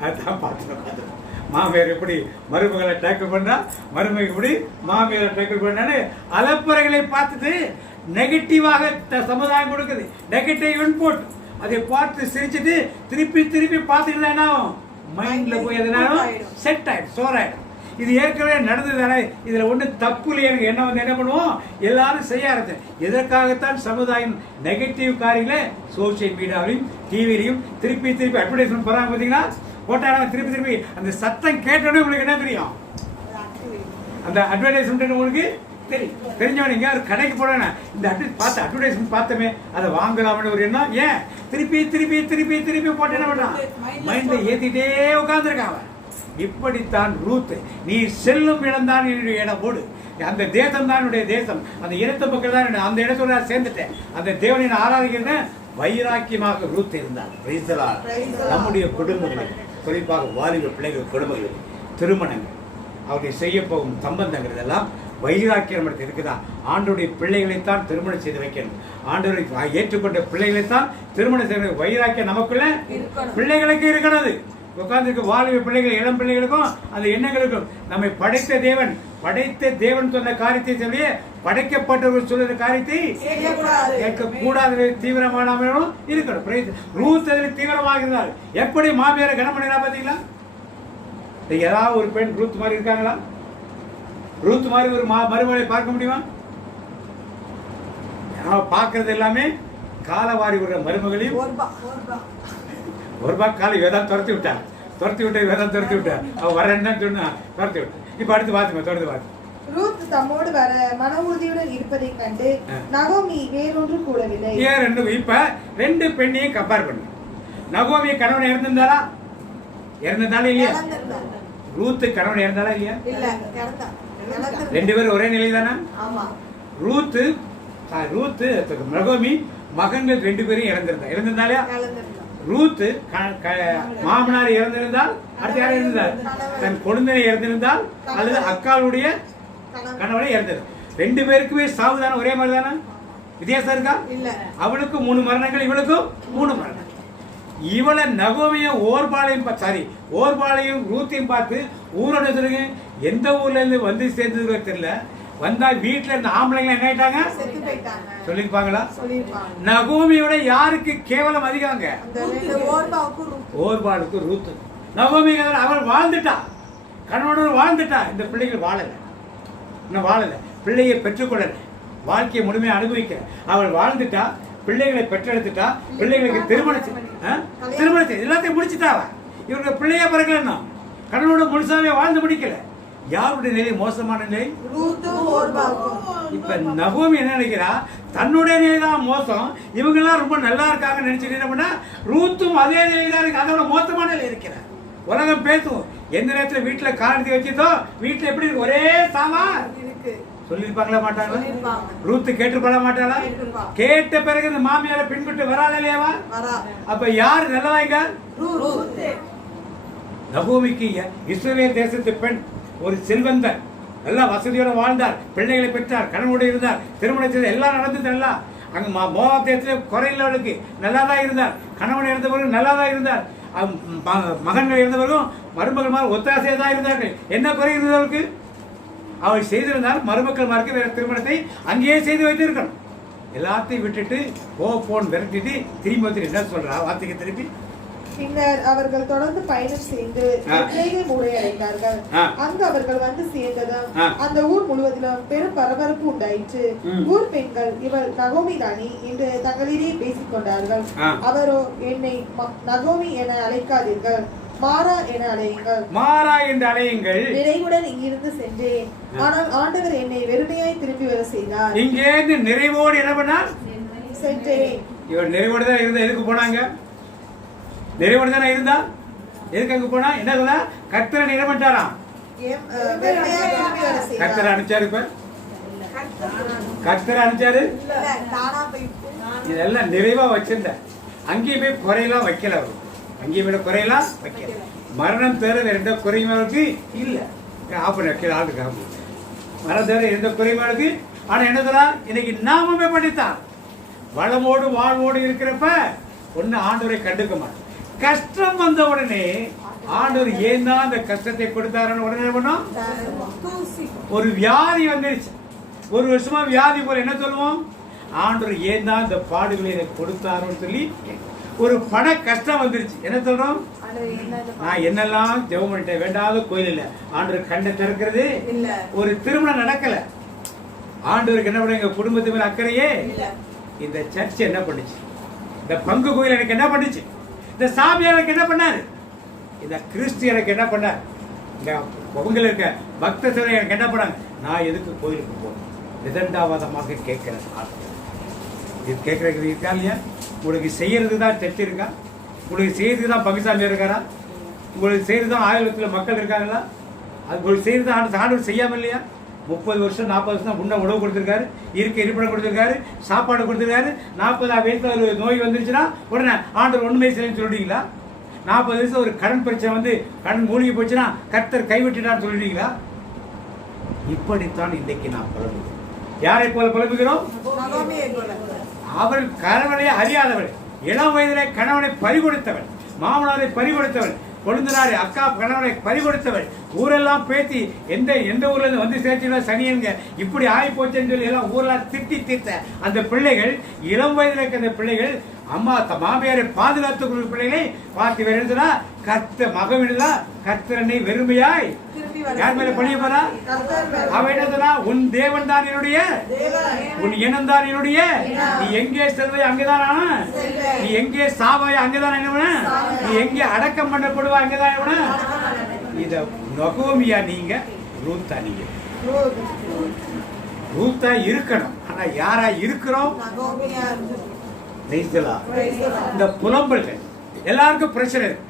அதுதான் பார்த்து மாமியார் எப்படி மருமகளை டேக்கிள் பண்றா, மருமகள் எப்படி மாமியாரை டேக்கிள் பண்ணான்னு அலப்பறைகளை பார்த்துட்டு நெகட்டிவாக சமுதாயம் கொடுக்குது. நெகட்டிவ் இன்புட் அதை பார்த்து சிரிச்சுட்டு திருப்பி திருப்பி பார்த்துட்டு மைண்ட்ல போய் எதுனாலும் செட் ஆயிடும், சோர் ஆயிடும். இது ஏற்கனவே நடந்தது தானே, இதுல ஒண்ணு தப்பு இல்லை. எனக்கு என்ன வந்து என்ன பண்ணுவோம், எல்லாரும் செய்ய ஆரம்பிச்சு. எதற்காகத்தான் சமுதாயம் நெகட்டிவ் காரியங்களே சோசியல் மீடியாவிலையும் டிவிலையும் திருப்பி திருப்பி அட்வர்டைஸ்மெண்ட் போறாங்க பார்த்தீங்களா? போட்டாங்க திருப்பி திருப்பி. அந்த சத்தம் கேட்டோடனே உங்களுக்கு என்ன தெரியும்? அந்த அட்வர்டைஸ்மெண்ட் உங்களுக்கு தெரியும். தெரிஞ்சவங்க ஒரு கடைக்கு போனா இந்த அட்வர்டைஸ்மெண்ட் பார்த்தமே அதை வாங்கலாம்னு ஒரு எண்ணம். ஏன் திருப்பி திருப்பி திருப்பி திருப்பி போட்டு என்ன பண்றான், மைண்ட்ல ஏத்திட்டே உட்கார்ந்துருக்காங்க. இப்படித்தான் ரூத், நீ செல்லும் இடம் தான் என்னுடைய இடம் போடு, அந்த தேசம் தான் என்னுடைய தேசம், அந்த இனத்து மக்கள் தான் அந்த இடத்தோட சேர்ந்துட்டேன், அந்த தேவனை ஆராதிக்கிறேன். வைராக்கியமாக ரூத் இருந்தார். நம்முடைய குடும்பங்கள், குறிப்பாக வாலிப பிள்ளைகள் குடும்பங்கள், திருமணங்கள், அவருடைய செய்ய போகும் சம்பந்தங்கள் இதெல்லாம் வைராக்கியம் இருக்குதா? ஆண்டோடைய பிள்ளைகளைத்தான் திருமணம் செய்து வைக்கணும். ஆண்டோரை ஏற்றுக்கொண்ட பிள்ளைகளைத்தான் திருமணம் செய்ய. வைராக்கியம் நமக்குள்ள பிள்ளைகளுக்கு இருக்கிறது. உட்கார்ந்து வாலிப பிள்ளைகள், இளம் பிள்ளைகளுக்கும் அந்த எண்ணங்களுக்கும் நம்மை படைத்த தேவன் சொன்ன காரியத்தை சொல்லி படைக்கப்பட்டவர்கள் சொல்ற காரியத்தை கேட்கக்கூடாது. தீவிரமானவர்களும் இருக்கணும். ரூத் அதில் தீவிரமாக இருந்தால் எப்படி மாமியாரை கனம் பண்ணினா பாத்தீங்களா? ஏதாவது ஒரு பெண் ரூத் மாதிரி இருக்காங்களா? ரூத் மாதிரி ஒரு மருமகளை பார்க்க முடியுமா? பார்க்கறது எல்லாமே காலவாரி விடுற மருமகளையும் ஒரு காலை வேதான் துரத்தி விட்டார். அவ வரேன்னு சொன்னா துரத்தி விட்டார். இப்ப அடுத்து தொடர்ந்து பார்த்து ரூத் தம்மோடு வர மன உறுதியுடன் இருப்பதை கண்டு நகோமி வேறொன்று கூடவில்லை. இப்ப ரெண்டு பெண்ணையும் கம்பேர் பண்ணு. நகோமி கணவன் இறந்திருந்தாரா? இறந்ததால இல்லையா? ரூத் கணவன் இறந்தாலா இல்லையா? ரெண்டு பேரும் ஒரே நிலை தானே? ரூத் நகோமி மகன்கள் ரெண்டு பேரும் இறந்திருந்தாலே. ரூத் மாமனார் இறந்திருந்தால் அடுத்து யாரும் இருந்தார், தன் குழந்தை இறந்திருந்தால் அல்லது அக்காளுடைய கணவனை இறந்தது. ரெண்டு பேருக்குமே சாவுதான ஒரே மாதிரி தானே? வித்தியாசம் இருக்கா? அவளுக்கு 3 மரணங்கள், இவளுக்கும் 3 மரணங்கள். இவளை நகோமியும் ஓர்பாளையும் ரூத்தையும் பார்த்து ஊரோட சொல்லுங்க, எந்த ஊர்ல இருந்து வந்து சேர்ந்தது தெரியல, வந்தா வீட்டுல இருந்த ஆம்பளைங்க என்ன ஆயிட்டாங்க, சொல்லிருப்பாங்களா? நகோமியோட யாருக்கு கேவலம் அதிகங்க? ஓர்பாளுக்கு ரூத். நகோமி அவள் வாழ்ந்துட்டா, கணவனோடு வாழ்ந்துட்டா. இந்த பிள்ளைகள் வாழல, பிள்ளையை பெற்றுக்கொள்ளல, வாழ்க்கையை முழுமையை அனுபவிக்க அவள் வாழ்ந்துட்டா, பிள்ளைகளை பெற்றெடுத்துட்டா, பிள்ளைகளுக்கு திருமணம் எல்லாத்தையும் முடிச்சுட்டா. இவங்க பிள்ளைய பிறக்கலன்னா கணவனோட முழுசாவே வாழ்ந்து முடிக்கல. யாருடைய நிலை மோசமான நிலை? இப்ப நகோமி என்ன நினைக்கிறா, தன்னுடைய நிலைதான் மோசம், இவங்க எல்லாம் ரொம்ப நல்லா இருக்காங்க நினைச்சிட்டு என்ன பண்ணா, ரூத்தும் அதே நிலைதான் இருக்கு, அதோட மோசமான நிலை இருக்கிறார். உலகம் பேசும், எந்த நேரத்துல வீட்டுல காரணத்தை வச்சுதோ வீட்டுல எப்படி இருக்கு, ஒரே சாமா சொல்லிருப்பாங்களா மாட்டாங்களா? ரூத்து கேட்டுப்பட மாட்டாளா? கேட்ட பிறகு இந்த மாமியார பின்பற்று வராளா இல்லையாவா? அப்ப யாரு நல்லவாங்க? நகோமிக்கு இஸ்ரவேல் தேசத்து பெண், ஒரு செல்வந்தர், நல்லா வசதியோட வாழ்ந்தார், பிள்ளைகளை பெற்றார், கணவனோடு இருந்தார், திருமணம் செய்தார், எல்லாம் நடந்தது நல்லா. அங்க மோவாப் தேசத்துல குறையில்லவளுக்கு நல்லா தான் இருந்தார், கணவன் இருந்தவர்களும் நல்லா தான் இருந்தார், மகன்கள் இருந்தவர்களும் மருமகள் ஒத்தாசையாக தான் இருந்தார்கள். என்ன குறை இருந்தவர்களுக்கு? அவள் செய்திருந்தால் மருமக்கள் மார்க்க வேற திருமணத்தை அங்கேயே செய்து வைத்திருக்கணும். எல்லாத்தையும் விட்டுட்டு போன் விரட்டிட்டு திரும்பி வந்துட்டு என்ன சொல்றா வார்த்தைக்கு திருப்பி பின்னர் அவர்கள் தொடர்ந்து பயணம் செய்து பெத்லேகேம் ஊரை அடைந்தார்கள். அங்கு அவர்கள் வந்து சேர்ந்ததும் அந்த ஊர் முழுவதிலும் பெரும் பரபரப்பு உண்டாயிற்று. ஊர் பெண்கள் இவள் நகோமி தானி என்று தங்களிடையே பேசிக் கொண்டார்கள். அவரோ, என்னை நகோமி என அழைக்காதீர்கள், மாறா என அழையுங்கள். மாறா என்று அழையுங்கள். நிறைவுடன் இங்கிருந்து சென்றேன், ஆனால் ஆண்டவர் என்னை வெறுமையாய் திரும்பி வர செய்தார். இங்கேருந்து நிறைவோடு என்ன பண்ணார்? சென்றேன். இவர் நிறைவோடு தான் இருந்தா. எதுக்கு போனாங்க? நிறைவோடு தானே இருந்தா. எதுக்கு அங்க போனா? என்ன சொன்னா? கர்த்தரை நிறைவேற்றாராம். கர்த்தரை அனுப்பிச்சாரு. இப்ப கர்த்தரை அனுப்பிச்சாரு. இதெல்லாம் நிறைவா வச்சிருந்த. அங்கேயும் போய் குறையெல்லாம் வைக்கல. அவர் அங்கேயும் போய் குறையெல்லாம் வைக்கல. மரணம் தவிர வேற எந்த குறையும் அவருக்கு இல்ல. ஆளுக்கு மரணம் தவிர எந்த குறையும் அவருக்கு. ஆனா என்ன சொல்றா? இன்னைக்கு நாமமே படித்தான். வளமோடு வாழ்வோடு இருக்கிறப்ப ஒண்ணு ஆண்டவரை கண்டுக்க மாட்டோம். கஷ்டம் வந்த உடனே ஆண்டவர் ஏன் தான் அந்த கஷ்டத்தை கொடுத்தாருன்னு உடனே பண்ணோம். ஒரு வியாதி வந்துருச்சு, ஒரு வருஷமா வியாதி போல என்ன சொல்லுவோம்? ஆண்டவர் ஏன் தான் இந்த பாடுகளை எனக்கு கொடுத்தாருன்னு சொல்லி. ஒரு பண கஷ்டம் வந்துருச்சு, என்ன சொல்றோம்? நான் என்னெல்லாம் ஜெபம் பண்ணிட்டேன், வேண்டாத கோயில் இல்ல, ஆண்டவர் கண்ணை திறக்கிறது. ஒரு திருமணம் நடக்கல, ஆண்டவருக்கு என்ன பண்ண? எங்க குடும்பத்து மேல அக்கறையே. இந்த சர்ச் என்ன பண்ணுச்சு? இந்த பங்கு கோயில் எனக்கு என்ன பண்ணுச்சு? இந்த சாமி எனக்கு என்ன பண்ணாரு? இந்த கிறிஸ்து எனக்கு என்ன பண்ணார்? இந்த பொங்கல் இருக்க பக்த சேவை எனக்கு என்ன பண்ணாங்க? நான் எதுக்கு கோயிலுக்கு போகணும்? விதண்டாவாதமாக கேட்கிறேன். இது கேட்கறது இருக்கா இல்லையா? உங்களுக்கு செய்யறதுக்கு தான் சர்ச் இருக்கா? உங்களுக்கு செய்யறதுக்கு தான் பங்குசாமி இருக்காரா? உங்களுக்கு செய்யறது தான் ஆயிரத்துல மக்கள் இருக்காங்களா? அது உங்களுக்கு செய்யறது ஆண்டவர் செய்யாம இல்லையா? 30 வருஷம் 40 வருஷம் முன்ன உணவு கொடுத்துருக்காரு, இருப்பிடம் கொடுத்துருக்காரு, சாப்பாடு கொடுத்துருக்காரு. 40 வயசுல ஒரு நோய் வந்துருச்சுன்னா உடனே ஆண்டவர் ஒண்ணுமே செய்யணும்னு சொல்லிட்டீங்களா? 40 வயசுல ஒரு கடன் பிரச்சனை வந்து கடன் மூழ்கி போச்சுன்னா கர்த்தர் கைவிட்டுட்டான்னு சொல்லிட்டீங்களா? இப்படித்தான் இன்றைக்கு நான் புலம்புகிறோம். யாரை போல புலம்புகிறோம்? அவள் கணவனை அறியாதவள், இளம் வயதிலே கணவனை பறிகொடுத்தவள், மாமனாரை பறிகொடுத்தவள், கொழுந்தனாரை அக்கா கணவனை பறிகொடுத்தவள், ஊரெல்லாம் பேத்தி எந்த ஊர்ல இருந்து வந்து சேர்த்துனா சனியங்க இப்படி ஆகி போச்சுன்னு சொல்லி எல்லாம் ஊரெல்லாம் திட்டி தீர்த்த அந்த பிள்ளைகள், இளம் வயதில் இருக்க அந்த பிள்ளைகள் அம்மா மாமியாரை பாதுகாத்துக் கொள்ளும் பிள்ளைகளை பார்த்து வேற எழுதுனா கத்த மகவிடா கர்த்தரனை வெறுமையாய் யார் மேல பணிய போறா? அவன் என்ன சொன்னா? உன் தேவன் தான் என்னுடைய, உன் இனம் தான் என்னுடைய, நீ எங்கே செல்வாய் அங்கேதான், நீ எங்கே சாவாய் அங்கேதான் என்ன, நீ எங்கே அடக்கம் பண்ணப்படுவா அங்கேதான் என்ன. இத நகோமியா நீங்க, ரூத்தா நீங்க. ரூத்தா இருக்கணும், ஆனா யாரா இருக்கிறோம்? இந்த புலம்பல்கள் எல்லாருக்கும் பிரச்சனை இருக்கு,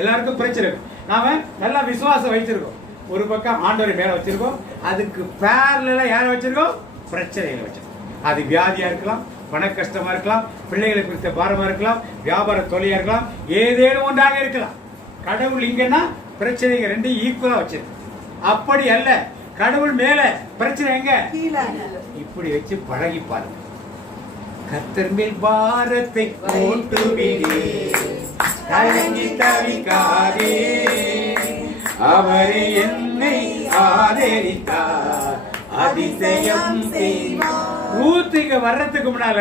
எல்லாருக்கும் பிரச்சனை இருக்கு. நாம நல்லா விசுவாசம் வச்சிருக்கோம், ஒரு பக்கம் ஆண்டவரை மேல வச்சிருக்கோம், அதுக்கு பேரலா யாரை வச்சிருக்கோம்? பிரச்சனைகளை வச்சிருக்கோம். அது வியாதியா இருக்கலாம், பண கஷ்டமா இருக்கலாம், பிள்ளைகளை குறித்த பாரமா இருக்கலாம், வியாபார தொழிலா இருக்கலாம், ஏதேனும் ஒன்றாக இருக்கலாம். கடவுள் இங்கன்னா பிரச்சனைகள் ரெண்டும் ஈக்குவலா வச்சிருக்கு. அப்படி அல்ல, கடவுள் மேல, பிரச்சனை எங்க? இப்படி வச்சு பழகி பாருங்க. கர்த்தர் மேல் பாரத்தை போட்டு விடு, கலங்கி தவிக்காதே, அவர் என்னை ஆதரித்தார், அதிசயம் செய்வார். ரூத்துக்கு வர்றதுக்கு முன்னால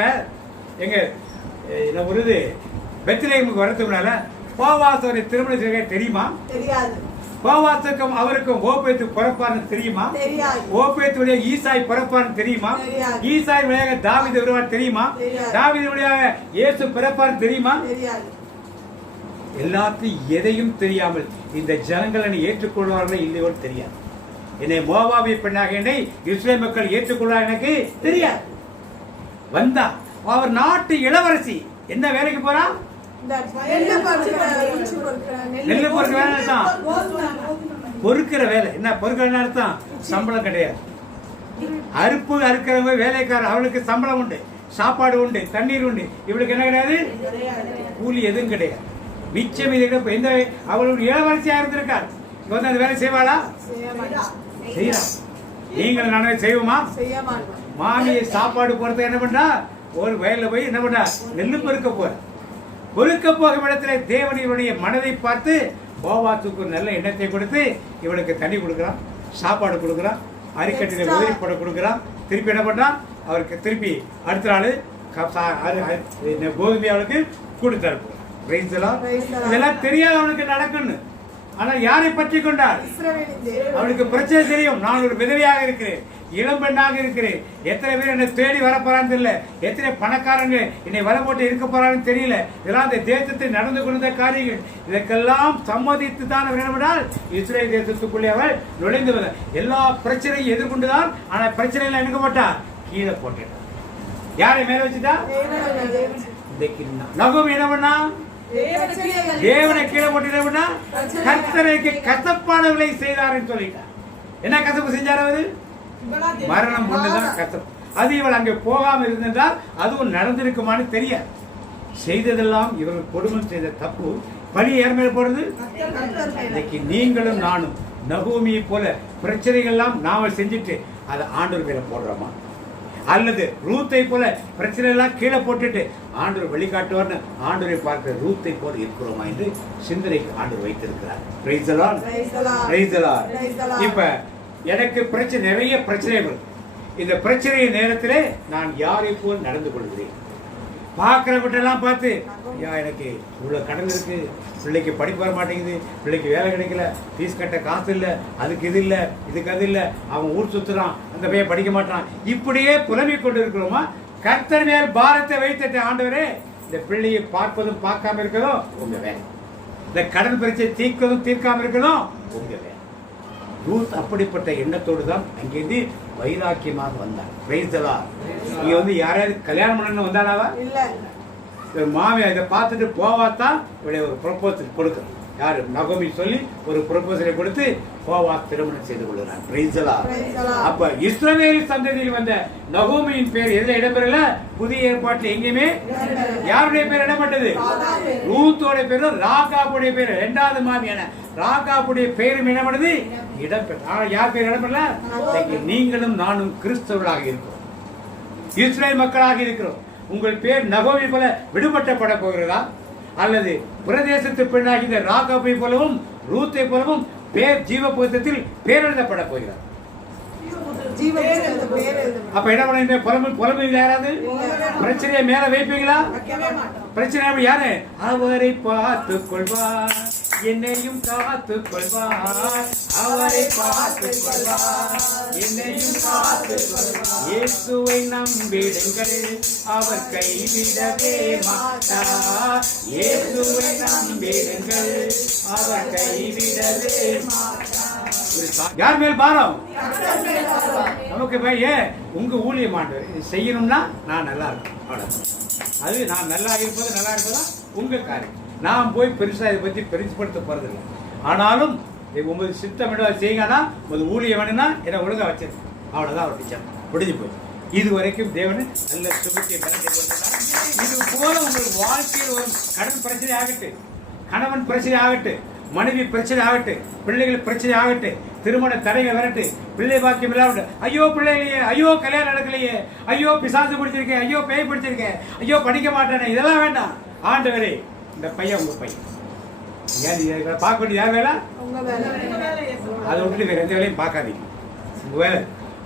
எங்க வருது, பெத்லகேமுக்கு வர்றதுக்கு முன்னால போவாசோரை திருமணம் செய்ய தெரியுமா? தெரியாது. போவாசுக்கும் அவருக்கும் ஓபேத்து பிறப்பார்னு தெரியுமா? ஓபேத்துடைய ஈசாய் பிறப்பார்னு தெரியுமா? ஈசாய் வழியாக தாவீது வருவார் தெரியுமா? தாவீது வழியாக இயேசு பிறப்பார்னு தெரியுமா? எல்லாத்தையும் எதையும் தெரியாமல் இந்த ஜனங்களை ஏற்றுக்கொள்வார்கள் இல்லையோ தெரியாது. என்னை மோவாபிய பெண்ணாக என்னை இஸ்ரேல் மக்கள் ஏற்றுக்கொள்வார் எனக்கு தெரியாது. வந்தா அவர் நாட்டு இளவரசி என்ன வேலைக்கு போறா? நெல்லு பொறுக்க வேலை அர்த்தம், பொறுக்கிற வேலை. என்ன பொறுக்கிற அர்த்தம்? சம்பளம் கிடையாது. அறுப்பு அறுக்கிறவங்க வேலைக்காரர், அவளுக்கு சம்பளம் உண்டு, சாப்பாடு உண்டு, தண்ணீர் உண்டு. இவளுக்கு என்ன கிடையாது? கூலி எதுவும் கிடையாது. மிச்சம் எந்த அவளுடைய இளவரசியா இருந்திருக்காள். வந்து அந்த வேலை செய்வாளா? செய்யலாம். நீங்கள் நானே செய்வோமா? மாமியை சாப்பாடு போறது என்ன பண்றா? ஒரு வயல்ல போய் என்ன பண்றா? நெல்லு பொறுக்க போற. பொறுக்க போகும் இடத்துல தேவன் இவனுடைய மனதை பார்த்து போவாசுக்கு நல்ல எண்ணத்தை கொடுத்து இவனுக்கு தண்ணி கொடுக்குறான், சாப்பாடு கொடுக்குறான், அரிக்கட்டில உதவி போட கொடுக்குறான். திருப்பி என்ன பண்றான்? அவருக்கு திருப்பி அடுத்த நாள் கோதுமை அவளுக்கு கொடுத்தாரு. Praise the Lord. இதெல்லாம் தெரியாது அவனுக்கு நடக்கும்னு. ஆனா யாரை பற்றி கொண்டார்? அவனுக்கு பிரச்சனை தெரியும். நான் ஒரு விதவையாக இருக்கிறேன், இளம்பெண்ணாக இருக்கிறேன், எத்தனை பேர் என்னை தேடி வரப்போறான்னு தெரியல, எத்தனை பணக்காரங்க என்னை வர போட்டு இருக்க போறான்னு தெரியல. இதெல்லாம் அந்த தேசத்தை நடந்து கொண்ட காரியங்கள். இதற்கெல்லாம் சம்மதித்து தான் வேண்டுமென்றால் இஸ்ரேல் தேசத்துக்குள்ளே அவள் நுழைந்து வர எல்லா பிரச்சனையும் எதிர்கொண்டுதான். ஆனா பிரச்சனைகள் எடுக்க மாட்டா, கீழே போட்டார். யாரை மேல வச்சுட்டா? நகோமி என்ன பண்ணா? தேவனை கீழே போட்டு கர்த்தருக்கு கசப்பானவர்களை செய்தார் சொல்லிட்டார். என்ன கசப்பு செஞ்சார்? அவரு மரணம் கொண்டுதான் கசப்பு. அது இவள் அங்கே போகாமல் இருந்திருந்தால் அதுவும் நடந்திருக்குமான்னு தெரியாது. செய்ததெல்லாம் இவர்கள் கொடுமை செய்த தப்பு பழி யார் மேல போடுறது? இன்னைக்கு நீங்களும் நானும் நகோமியை போல பிரச்சனைகள்லாம் நாம செஞ்சுட்டு அதை ஆண்டவர் மேல போடுறோமா? அல்லது ரூத்தை போல பிரச்சனை எல்லாம் கீழே போட்டுட்டு ஆண்டவர் வழிகாட்டுவார்னு ஆண்டவரை பார்க்க ரூத்தை போல இருக்கிறோமா என்று சிந்தனைக்கு ஆண்டவர் வைத்திருக்கிறார். Praise the Lord. Praise the Lord. இப்ப எனக்கு பிரச்சனை, நிறைய பிரச்சனைகள். இந்த பிரச்சனை நேரத்திலே நான் யாரை போல் நடந்து கொள்கிறேன்? பார்க்கிறவட்டெல்லாம் பார்த்து எனக்கு இவ்வளவு கடன் இருக்கு, பிள்ளைக்கு படிப்பு வர மாட்டேங்குது, பிள்ளைக்கு வேலை கிடைக்கல, ஃபீஸ் கட்ட காசு இல்லை, அதுக்கு இது இல்லை, இதுக்கு அது இல்லை, அவன் ஊர் சுத்துறான், அந்த பையன் படிக்க மாட்டான், இப்படியே புலம்பிக் கொண்டு இருக்கிறோமா? கர்த்தர் மேல் பாரத்தை வைத்த ஆண்டவரே, இந்த பிள்ளையை பார்ப்பதும் பார்க்காம இருக்கதும் உங்க வேலை, இந்த கடன் பிரச்சனை தீர்க்கதும் தீர்க்காம இருக்கதும் உங்க வேலை. ரூத் அப்படிப்பட்ட எண்ணத்தோடு தான் அங்கிருந்து வைராக்கியமாக வந்தார். Praise the Lord. இங்க வந்து யாராவது கல்யாணம் பண்ணணும் வந்தாலாவா? மாமியா இதை பார்த்துட்டு போவாத்தான் இவளை ஒரு ப்ரொபோசல் கொடுக்கணும். யாரு? நகோமி சொல்லி ஒரு ப்ரொபோசலை கொடுத்து போவா திருமணம் செய்து கொள்கிறார். Praise the Lord. அப்ப இஸ்ரவேல் சந்ததியில் வந்த நகோமியின் பேர் எதுல இடம்பெறல? புதிய ஏற்பாட்டில் எங்கேயுமே யாருடைய பேர் இடம்பெற்றது? ரூத்தோட பேரும் ராகாபுடைய பேர், இரண்டாவது மாமியான ராகாபுடைய பேரும் இடம்பெற்றது இடம்பெற்ற. ஆனா யார் பேர் இடம்பெறல? நீங்களும் நானும் கிறிஸ்தவர்களாக இருக்கிறோம், இஸ்ரேல் மக்களாக இருக்கிறோம். உங்கள் பேர் நகோமி போல விடுபட்டப்பட போகிறதா? அல்லது பிரதேசத்து பெண்ணாகி இந்த ராகாபை போலவும் ரூத்தை போலவும் பேர் ஜீவ புத்தகத்தில் பேர் எழுதப்பட போகிறார். அப்ப என்ன பண்ண? புலம்பு யாராவது பிரச்சனையை மேல வைப்பீங்களா? பிரச்சனை யாரு? அவரை பார்த்துக் கொள்வார், என்னையும் காத்துக் கொள்வார், அவரை பார்த்துக் கொள்வார், என்னையும் காத்துக் கொள்வார். இயேசுவை நம்பிடுங்கள், அவர் கைவிடவே மாட்டார். இயேசுவை நம்பிடுங்கள், அவர் கைவிடவே மாட்டார். யார் மேல் பாரம்? நமக்கு பையன் உங்க ஊழியம் ஆண்டவர் இது செய்யணும்னா நான் நல்லா இருக்கேன், அது நான் நல்லா இருப்பதா உங்க காரியம். நான் போய் பெருசா இதை பத்தி பெருசுப்படுத்த போறதில்லை. ஆனாலும் உங்க சித்தம் செய்யுங்கன்னா உங்க ஊழியம் வேணும்னா என்ன ஒழுங்கா வச்சிரு, அவ்வளவுதான் அவர் டீச்சர் முடிஞ்சு போய். இது வரைக்கும் தேவனு நல்ல சுபத்தை இது போல உங்கள் வாழ்க்கையில் ஒரு கடன் பிரச்சனை ஆகட்டும், கணவன் பிரச்சனை ஆகட்டும், மனைவி பிரச்சனை ஆகட்டும், பிள்ளைகள் பிரச்சனை ஆகட்டும், திருமண தடைகள் வரட்டு, பிள்ளை பாக்கியம் இல்லாமட்டு, ஐயோ பிள்ளைகளையே, ஐயோ கல்யாணம் நடக்கலையே, ஐயோ பிசாசு பிடிச்சிருக்கேன், ஐயோ பேய் பிடிச்சிருக்கேன், ஐயோ படிக்க மாட்டேனே, இதெல்லாம் வேண்டாம். ஆண்டவரே இந்த பையன் உங்க பையன், பார்க்க வேண்டிய யார் வேலை? அதை விட்டுட்டு வேற எந்த வேலையும் பார்க்காதீங்க. உங்க வேலை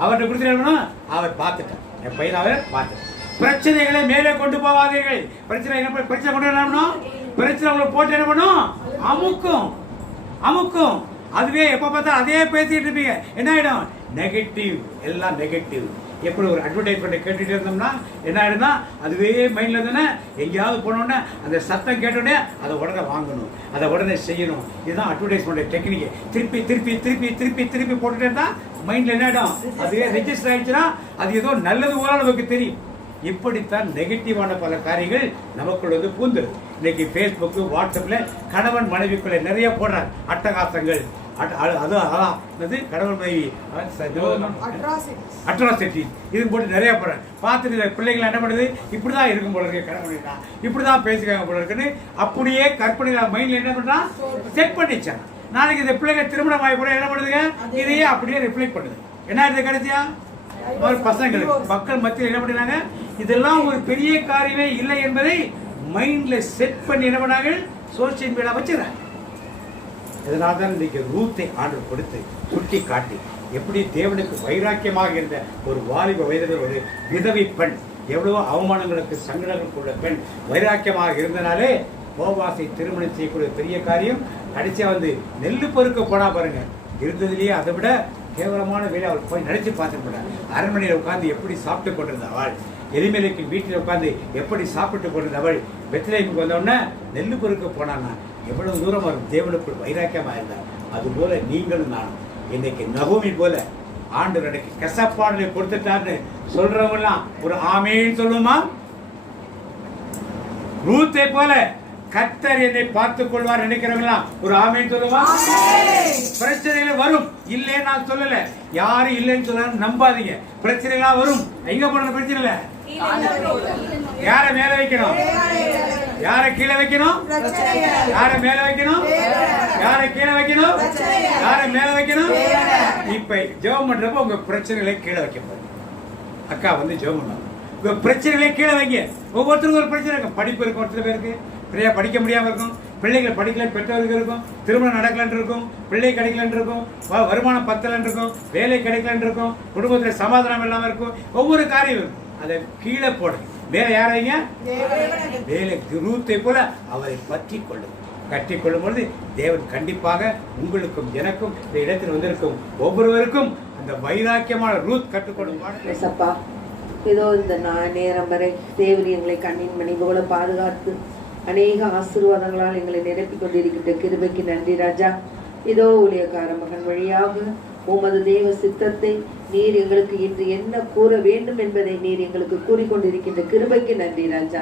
அவர்கிட்ட கொடுத்துட்டு அவர் பார்த்துட்டார், என் பையன் அவர் பார்த்துட்டார். பிரச்சனைகளை மேலே கொண்டு போவாதீர்கள். பிரச்சனை என்ன? பிரச்சனை கொண்டு வரணும், பிரச்சனை உங்களை போட்டு என்ன பண்ணும்? அமுக்கும். அதுவே எப்ப பார்த்தா அதே பேசிட்டு இருப்பீங்க. என்ன ஆயிடும்? நெகட்டிவ், எல்லாம் நெகட்டிவ். எப்படி ஒரு அட்வர்டைஸ்மெண்ட் கேட்டுட்டு இருந்தோம்னா என்ன ஆயிடும்னா அதுவே மைண்ட்ல தானே. எங்கேயாவது போனோடனே அந்த சத்தம் கேட்டோடனே அதை உடனே வாங்கணும், அதை உடனே செய்யணும். இதுதான் அட்வர்டைஸ்மெண்ட் டெக்னிக். திருப்பி திருப்பி திருப்பி திருப்பி திருப்பி போட்டுட்டே இருந்தா மைண்ட்ல என்ன ஆயிடும்? அதுவே ரெஜிஸ்டர் ஆயிடுச்சுன்னா அது ஏதோ நல்லது போல நமக்கு தெரியும். இப்படித்தான் நெகட்டிவான பல காரியங்கள் நமக்குள்ள வந்து பூந்துரு. இன்னைக்கு பேஸ்புக், வாட்ஸ்அப்ல கணவன் மனைவிக்குள்ள நிறைய போடுறாங்க அட்டகாசங்கள், கணவன் மனைவி அட்ராசிட்டி இது போட்டு நிறைய போடுறேன். பார்த்துட்டு பிள்ளைகள் என்ன பண்ணுது? இப்படிதான் இருக்கும் போல இருக்கு, கணவன் தான் இப்படிதான் பேசிக்காங்க போல இருக்குன்னு அப்படியே கற்பனை மைண்ட்ல என்ன பண்றான்? செக் பண்ணிச்சான். நாளைக்கு இந்த பிள்ளைங்க திருமணம் ஆகி கூட என்ன பண்ணுதுங்க? இதையே அப்படியே ரிஃப்ளெக்ட் பண்ணுது. என்ன இது கிடைச்சியா? பசங்களுக்கு மக்கள் மத்தியில் என்ன பண்ணாங்க? இதெல்லாம் ஒரு பெரிய காரியமே இல்லை என்பதை மைண்ட்ல செட் பண்ணி என்ன பண்ணாங்க? சோசியல் மீடியா வச்சுறாங்க. இதனால தான் இன்னைக்கு ரூத்தை ஆண்டவர் கொடுத்து சுட்டி காட்டி எப்படி தேவனுக்கு வைராக்கியமாக இருந்த ஒரு வாலிப வயதில் ஒரு விதவை பெண், எவ்வளவோ அவமானங்களுக்கு சங்கடங்களுக்கு உள்ள பெண் வைராக்கியமாக இருந்தனாலே போவாசை திருமணம் செய்யக்கூடிய பெரிய காரியம். கடைசியாக வந்து நெல் பொறுக்க போனா பாருங்க, இருந்ததுலேயே அதை விட கேவலமான வேலை அவள் போய் நினைச்சு பார்த்துட்டு அரண்மனையில் உட்காந்து எப்படி சாப்பிட்டு கொண்டிருந்த அவள், எலிமேலைக்கு வீட்டில் உட்காந்து எப்படி சாப்பிட்டு கொண்டிருந்த அவள் பெத்லகேமுக்கு வந்தோடனே நெல் பொறுக்க போனான்னா எவ்வளவு தூரம் வரும் தேவனுக்குள் வைராக்கியமாக இருந்தார். அதுபோல நீங்களும் நானும் இன்னைக்கு நகோமி போல ஆண்டவர் எனக்கு கசப்பாடலை கொடுத்துட்டார்னு சொல்றவங்கலாம் ஒரு ஆமேன்னு சொல்லுமா? ரூத்தை போல கர்த்தர் என்னை பார்த்துக் கொள்வார் நினைக்கிறவங்களா ஒரு ஆமேன்னு சொல்லுமா? பிரச்சனையில வரும், இல்லே நான் சொல்லல, யாரு இல்லைன்னு சொல்ல நம்பாதீங்க. பிரச்சனைலாம் வரும். எங்க போன பிரச்சனை இல்ல, யார மேல வைக்கணும், யார கீழே வைக்கணும், யார மேல வைக்கணும், யார கீழே வைக்கணும், யார மேல வைக்கணும். இப்ப ஜெபம் பண்றப்ப உங்க பிரச்சனைகளை கீழே வைக்க போறீங்க. அக்கா வந்து ஜெபம் பண்ணுவாங்க, உங்க பிரச்சனைகளை கீழே வைங்க. ஒவ்வொருத்தருக்கும் ஒரு பிரச்சனை இருக்கும். படிப்பு இருக்கும், ஒருத்தர் பேருக்கு பிள்ளையா படிக்க முடியாம இருக்கும், பிள்ளைகள் படிக்கல பெற்றோருக்கு இருக்கும், திருமணம் நடக்கலன்னு இருக்கும், பிள்ளை கிடைக்கலன்னு இருக்கும், வருமானம் பத்தலன்னு இருக்கும், வேலை கிடைக்கலன்னு இருக்கும், குடும்பத்துல சமாதானம் இல்லாம இருக்கும், ஒவ்வொரு காரியம் இருக்கும். அதை கீழே போடுங்க. வேலை யாரைங்க? வேலை ரூத்தை போல அவரை பற்றி கொள்ளுங்க. கட்டி கொள்ளும் பொழுது தேவன் கண்டிப்பாக உங்களுக்கும் எனக்கும் இந்த இடத்தில் வந்திருக்கும் ஒவ்வொருவருக்கும் அந்த வைராக்கியமான ரூத் கற்றுக்கொள்ளும். இதோ இந்த நேரம் வரை தேவன் எங்களை கண்ணின் மணி போல பாதுகாத்து அநேக ஆசீர்வாதங்களால் எங்களை நிரப்பிக் கொண்டிருக்கின்ற கிருபைக்கு நன்றி ராஜா. இதோ ஊழியக்கார மகன் வழியாக உமது தேவ சித்தத்தை நீர் எங்களுக்கு இன்று என்ன கூற வேண்டும் என்பதை நீர் எங்களுக்கு கூறிக்கொண்டிருக்கின்ற கிருபைக்கு நன்றி ராஜா.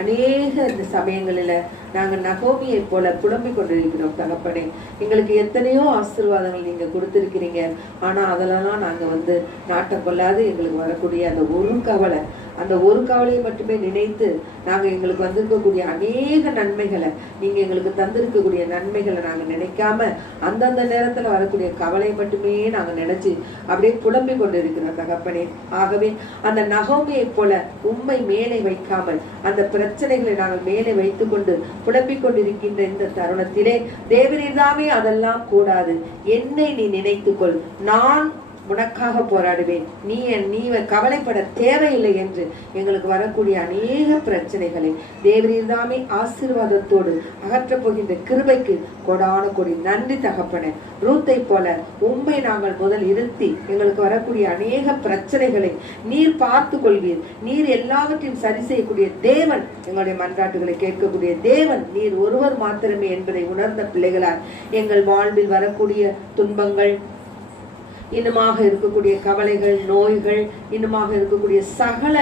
அநேக இந்த சமயங்களில் நாங்கள் நகோமியை போல புலம்பிக் கொண்டிருக்கிறோம் தகப்பனே. எங்களுக்கு எத்தனையோ ஆசீர்வாதங்கள் நீங்கள் கொடுத்துருக்கிறீங்க, ஆனால் அதெல்லாம் நாங்கள் வந்து நாட்டம் கொள்ளாது எங்களுக்கு வரக்கூடிய அந்த ஒரு கவலை, அந்த ஒரு கவலையை மட்டுமே நினைத்து நாங்கள் எங்களுக்கு வந்திருக்கக்கூடிய அநேக நன்மைகளை, நீங்கள் எங்களுக்கு தந்திருக்கக்கூடிய நன்மைகளை நாங்கள் நினைக்காம அந்தந்த நேரத்தில் வரக்கூடிய கவலையை மட்டுமே நாங்கள் நினைச்சு அப்படியே புலம்பிக் கொண்டு இருக்கிறோம் தகப்பனே. ஆகவே அந்த நகோமியை போல உம்மை மேலே வைக்காமல் அந்த பிரச்சனைகளை நாங்கள் மேலே வைத்துக் கொண்டு புலம்பிக் கொண்டிருக்கின்ற இந்த தருணத்திலே தேவனே அதெல்லாம் கூடாது, என்னை நீ நினைத்துக்கொள், நான் உனக்காக போராடுவேன், நீ கவலைப்பட தேவையில்லை என்று எங்களுக்கு வரக்கூடிய அநேக பிரச்சனைகளை தேவரீர்தாமே ஆசீர்வாதத்தோடு அகற்றப் போகின்ற கிருபைக்கு கொடான கொடி நன்றி தகப்பனே. ரூத்தை போல உம்மை நாங்கள் முதல் இருத்தி எங்களுக்கு வரக்கூடிய அநேக பிரச்சனைகளை நீர் பார்த்து கொள்வீர். நீர் எல்லாவற்றையும் சரி செய்யக்கூடிய தேவன், எங்களுடைய மன்றாட்டுகளை கேட்கக்கூடிய தேவன் நீர் ஒருவர் மாத்திரமே என்பதை உணர்ந்த பிள்ளைகளால் எங்கள் வாழ்வில் வரக்கூடிய துன்பங்கள், இன்னுமாக இருக்கக்கூடிய கவலைகள், நோய்கள், இன்னுமாக இருக்கக்கூடிய சகல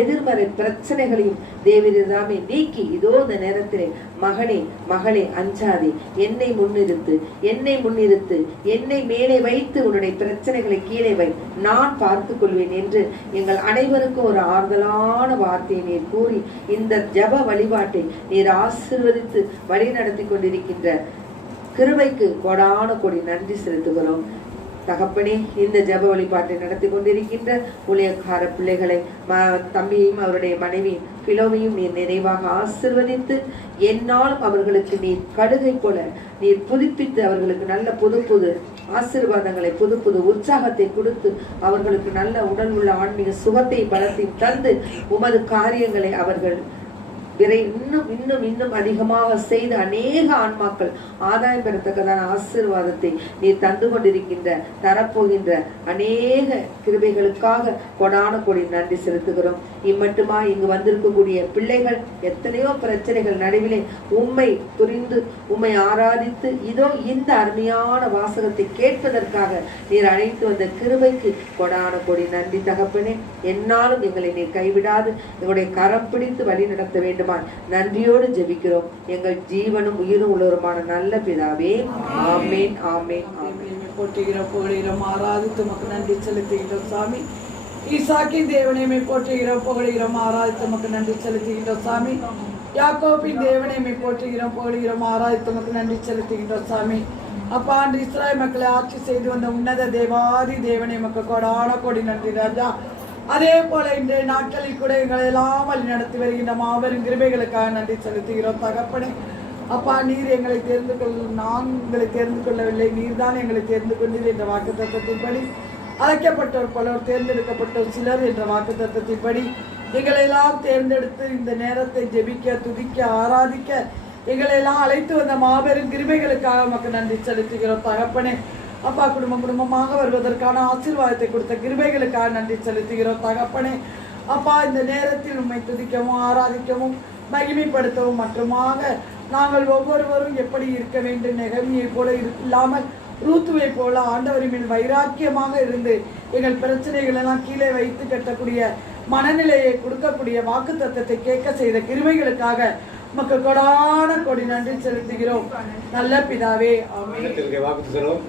எதிர்மறை பிரச்சனைகளையும் தேவரீர்தாமே நீக்கி இதோ இந்த நேரத்திலே மகனே மகளே அஞ்சாதே, என்னை முன்னிறுத்து, என்னை முன்னிறுத்து, என்னை மேலே வைத்து உன்னுடைய பிரச்சனைகளை கீழே வை, நான் பார்த்து கொள்வேன் என்று எங்கள் அனைவருக்கும் ஒரு ஆறுதலான வார்த்தையை நீர் கூறி இந்த ஜப வழிபாட்டை நீர் ஆசீர்வதித்து வழி நடத்தி கொண்டிருக்கின்ற கிருபைக்கு கொடான கொடி நன்றி செலுத்துகிறோம் தகப்பனே. இந்த ஜப வழிபாட்டை நடத்தி கொண்டிருக்கின்ற ஊழியக்கார பிள்ளைகளை தம்பியையும் அவருடைய மனைவி பிலோவையும் நீர் நிறைவாக ஆசீர்வதித்து என்னாலும் அவர்களுக்கு நீர் கடுகை போல நீர் புதுப்பித்து அவர்களுக்கு நல்ல புது புது ஆசீர்வாதங்களை, புது புது உற்சாகத்தை கொடுத்து அவர்களுக்கு நல்ல உடல் உள்ள ஆன்மீக சுகத்தை பலத்தையும் தந்து உமது காரியங்களை அவர்கள் இன்னும் இன்னும் இன்னும் அதிகமாக செய்து அநேக ஆன்மாக்கள் ஆதாயம் பெறத்தக்கதான ஆசீர்வாதத்தை நீர் தந்து கொண்டிருக்கின்ற தரப்போகின்ற அநேக கிருபைகளுக்காக கொடான கொடி நன்றி செலுத்துகிறோம். இம்மட்டுமா இங்கு வந்திருக்கக்கூடிய பிள்ளைகள் எத்தனையோ பிரச்சனைகள் நடுவிலே உம்மை புரிந்து உம்மை ஆராதித்து இதோ இந்த அருமையான வாசகத்தை கேட்பதற்காக நீர் அழைத்து வந்த கிருபைக்கு கொடான கொடி நன்றி தகப்பனே. என்னாலும் எங்களை நீர் கைவிடாது எங்களுடைய கரம் பிடித்து வழி நடத்த வேண்டுமா நன்றியோடு ஜெபிக்கிறோம் எங்கள் ஜீவனும் உயிரும் உள்ளவருமான நல்ல பிதாவே. ஆமேன் ஆமேன் ஆமேன். போற்றுகிறோம் புகழுகிறோம் ஆராதித்து உமக்கு நன்றி செலுத்துகிறோம் சாமி. ஈசாக்கின் தேவனையுமே போற்றுகிறோம் புகழுகிறோம் ஆராதித்து உமக்கு நன்றி செலுத்துகின்றோம் சாமி. யாக்கோபின் தேவனையுமே போற்றுகிறோம் புகழுகிறோம் ஆராதித்து உமக்கு நன்றி செலுத்துகின்றோம் சாமி. அப்பா அன்று இஸ்ராயேல் மக்களை ஆட்சி செய்து வந்த உன்னத தேவாதி தேவனை உமக்கு கொடான கொடி நன்றி ராஜா. அதே போல இன்றைய நாட்களில் கூட எங்களை எல்லாம் வழி நடத்தி வருகின்ற மாபெரும் கிருபைகளுக்காக நன்றி செலுத்துகிறோம் தகப்பனே. அப்பா நீர் எங்களை தெரிந்து நாங்களை தெரிந்து கொள்ளவில்லை, நீர் தான் எங்களை தெரிந்து கொண்டீர் என்ற வாக்கு தத்துவத்தின்படி அழைக்கப்பட்டோர் பலர் தேர்ந்தெடுக்கப்பட்டோர் சிலர் என்ற வாக்கு தத்துவத்தின்படி எங்களை எல்லாம் தேர்ந்தெடுத்து இந்த நேரத்தை ஜெபிக்க துதிக்க ஆராதிக்க எங்களை எல்லாம் அழைத்து வந்த மாபெரும் கிருபைகளுக்காக உமக்கு நன்றி செலுத்துகிறோம் தகப்பனே. அப்பா, குடும்பமாக வருவதற்கான ஆசீர்வாதத்தை கொடுத்த கிருபைகளுக்காக நன்றி செலுத்துகிறோம் தகப்பனே. அப்பா, இந்த நேரத்தில் உம்மை துதிக்கவும் ஆராதிக்கவும் மகிமைப்படுத்தவும் மற்றுமாக நாங்கள் ஒவ்வொருவரும் எப்படி இருக்க வேண்டும், நெகமியை போல இல்லாமல் ரூத்துவை போல ஆண்டவரின் மேல் வைராக்கியமாக இருந்து எங்கள் பிரச்சனைகள் எல்லாம் கீழே வைத்து கட்டக்கூடிய மனநிலையை கொடுக்கக்கூடிய வாக்கு தத்தத்தை கேட்க செய்த கிருபைகளுக்காக உமக்கு கொடான கொடி நன்றி செலுத்துகிறோம் நல்ல பிதாவே. ஆமென்.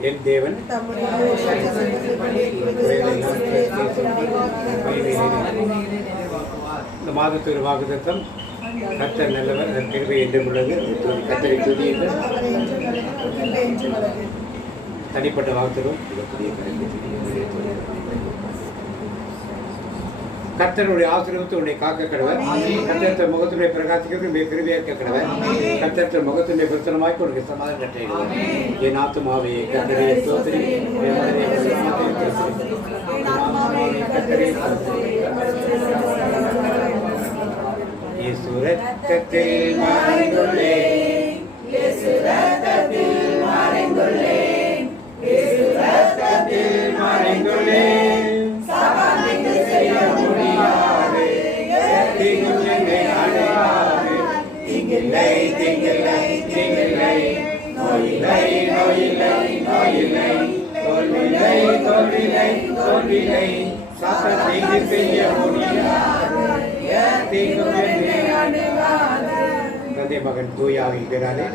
என் தேவன் இந்த மாதத்துக்கு வாக்குத்தத்தம் கர்த்தர் நல்லவர், அதன் கிருபை என்றும் உள்ளது. கர்த்தரை துதியுங்கள். தனிப்பட்ட வாக்குத்தத்தம் கர்த்தருடைய ஆசீர்வாதத்தை உன்னை காக்க கடவர். கர்த்தர் முகத்துடைய பிரகாசிக்கிறது உன்னை கிருபையாக்க கடவர். கர்த்தர் முகத்துடைய பிரசனமாக்கி உனக்கு சமாதானம் கட்டளையிடுவார். என் ஆத்துமாவே கர்த்தரை ஸ்தோத்திரி, என் மனதே கர்த்தரை ஸ்தோத்திரி. இயேசு ரத்தத்தில் மறைந்துள்ளேன், இயேசு ரத்தத்தில் மறைந்துள்ளேன், இயேசு ரத்தத்தில் மறைந்துள்ளேன். சாவாதீங்கு செய்ய முடியாது, தீங்கும் என்னை அடையாது. தீங்கில்லை, தீங்கில்லை, தீங்கில்லை, நோயில்லை, நோயில்லை, நோயில்லை, தோல்வில்லை, தோல்வில்லை, தோல்வில்லை. சாத்தான் தீங்கு செய்ய முடியாது, தீங்கும் என்னை அடையாது. தந்தை மகன் தூயாவின் பேராலே